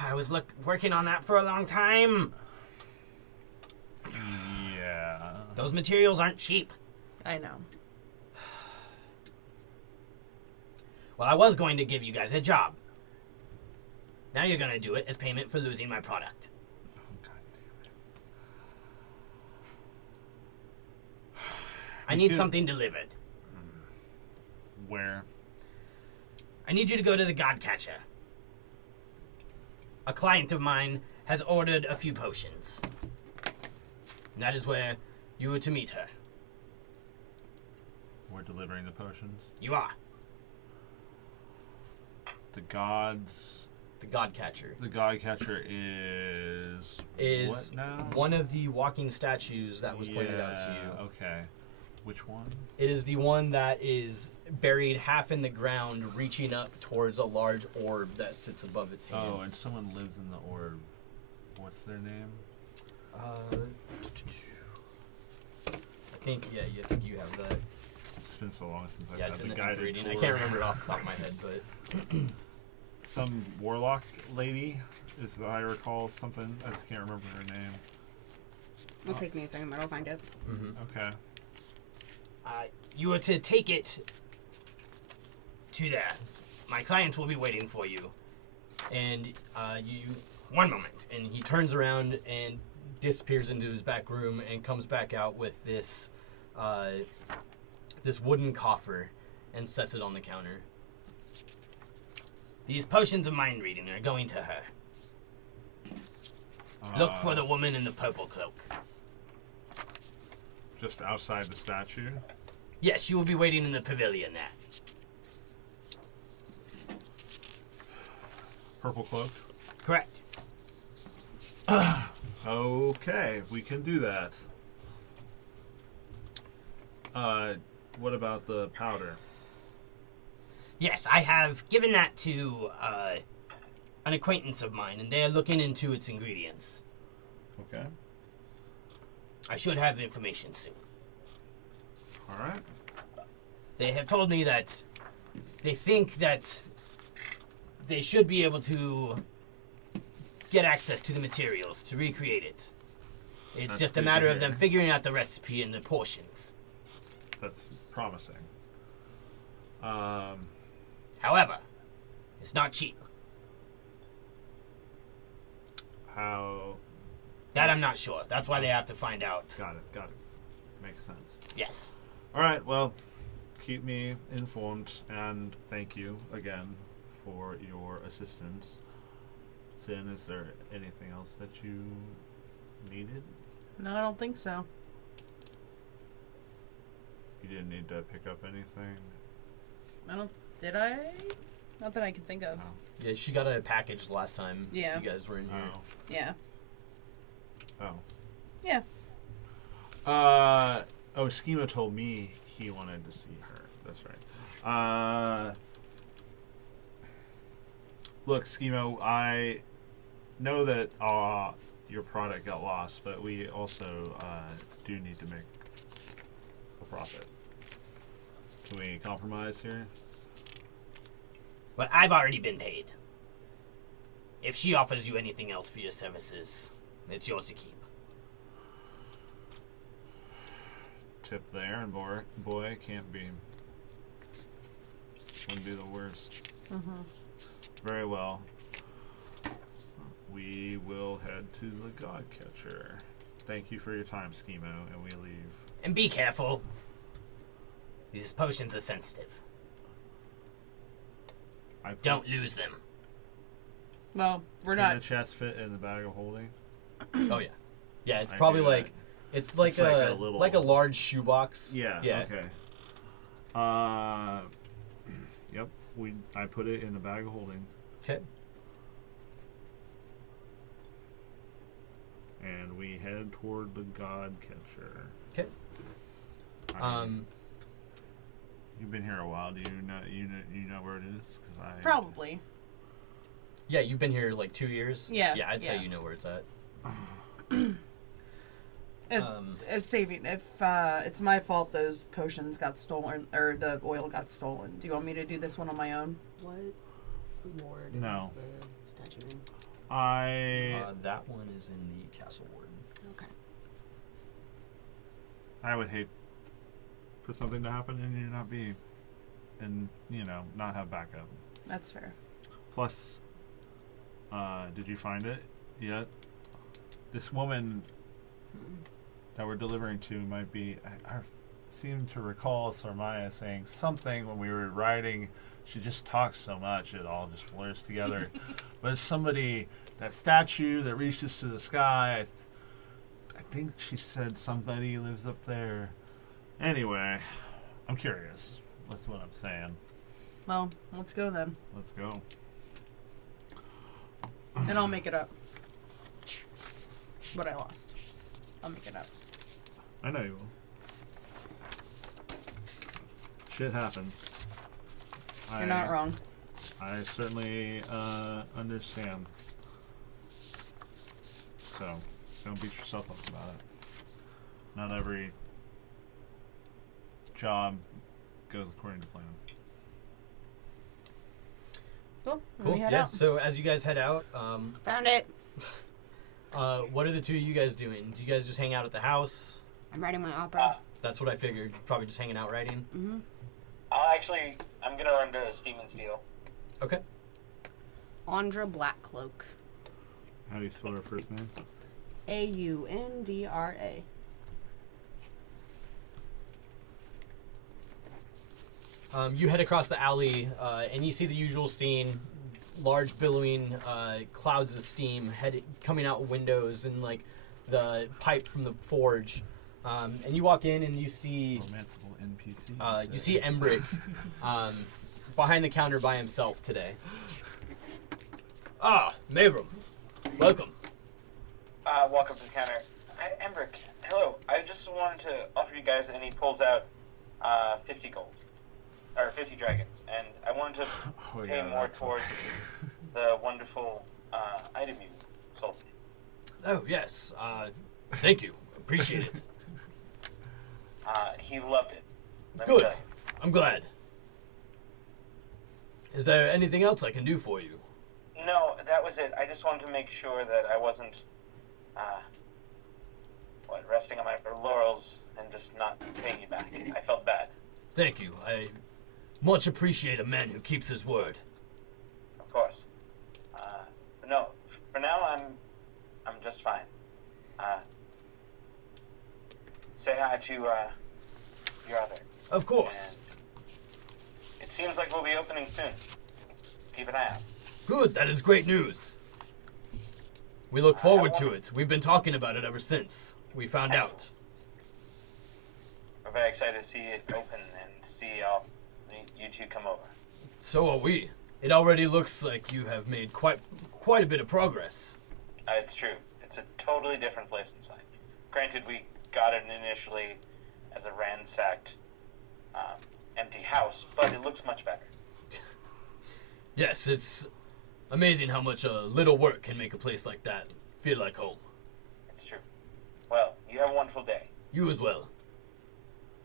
I was working on that for a long time. Yeah. Those materials aren't cheap. I know. Well, I was going to give you guys a job. Now you're gonna do it as payment for losing my product. God I need could- something delivered. damn it. Where? I need you to go to the Godcatcher. A client of mine has ordered a few potions. And that is where you are to meet her. We're delivering the potions. You are. The gods. The Godcatcher The god catcher is. is what now? one of the walking statues that was pointed out to you. Okay. Which one? It is the one that is buried half in the ground, reaching up towards a large orb that sits above its hand. Oh, and someone lives in the orb. What's their name? I think you have that. It's been so long since I've Yeah, had it's in the the guided reading. tour. I can't remember it off the top of my head, but Some warlock lady, is what I recall. Something. I just can't remember her name. It'll take me a second, but I'll find it. Okay. you are to take it to there. My client will be waiting for you. And one moment. And he turns around and disappears into his back room and comes back out with this wooden coffer and sets it on the counter. These potions of mind reading are going to her. Look for the woman in the purple cloak. Just outside the statue. Yes, she will be waiting in the pavilion there. Purple cloak. Correct. Okay, we can do that. What about the powder? Yes, I have given that to an acquaintance of mine, and they are looking into its ingredients. Okay. I should have information soon. All right. They have told me that they think that they should be able to get access to the materials to recreate it. It's That's just a good to matter of hear. them figuring out the recipe and the portions. That's promising. However, it's not cheap. How? That I'm not sure. That's why they have to find out. Got it. Makes sense. Yes. All right. Well, keep me informed, and thank you again for your assistance. Sin, is there anything else that you needed? No, I don't think so. You didn't need to pick up anything? Did I? Not that I can think of. No. Yeah, she got a package last time Yeah. you guys were in here. Oh. Yeah. Oh. Yeah. Schema told me he wanted to see her. That's right. Look, Schema, know that your product got lost, but we also do need to make a profit. Can we compromise here? Well, I've already been paid. If she offers you anything else for your services, it's yours to keep. Tip there, and boy, can't be. Wouldn't be the worst. Mm-hmm. Very well. We will head to the God Catcher. Thank you for your time, Schemo, and we leave. And be careful. These potions are sensitive. Don't lose them. Well, we're Can not. the chest fit in the bag of holding? Oh yeah. Yeah, it's I probably do that. like it's like It's a like a little- like a large shoebox. Yeah. Yeah. Okay. Yep. I put it in the bag of holding, Okay. and we head toward the God Catcher. Okay. You've been here a while. Do you know where it is? 'Cause I Probably. Yeah, you've been here like 2 years. Yeah, Yeah, I'd say yeah. you know where it's at. It's saving. If it's my fault, those potions got stolen, or the oil got stolen. Do you want me to do this one on my own? What ward No. is the statue in? That one is in the Castle Ward. Okay. I would hate for something to happen and you not be, and not have backup. That's fair. Plus, did you find it yet? This woman that we're delivering to might be. I seem to recall Sarmaya saying something when we were riding. She just talks so much, it all just blurs together. But it's somebody, that statue that reaches to the sky. I think she said somebody lives up there. Anyway, I'm curious. That's what I'm saying. Well, let's go then. Let's go. And I'll make it up. What I lost. I'll make it up. I know you will. Shit happens. You're not wrong. I certainly understand. So, don't beat yourself up about it. Not every job goes according to plan. Cool. Cool. We head Yeah. out. So as you guys head out, Found it. what are the two of you guys doing? Do you guys just hang out at the house? I'm writing my opera. That's what I figured. Probably just hanging out writing. Mm-hmm. I'm gonna run to Steam and Steel. Okay. Andra Blackcloak. How do you spell her first name? Aundra. You head across the alley, and you see the usual scene: large billowing clouds of steam coming out windows, and like the pipe from the forge. And you walk in, and you see Romanceable NPC. you see Embrick behind the counter by himself today. Ah, Mavrum, welcome. Walk up to the counter. Embrick, hello. I just wanted to offer you guys, and he pulls out 50 gold. Or 50 dragons. And I wanted to pay more towards the wonderful item you sold me. Oh yes, thank you, appreciate it. He loved it. Let me Good, tell you. I'm glad. Is there anything else I can do for you? No, that was it. I just wanted to make sure that I wasn't, resting on my laurels and just not paying you back. I felt bad. Thank you. I much appreciate a man who keeps his word. Of course. But no, for now I'm just fine. Say hi to your other. Of course. And it seems like we'll be opening soon. Keep an eye out. Good, that is great news. We look forward to it. We've been talking about it ever since we found out. We're very excited to see it open and see you two come over. So are we. It already looks like you have made quite a bit of progress. It's true. It's a totally different place inside. Granted, we got it initially as a ransacked, empty house, but it looks much better. Yes, it's Amazing how much little work can make a place like that feel like home. It's true. Well, you have a wonderful day. You as well.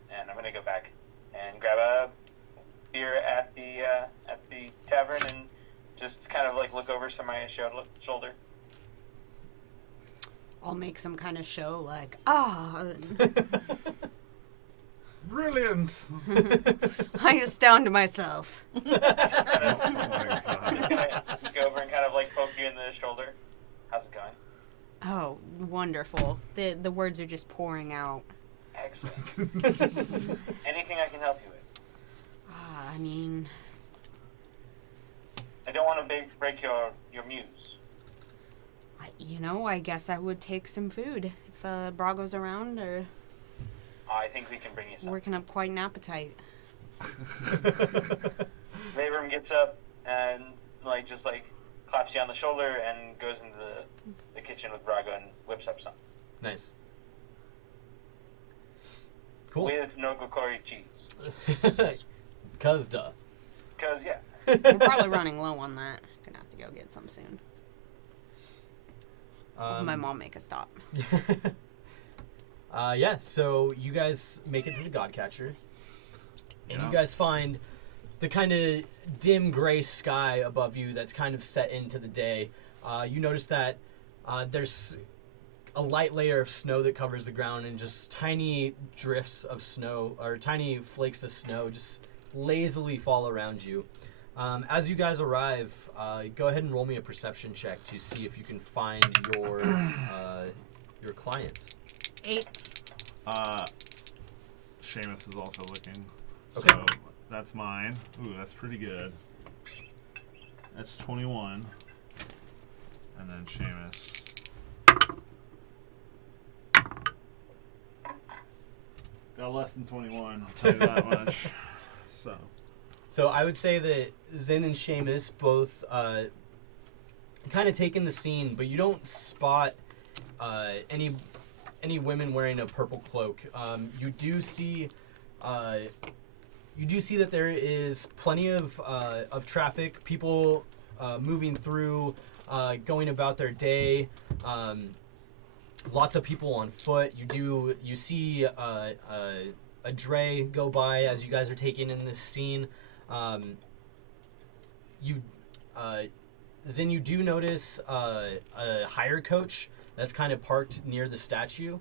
And I'm gonna go back and grab a beer at the tavern and just kind of like look over my shoulder. I'll make some kind of show like, Brilliant. I astound myself. Oh my god. Go over and kind of like poke you in the shoulder. How's it going? Oh, wonderful. The words are just pouring out. Excellent. Anything I can help you with? I mean, I don't want to break your muse. I guess I would take some food if Brago's around, or I think we can bring you some. working up quite an appetite. Mayroom gets up and just claps you on the shoulder and goes into the kitchen with Brago and whips up some. Nice. Cool. With no glacori cheese. Cause duh. Because, yeah. We're probably running low on that. Gonna have to go get some soon. My mom make a stop. Yeah, so you guys make it to the Godcatcher, and Yeah. you guys find the kind of dim gray sky above you that's kind of set into the day. You notice that there's a light layer of snow that covers the ground, and just tiny drifts of snow, or tiny flakes of snow, just lazily fall around you. As you guys arrive, go ahead and roll me a perception check to see if you can find your client. 8. Seamus is also looking. Okay. So that's mine. Ooh, that's pretty good. That's 21. And then Seamus. Got less than 21, I'll tell you that much. So I would say that Zin and Seamus both kind of take in the scene, but you don't spot any women wearing a purple cloak. You do see that there is plenty of traffic, people moving through, going about their day. Lots of people on foot. You see a dray go by as you guys are taking in this scene. Zin, you do notice a hire coach that's kind of parked near the statue.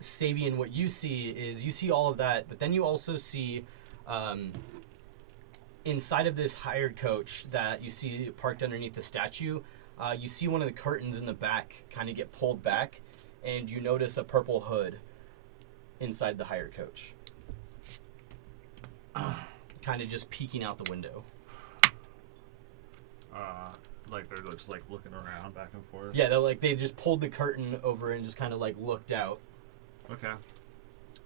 Savian, what you see all of that, but then you also see inside of this hired coach that you see parked underneath the statue, you see one of the curtains in the back kind of get pulled back, and you notice a purple hood inside the hired coach. Kind of just peeking out the window. they're just looking around back and forth. Yeah, they just pulled the curtain over and just kind of looked out. Okay.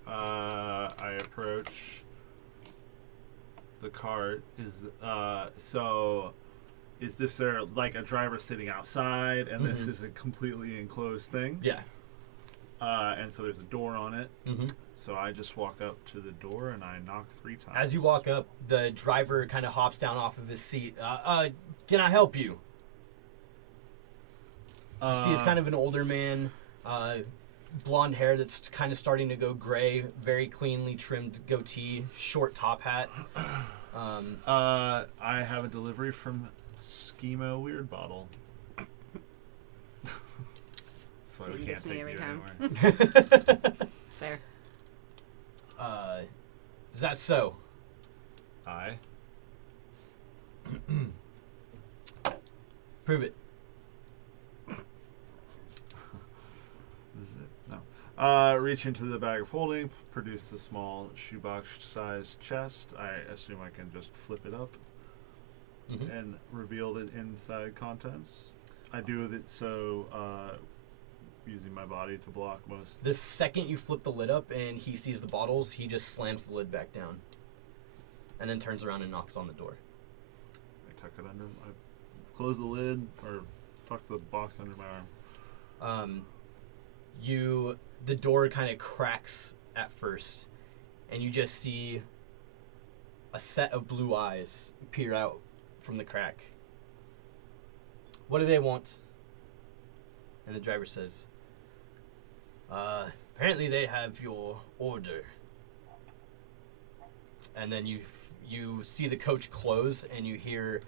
I approach the cart. Is this there a driver sitting outside, and this is a completely enclosed thing? Yeah. And so there's a door on it. Mm-hmm. So I just walk up to the door and I knock 3 times. As you walk up, the driver kind of hops down off of his seat. Can I help you? You see, it's kind of an older man, blonde hair that's kind of starting to go gray, very cleanly trimmed goatee, short top hat. I have a delivery from Schemo Weird Bottle. That's why Same we gets can't me take every you time. anywhere. Fair. Is that so? Aye. Prove it. This is it? No. Reach into the bag of holding, produce the small shoebox-sized chest. I assume I can just flip it up and reveal the inside contents. I do it so using my body to block most. The second you flip the lid up and he sees the bottles, he just slams the lid back down. And then turns around and knocks on the door. I tuck it under. I close the lid or tuck the box under my arm. The door kind of cracks at first, and you just see a set of blue eyes peer out from the crack. What do they want? And the driver says, apparently they have your order. And then you see the coach close, and you hear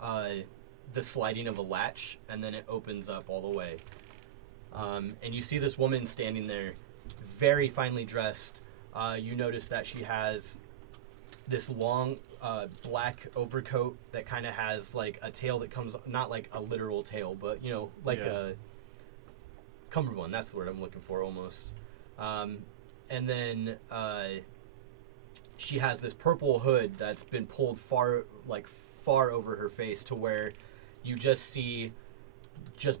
the sliding of a latch, and then it opens up all the way. And you see this woman standing there, very finely dressed. You notice that she has this long black overcoat that kind of has like a tail that comes, not like a literal tail, but you know, like a cummerbund. That's the word I'm looking for, almost. And then she has this purple hood that's been pulled far over her face to where you just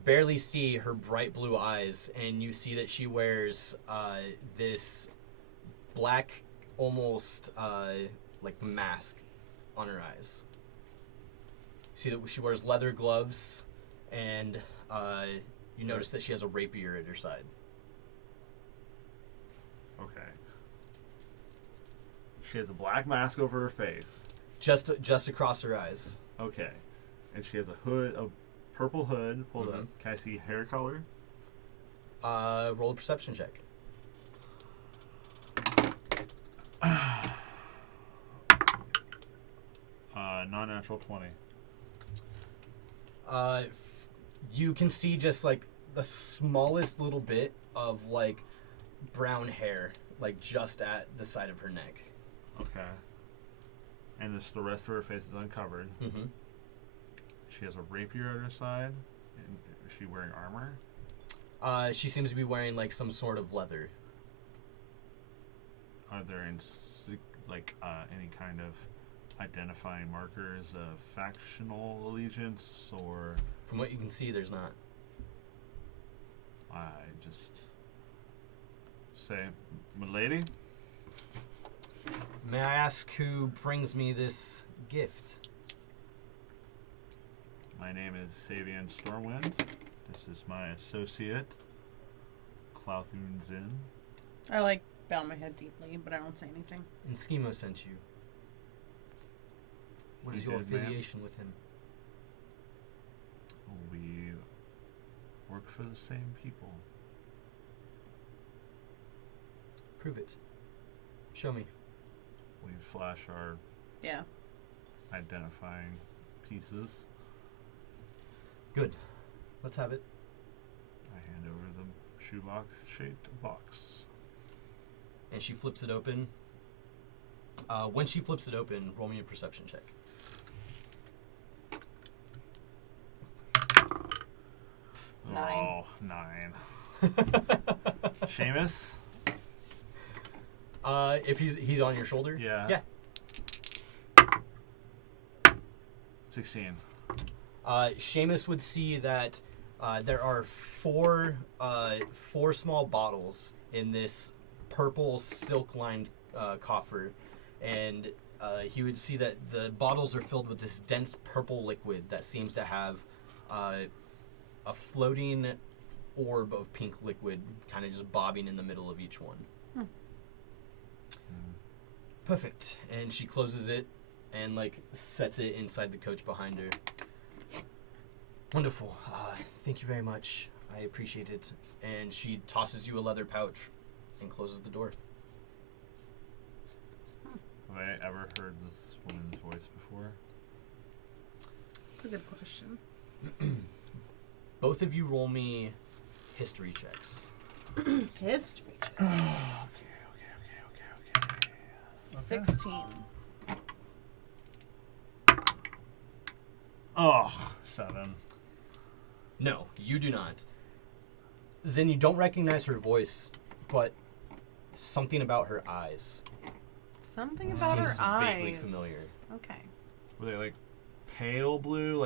barely see her bright blue eyes, and you see that she wears this black, almost like mask on her eyes. See that she wears leather gloves, and you notice that she has a rapier at her side. Okay. She has a black mask over her face. Just across her eyes. Okay. And she has a hood, a purple hood pulled up. Can I see hair color? Roll a perception check. Non-natural 20. You can see just like the smallest little bit of like brown hair, like just at the side of her neck. Okay. And just the rest of her face is uncovered. Mm-hmm. She has a rapier at her side. And is she wearing armor? She seems to be wearing like some sort of leather. Are there any kind of identifying markers of factional allegiance, or? From what you can see, there's not. I just say, "Milady, may I ask who brings me this gift?" My name is Savian Stormwind. This is my associate, Clothun Zin. I bow my head deeply, but I don't say anything. And Schemo sent you. What is He your did, ma'am. affiliation with him? We work for the same people. Prove it. Show me. We flash our Yeah. identifying pieces. Good. Let's have it. I hand over the shoebox-shaped box. And she flips it open. When she flips it open, roll me a perception check. Nine. Oh, 9. Seamus? If he's on your shoulder? Yeah. Yeah. 16. Seamus would see that there are four small bottles in this purple silk-lined coffer, and he would see that the bottles are filled with this dense purple liquid that seems to have a floating orb of pink liquid kind of just bobbing in the middle of each one. Perfect. And she closes it and sets it inside the coach behind her. Wonderful. Thank you very much. I appreciate it. And she tosses you a leather pouch and closes the door. Have I ever heard this woman's voice before? That's a good question. Both of you roll me history checks. History checks. Okay. 16. Oh, 7. No, you do not. Zin, you don't recognize her voice, but something about her eyes. Something about her Seems eyes. vaguely familiar. Okay. Were they pale blue,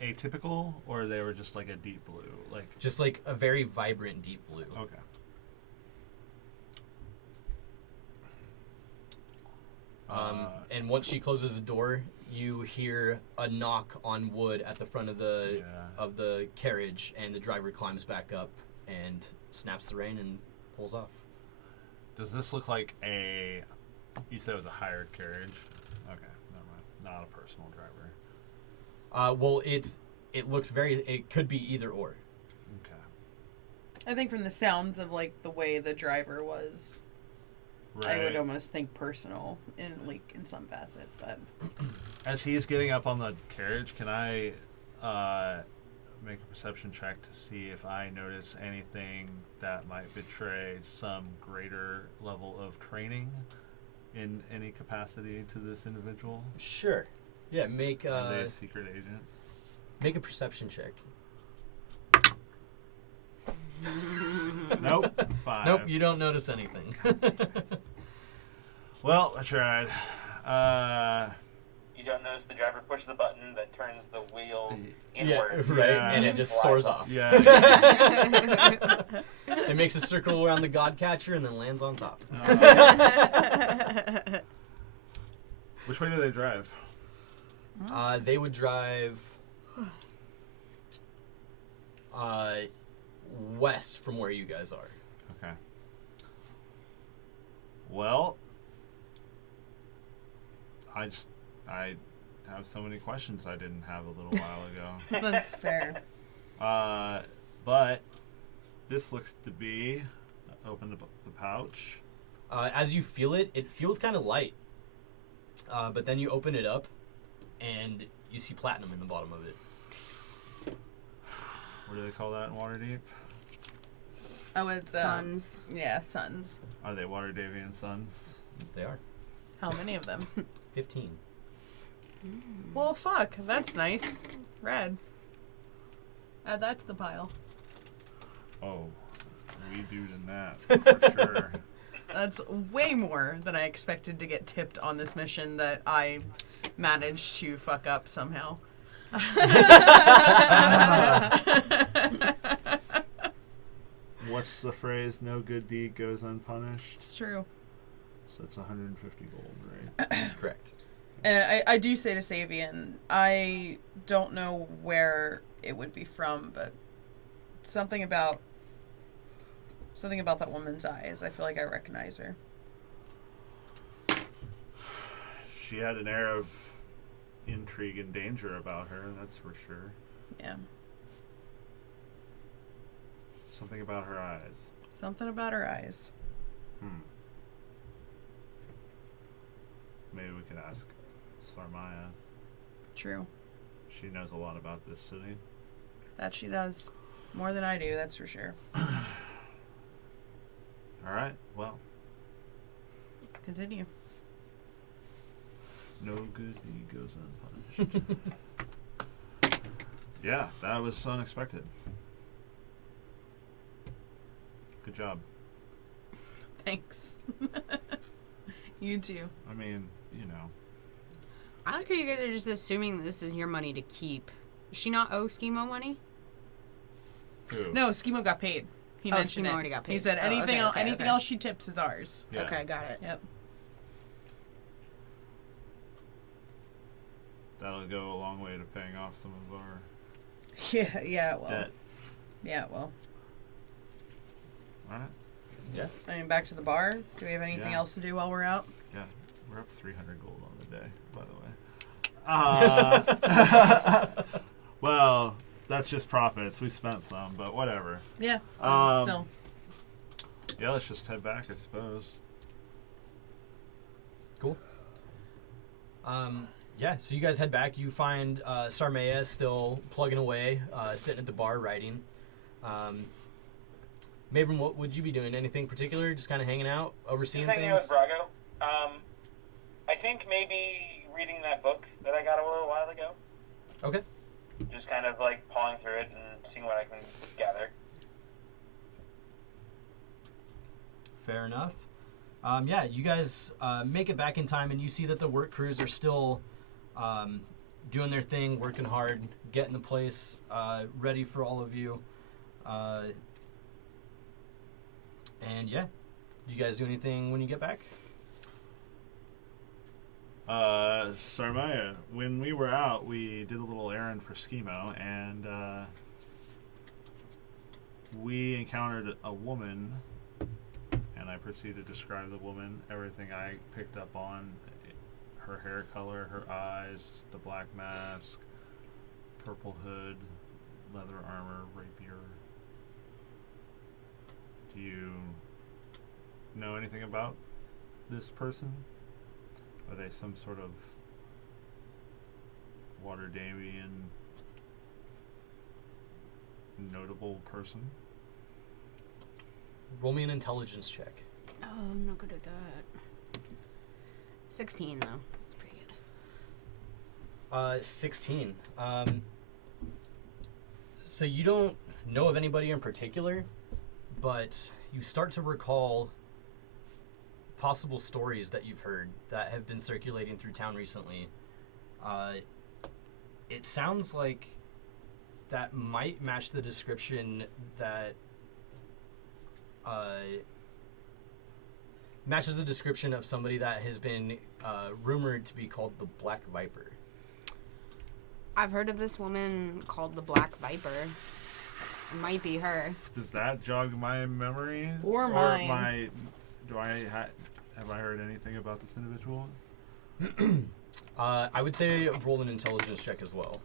atypical, or they were just a deep blue? Just a very vibrant deep blue. Okay. And once she closes the door, you hear a knock on wood at the front of the carriage, and the driver climbs back up and snaps the rein and pulls off. Does this look like a? You said it was a hired carriage. Okay, not a personal driver. Well, it looks it could be either or. Okay. I think from the sounds of like the way the driver was, Right. I would almost think personal in some facet, but As he's getting up on the carriage, can I make a perception check to see if I notice anything that might betray some greater level of training in any capacity to this individual? Sure. Yeah, make Are they a secret agent? make a perception check. Nope. 5. Nope, you don't notice anything. Well, I tried. You don't notice the driver pushes the button that turns the wheels Yeah, inward. right, Yeah. and it just Flies soars off. off. Yeah. It makes a circle around the godcatcher and then lands on top. Which way do they drive? They would drive west from where you guys are. Okay. Well, I have so many questions I didn't have a little while ago. that's fair. But this looks to be open the pouch. As you feel it, it feels kind of light. But then you open it up, and you see platinum in the bottom of it. What do they call that in Waterdeep? Oh, it's Suns. Yeah, suns. Are they Waterdevian suns? They are. How many of them? 15. Well, fuck. That's nice. Red. Add that to the pile. Oh, we do than that for sure. That's way more than I expected to get tipped on this mission that I managed to fuck up somehow. What's the phrase? No good deed goes unpunished. It's true. So it's 150 gold, right? Correct. And I do say to Savian, I don't know where it would be from, but something about that woman's eyes. I feel like I recognize her. She had an air of intrigue and danger about her, that's for sure. Yeah. Something about her eyes. Something about her eyes. Maybe we could ask Sarmaya. True. She knows a lot about this city. That she does. More than I do, that's for sure. All right, well, Let's continue. no good deed goes unpunished. Yeah, that was unexpected. Good job. Thanks. You too. I mean, you know. I like how you guys are just assuming this is your money to keep. Does she not owe Schemo money? Who? No, Schemo got paid. He Oh, mentioned Schemo it. already got He paid. said Oh, anything okay, anything okay. else she tips is ours. Yeah. Okay, got it. Yep. That'll go a long way to paying off some of our Yeah, well. debt. Yeah, well. All right. I mean, back to the bar. Do we have anything Yeah. else to do while we're out? Yeah, we're up 300 gold on the day, by the way. Well, that's just profits. We spent some, but whatever. Yeah. Um, Still. Yeah, let's just head back, I suppose. Cool. Yeah, so you guys head back. You find Sarmaya still plugging away, sitting at the bar writing. Maven, what would you be doing? Anything particular? Just kind of hanging out, overseeing Just hanging out things? with Brago. I think maybe reading that book that I got a little while ago. Okay. Just kind of like pawing through it and seeing what I can gather. Fair enough. Yeah, you guys make it back in time, and you see that the work crews are still doing their thing, working hard, getting the place ready for all of you. And yeah, do you guys do anything when you get back? Sarmaya, when we were out, we did a little errand for Schemo, and we encountered a woman, and I proceeded to describe the woman, everything I picked up on her hair color, her eyes, the black mask, purple hood, leather armor, rapier. Do you know anything about this person? Are they some sort of Waterdeepian notable person? Roll me an intelligence check. Oh, I'm not good at that. 16 though. That's pretty good. 16. So you don't know of anybody in particular, but you start to recall possible stories that you've heard that have been circulating through town recently. It sounds like that might match the description that matches the description of somebody that has been rumored to be called the Black Viper. I've heard of this woman called the Black Viper. It might be her. Does that jog my memory? Or mine. Have I heard anything about this individual? I would say roll an intelligence check as well.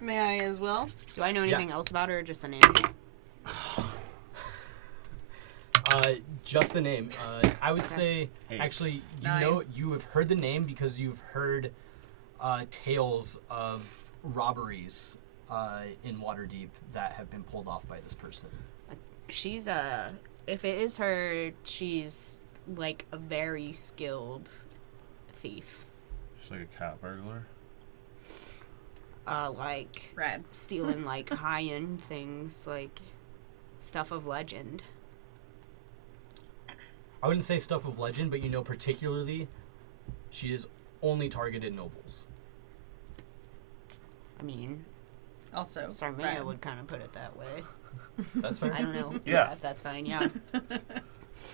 May I as well? Do I know anything else about her or just the name? Just the name. I would say, actually, you have heard the name because you've heard tales of robberies in Waterdeep that have been pulled off by this person. She's if it is her, she's like a very skilled thief. She's like a cat burglar. Like Rad. stealing like high-end things, like stuff of legend. I wouldn't say stuff of legend, but you know particularly she is only targeted nobles. I mean, Also, Sarmea rad. would kind of put it that way. That's fair. I don't know. Yeah. If that's fine. Yeah.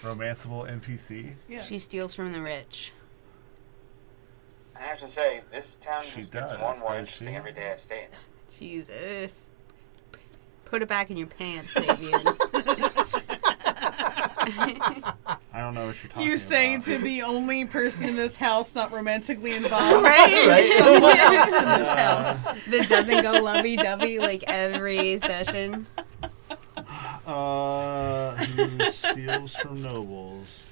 Romanceable NPC. Yeah. She steals from the rich. I have to say, this town She just gets does, more and more does interesting she? every day I stay in it. Jesus. Put it back in your pants, Sabian. I don't know what you're talking You about. saying to the only person in this house not romantically involved. Right? Someone else in this house. That doesn't go lovey-dovey like every session. Who steals from nobles?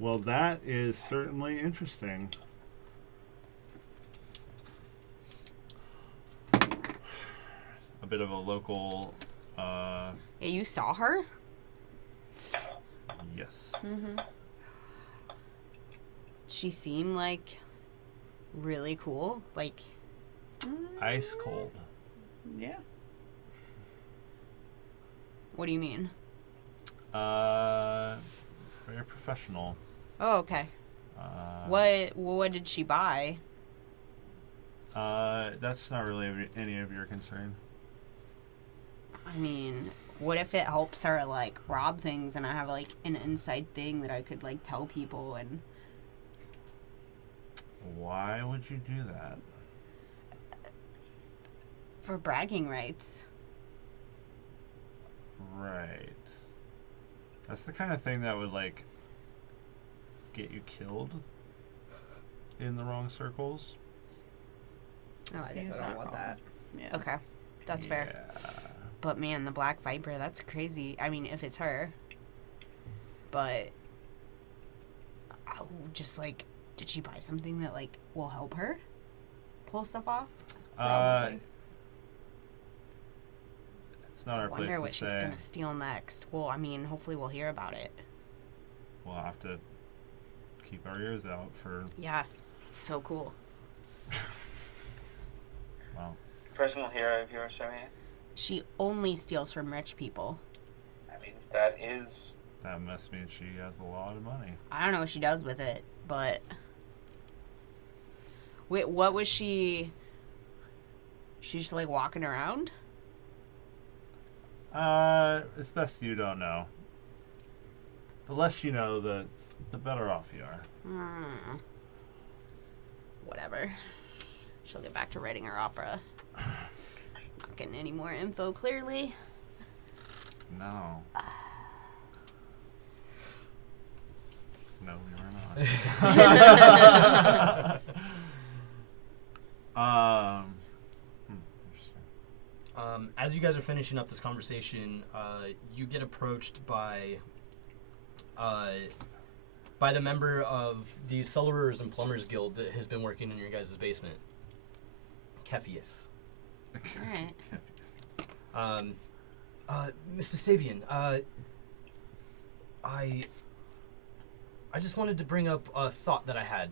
Well, that is certainly interesting. A bit of a local, Yeah, you saw her? yes. She seemed like really cool. Like, Ice cold. Yeah. what do you mean? Very professional. Oh, okay. What did she buy? That's not really any of your concern. I mean, what if it helps her like rob things and I have like an inside thing that I could like tell people and Why would you do that? for bragging rights? Right. That's the kind of thing that would like get you killed in the wrong circles. Oh, I guess I don't want that. Yeah. Okay, that's fair. Yeah. But man, the Black Viper, that's crazy. I mean, if it's her. But just like, did she buy something that like will help her pull stuff off? Probably. It's not our I place wonder to what she's say. gonna steal next. Well, I mean, hopefully we'll hear about it. We'll have to keep our ears out for. Yeah, it's so cool. Well, Personal hero of yours, Sammy? She only steals from rich people. I mean, that is... that must mean she has a lot of money. I don't know what she does with it, but wait, what was she? She's just like walking around. It's best you don't know. The less you know, the better off you are. Whatever. She'll get back to writing her opera. Not getting any more info, clearly. No. No, we were not. Interesting. As you guys are finishing up this conversation, you get approached by the member of the Cellaurers and Plumbers Guild that has been working in your guys' basement, Kephius. Alright. Mr. Savian, I just wanted to bring up a thought that I had.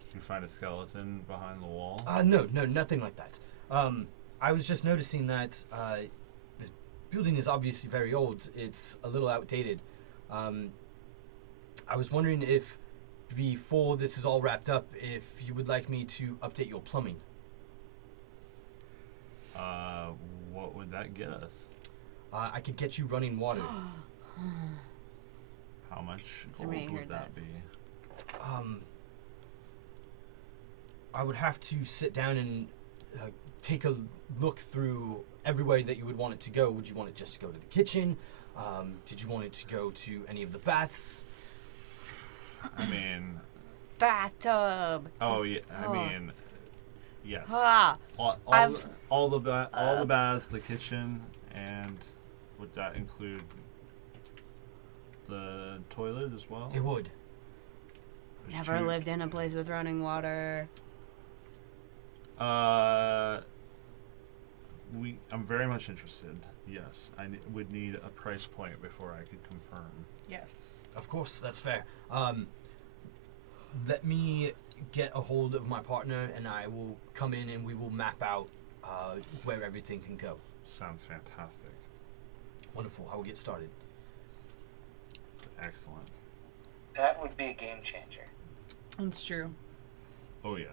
Did you find a skeleton behind the wall? No, nothing like that. I was just noticing that this building is obviously very old. It's a little outdated. I was wondering if, before this is all wrapped up, if you would like me to update your plumbing. What would that get us? I could get you running water. How much Has gold everybody would heard that that? be? I would have to sit down and take a look through everywhere that you would want it to go. Would you want it just to go to the kitchen? Did you want it to go to any of the baths? I mean, Bathtub. oh yeah. I Oh. mean, yes. Ah, All the baths, the kitchen, and would that include the toilet as well? It would. never lived in a place with running water. I'm very much interested. Yes, I would need a price point before I could confirm. Yes. Of course, that's fair. Let me get a hold of my partner, and I will come in and we will map out where everything can go. Sounds fantastic. Wonderful. I will get started. Excellent. That would be a game changer. That's true. Oh yeah.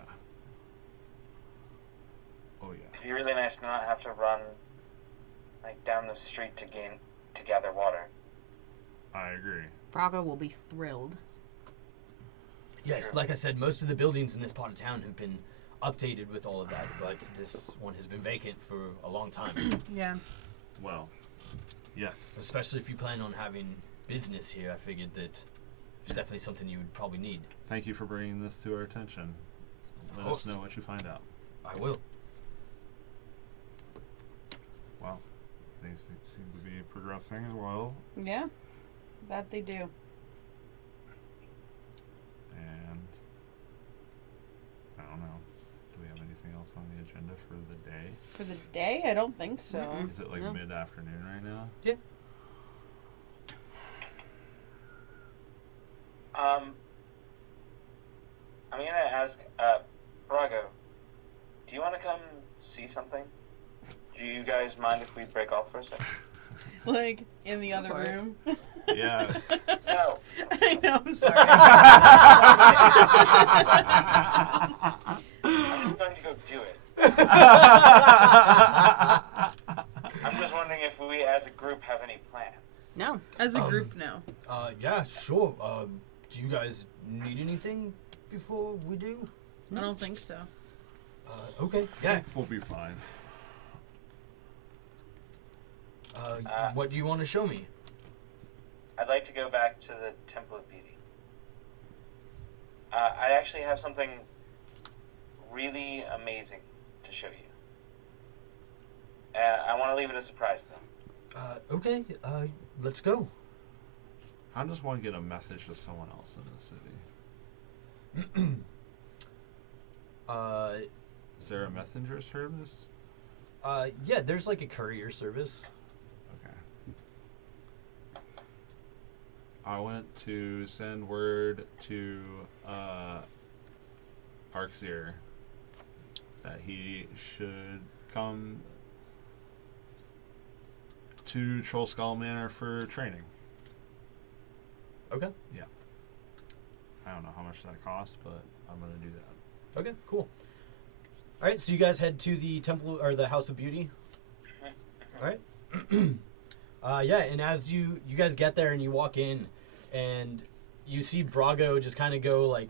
Oh yeah. It'd be really nice to not have to run like down the street to gather water. I agree. Braga will be thrilled. Yes, Sure. like I said, most of the buildings in this part of town have been updated with all of that, but this one has been vacant for a long time. Yeah. Well, yes. Especially if you plan on having business here, I figured that it's definitely something you would probably need. Thank you for bringing this to our attention. Of Let course. us know what you find out. I will. Well, things seem to be progressing as well. Yeah. That they do. And I don't know. Do we have anything else on the agenda for the day? For the day, I don't think so. Mm-mm. Is it like No. mid-afternoon right now? I'm gonna ask, Brago, do you want to come see something? Do you guys mind if we break off for a second? Like in the other For it. room. Yeah. No. I know. I'm sorry. I'm just going to go do it. I'm just wondering if we, as a group, have any plans. No. As a group, no. Yeah, sure. Do you guys need anything before we do? I don't think so. Okay. Yeah. We'll be fine. What do you want to show me? I'd like to go back to the Temple of Beauty. I actually have something really amazing to show you. I want to leave it a surprise, though. Okay. Let's go. How does one get a message to someone else in the city? Is there a messenger service? Yeah, there's like a courier service. Okay. I went to send word to Arxir that he should come to Trollskull Manor for training. Okay. I don't know how much that costs, but I'm gonna do that. Okay. Cool. All right. So you guys head to the temple or the House of Beauty. All right. Yeah, and as you guys get there and you walk in, and you see Brago just kind of go like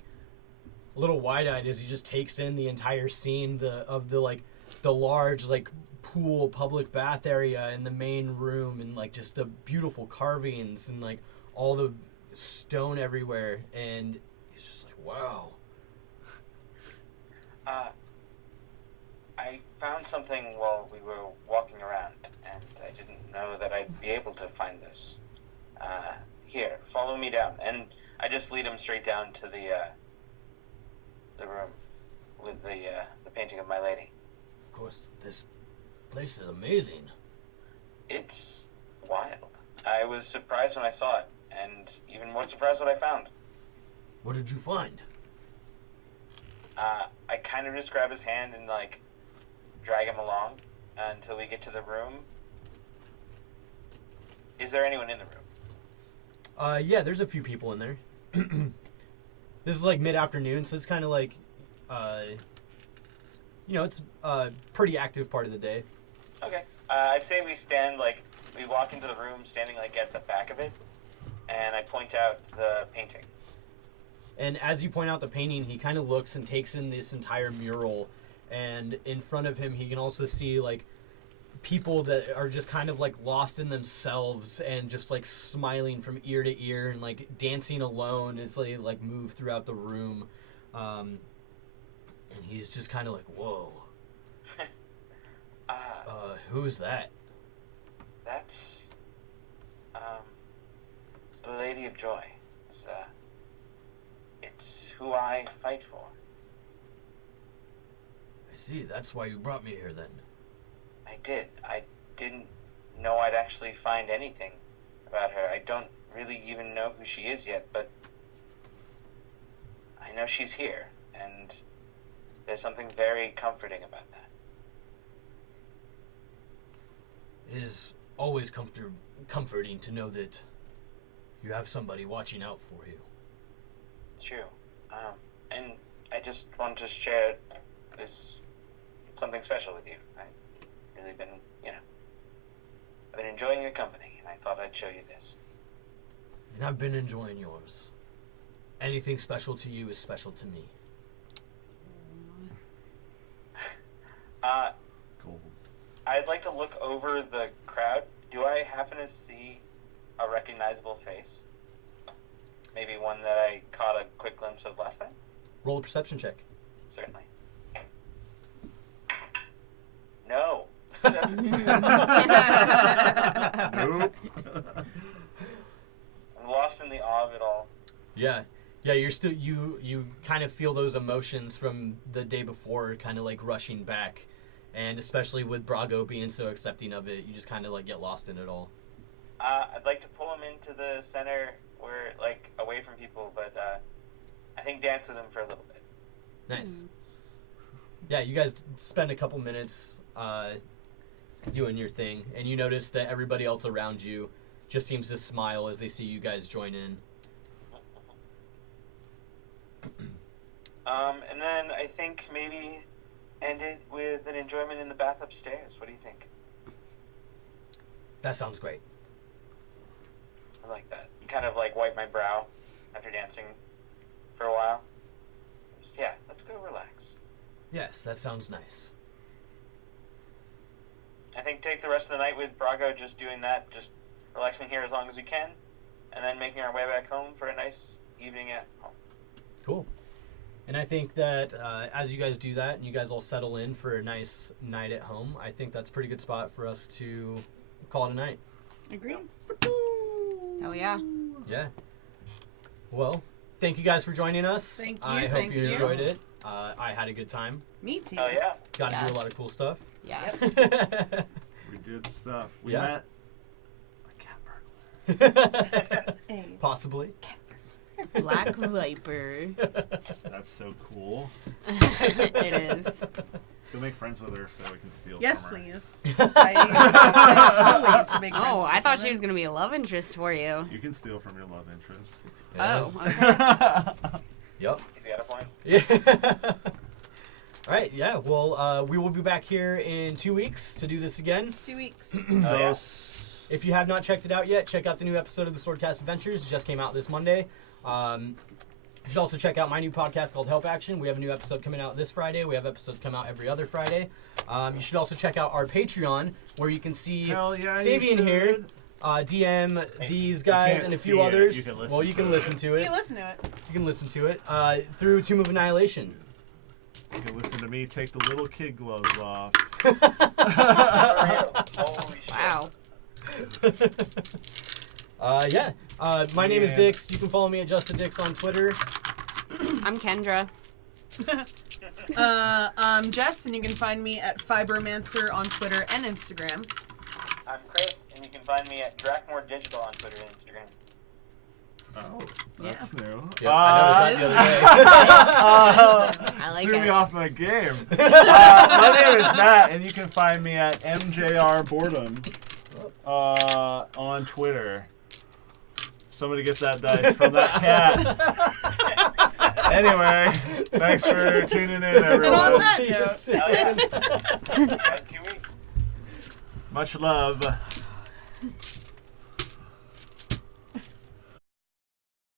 a little wide-eyed as he just takes in the entire scene of the large like pool public bath area in the main room, and like just the beautiful carvings and like all the stone everywhere, and he's just like, wow. I found something while we were walking around, and I didn't know that I'd be able to find this. Here, follow me down, and I just lead him straight down to the room with the painting of my lady. Of course, this place is amazing. It's wild. I was surprised when I saw it, and even more surprised what I found. What did you find? I kind of just grab his hand and like drag him along until we get to the room. Is there anyone in the room? Yeah, there's a few people in there. This is like mid-afternoon, so it's kind of like, it's a pretty active part of the day. Okay. I'd say we walk into the room standing like at the back of it, and I point out the painting. And as you point out the painting, he kind of looks and takes in this entire mural, and in front of him he can also see like people that are just kind of like lost in themselves and just like smiling from ear to ear and like dancing alone as they like move throughout the room. And he's just kind of like, whoa. Who's that? That's it's the Lady of Joy. It's who I fight for. I see, that's why you brought me here then. I did. I didn't know I'd actually find anything about her. I don't really even know who she is yet, but I know she's here, and there's something very comforting about that. It is always comforting to know that you have somebody watching out for you. It's true. And I just wanted to share this something special with you. I've really been, I've been enjoying your company, and I thought I'd show you this. And I've been enjoying yours. Anything special to you is special to me. Goals. I'd like to look over the crowd. Do I happen to see a recognizable face? Maybe one that I caught a quick glimpse of last time? Roll a perception check. Certainly. No. Nope. I'm lost in the awe of it all. Yeah, you're still you kind of feel those emotions from the day before kind of like rushing back, and especially with Brago being so accepting of it, you just kind of like get lost in it all. I'd like to pull him into the center where like away from people, but I think dance with him for a little bit. Nice. Yeah, you guys spend a couple minutes doing your thing, and you notice that everybody else around you just seems to smile as they see you guys join in. And then I think maybe end it with an enjoyment in the bath upstairs. What do you think? That sounds great. I like that. Kind of like wipe my brow after dancing for a while. Just, yeah, let's go relax. Yes, that sounds nice. I think take the rest of the night with Brago just doing that, just relaxing here as long as we can, and then making our way back home for a nice evening at home. Cool. And I think that as you guys do that and you guys all settle in for a nice night at home, I think that's a pretty good spot for us to call it a night. Agreed. Oh yeah. Yeah. Well, thank you guys for joining us. Thank you, I hope thank you you. enjoyed it. I had a good time. Me too. Oh yeah. Got to Yeah. do a lot of cool stuff. Yeah. We did stuff. We Yeah. met a cat burglar. Hey. Possibly. Black Viper. That's so cool. It is. Let's go make friends with her so we can steal Yes, from her. please. I can't wait to make friends Oh, with I thought this she was gonna be a love interest for you. You can steal from your love interest. Oh, okay. Yep. You got a point? Yeah. All right. Yeah. Well, we will be back here in 2 weeks to do this again. 2 weeks. Oh yeah. If you have not checked it out yet, check out the new episode of the Swordcast Adventures. It just came out this Monday. You should also check out my new podcast called Help Action. We have a new episode coming out this Friday. We have episodes come out every other Friday. You should also check out our Patreon, where you can see Hell yeah, Savian you here should. DM these guys can't and a see few it, others. you can listen Well, you to can it. listen to it. You listen to it. You can listen to it through Tomb of Annihilation. You can listen to me take the little kid gloves off. For real. Holy shit. Wow. Yeah. My name is Yeah. Dix. You can follow me at JustTheDix on Twitter. I'm Kendra. I'm Jess, and you can find me at Fibromancer on Twitter and Instagram. I'm Chris, and you can find me at Drakmore Digital on Twitter and Instagram. Oh, that's new. Yep, I noticed that the other day. I like Threw it. me off my game. My name is Matt, and you can find me at MJRBoredom on Twitter. Somebody get that dice from that cat. Anyway, thanks for tuning in, everyone. on We'll that see you note- soon. Hell yeah. Got 2 weeks. Much love.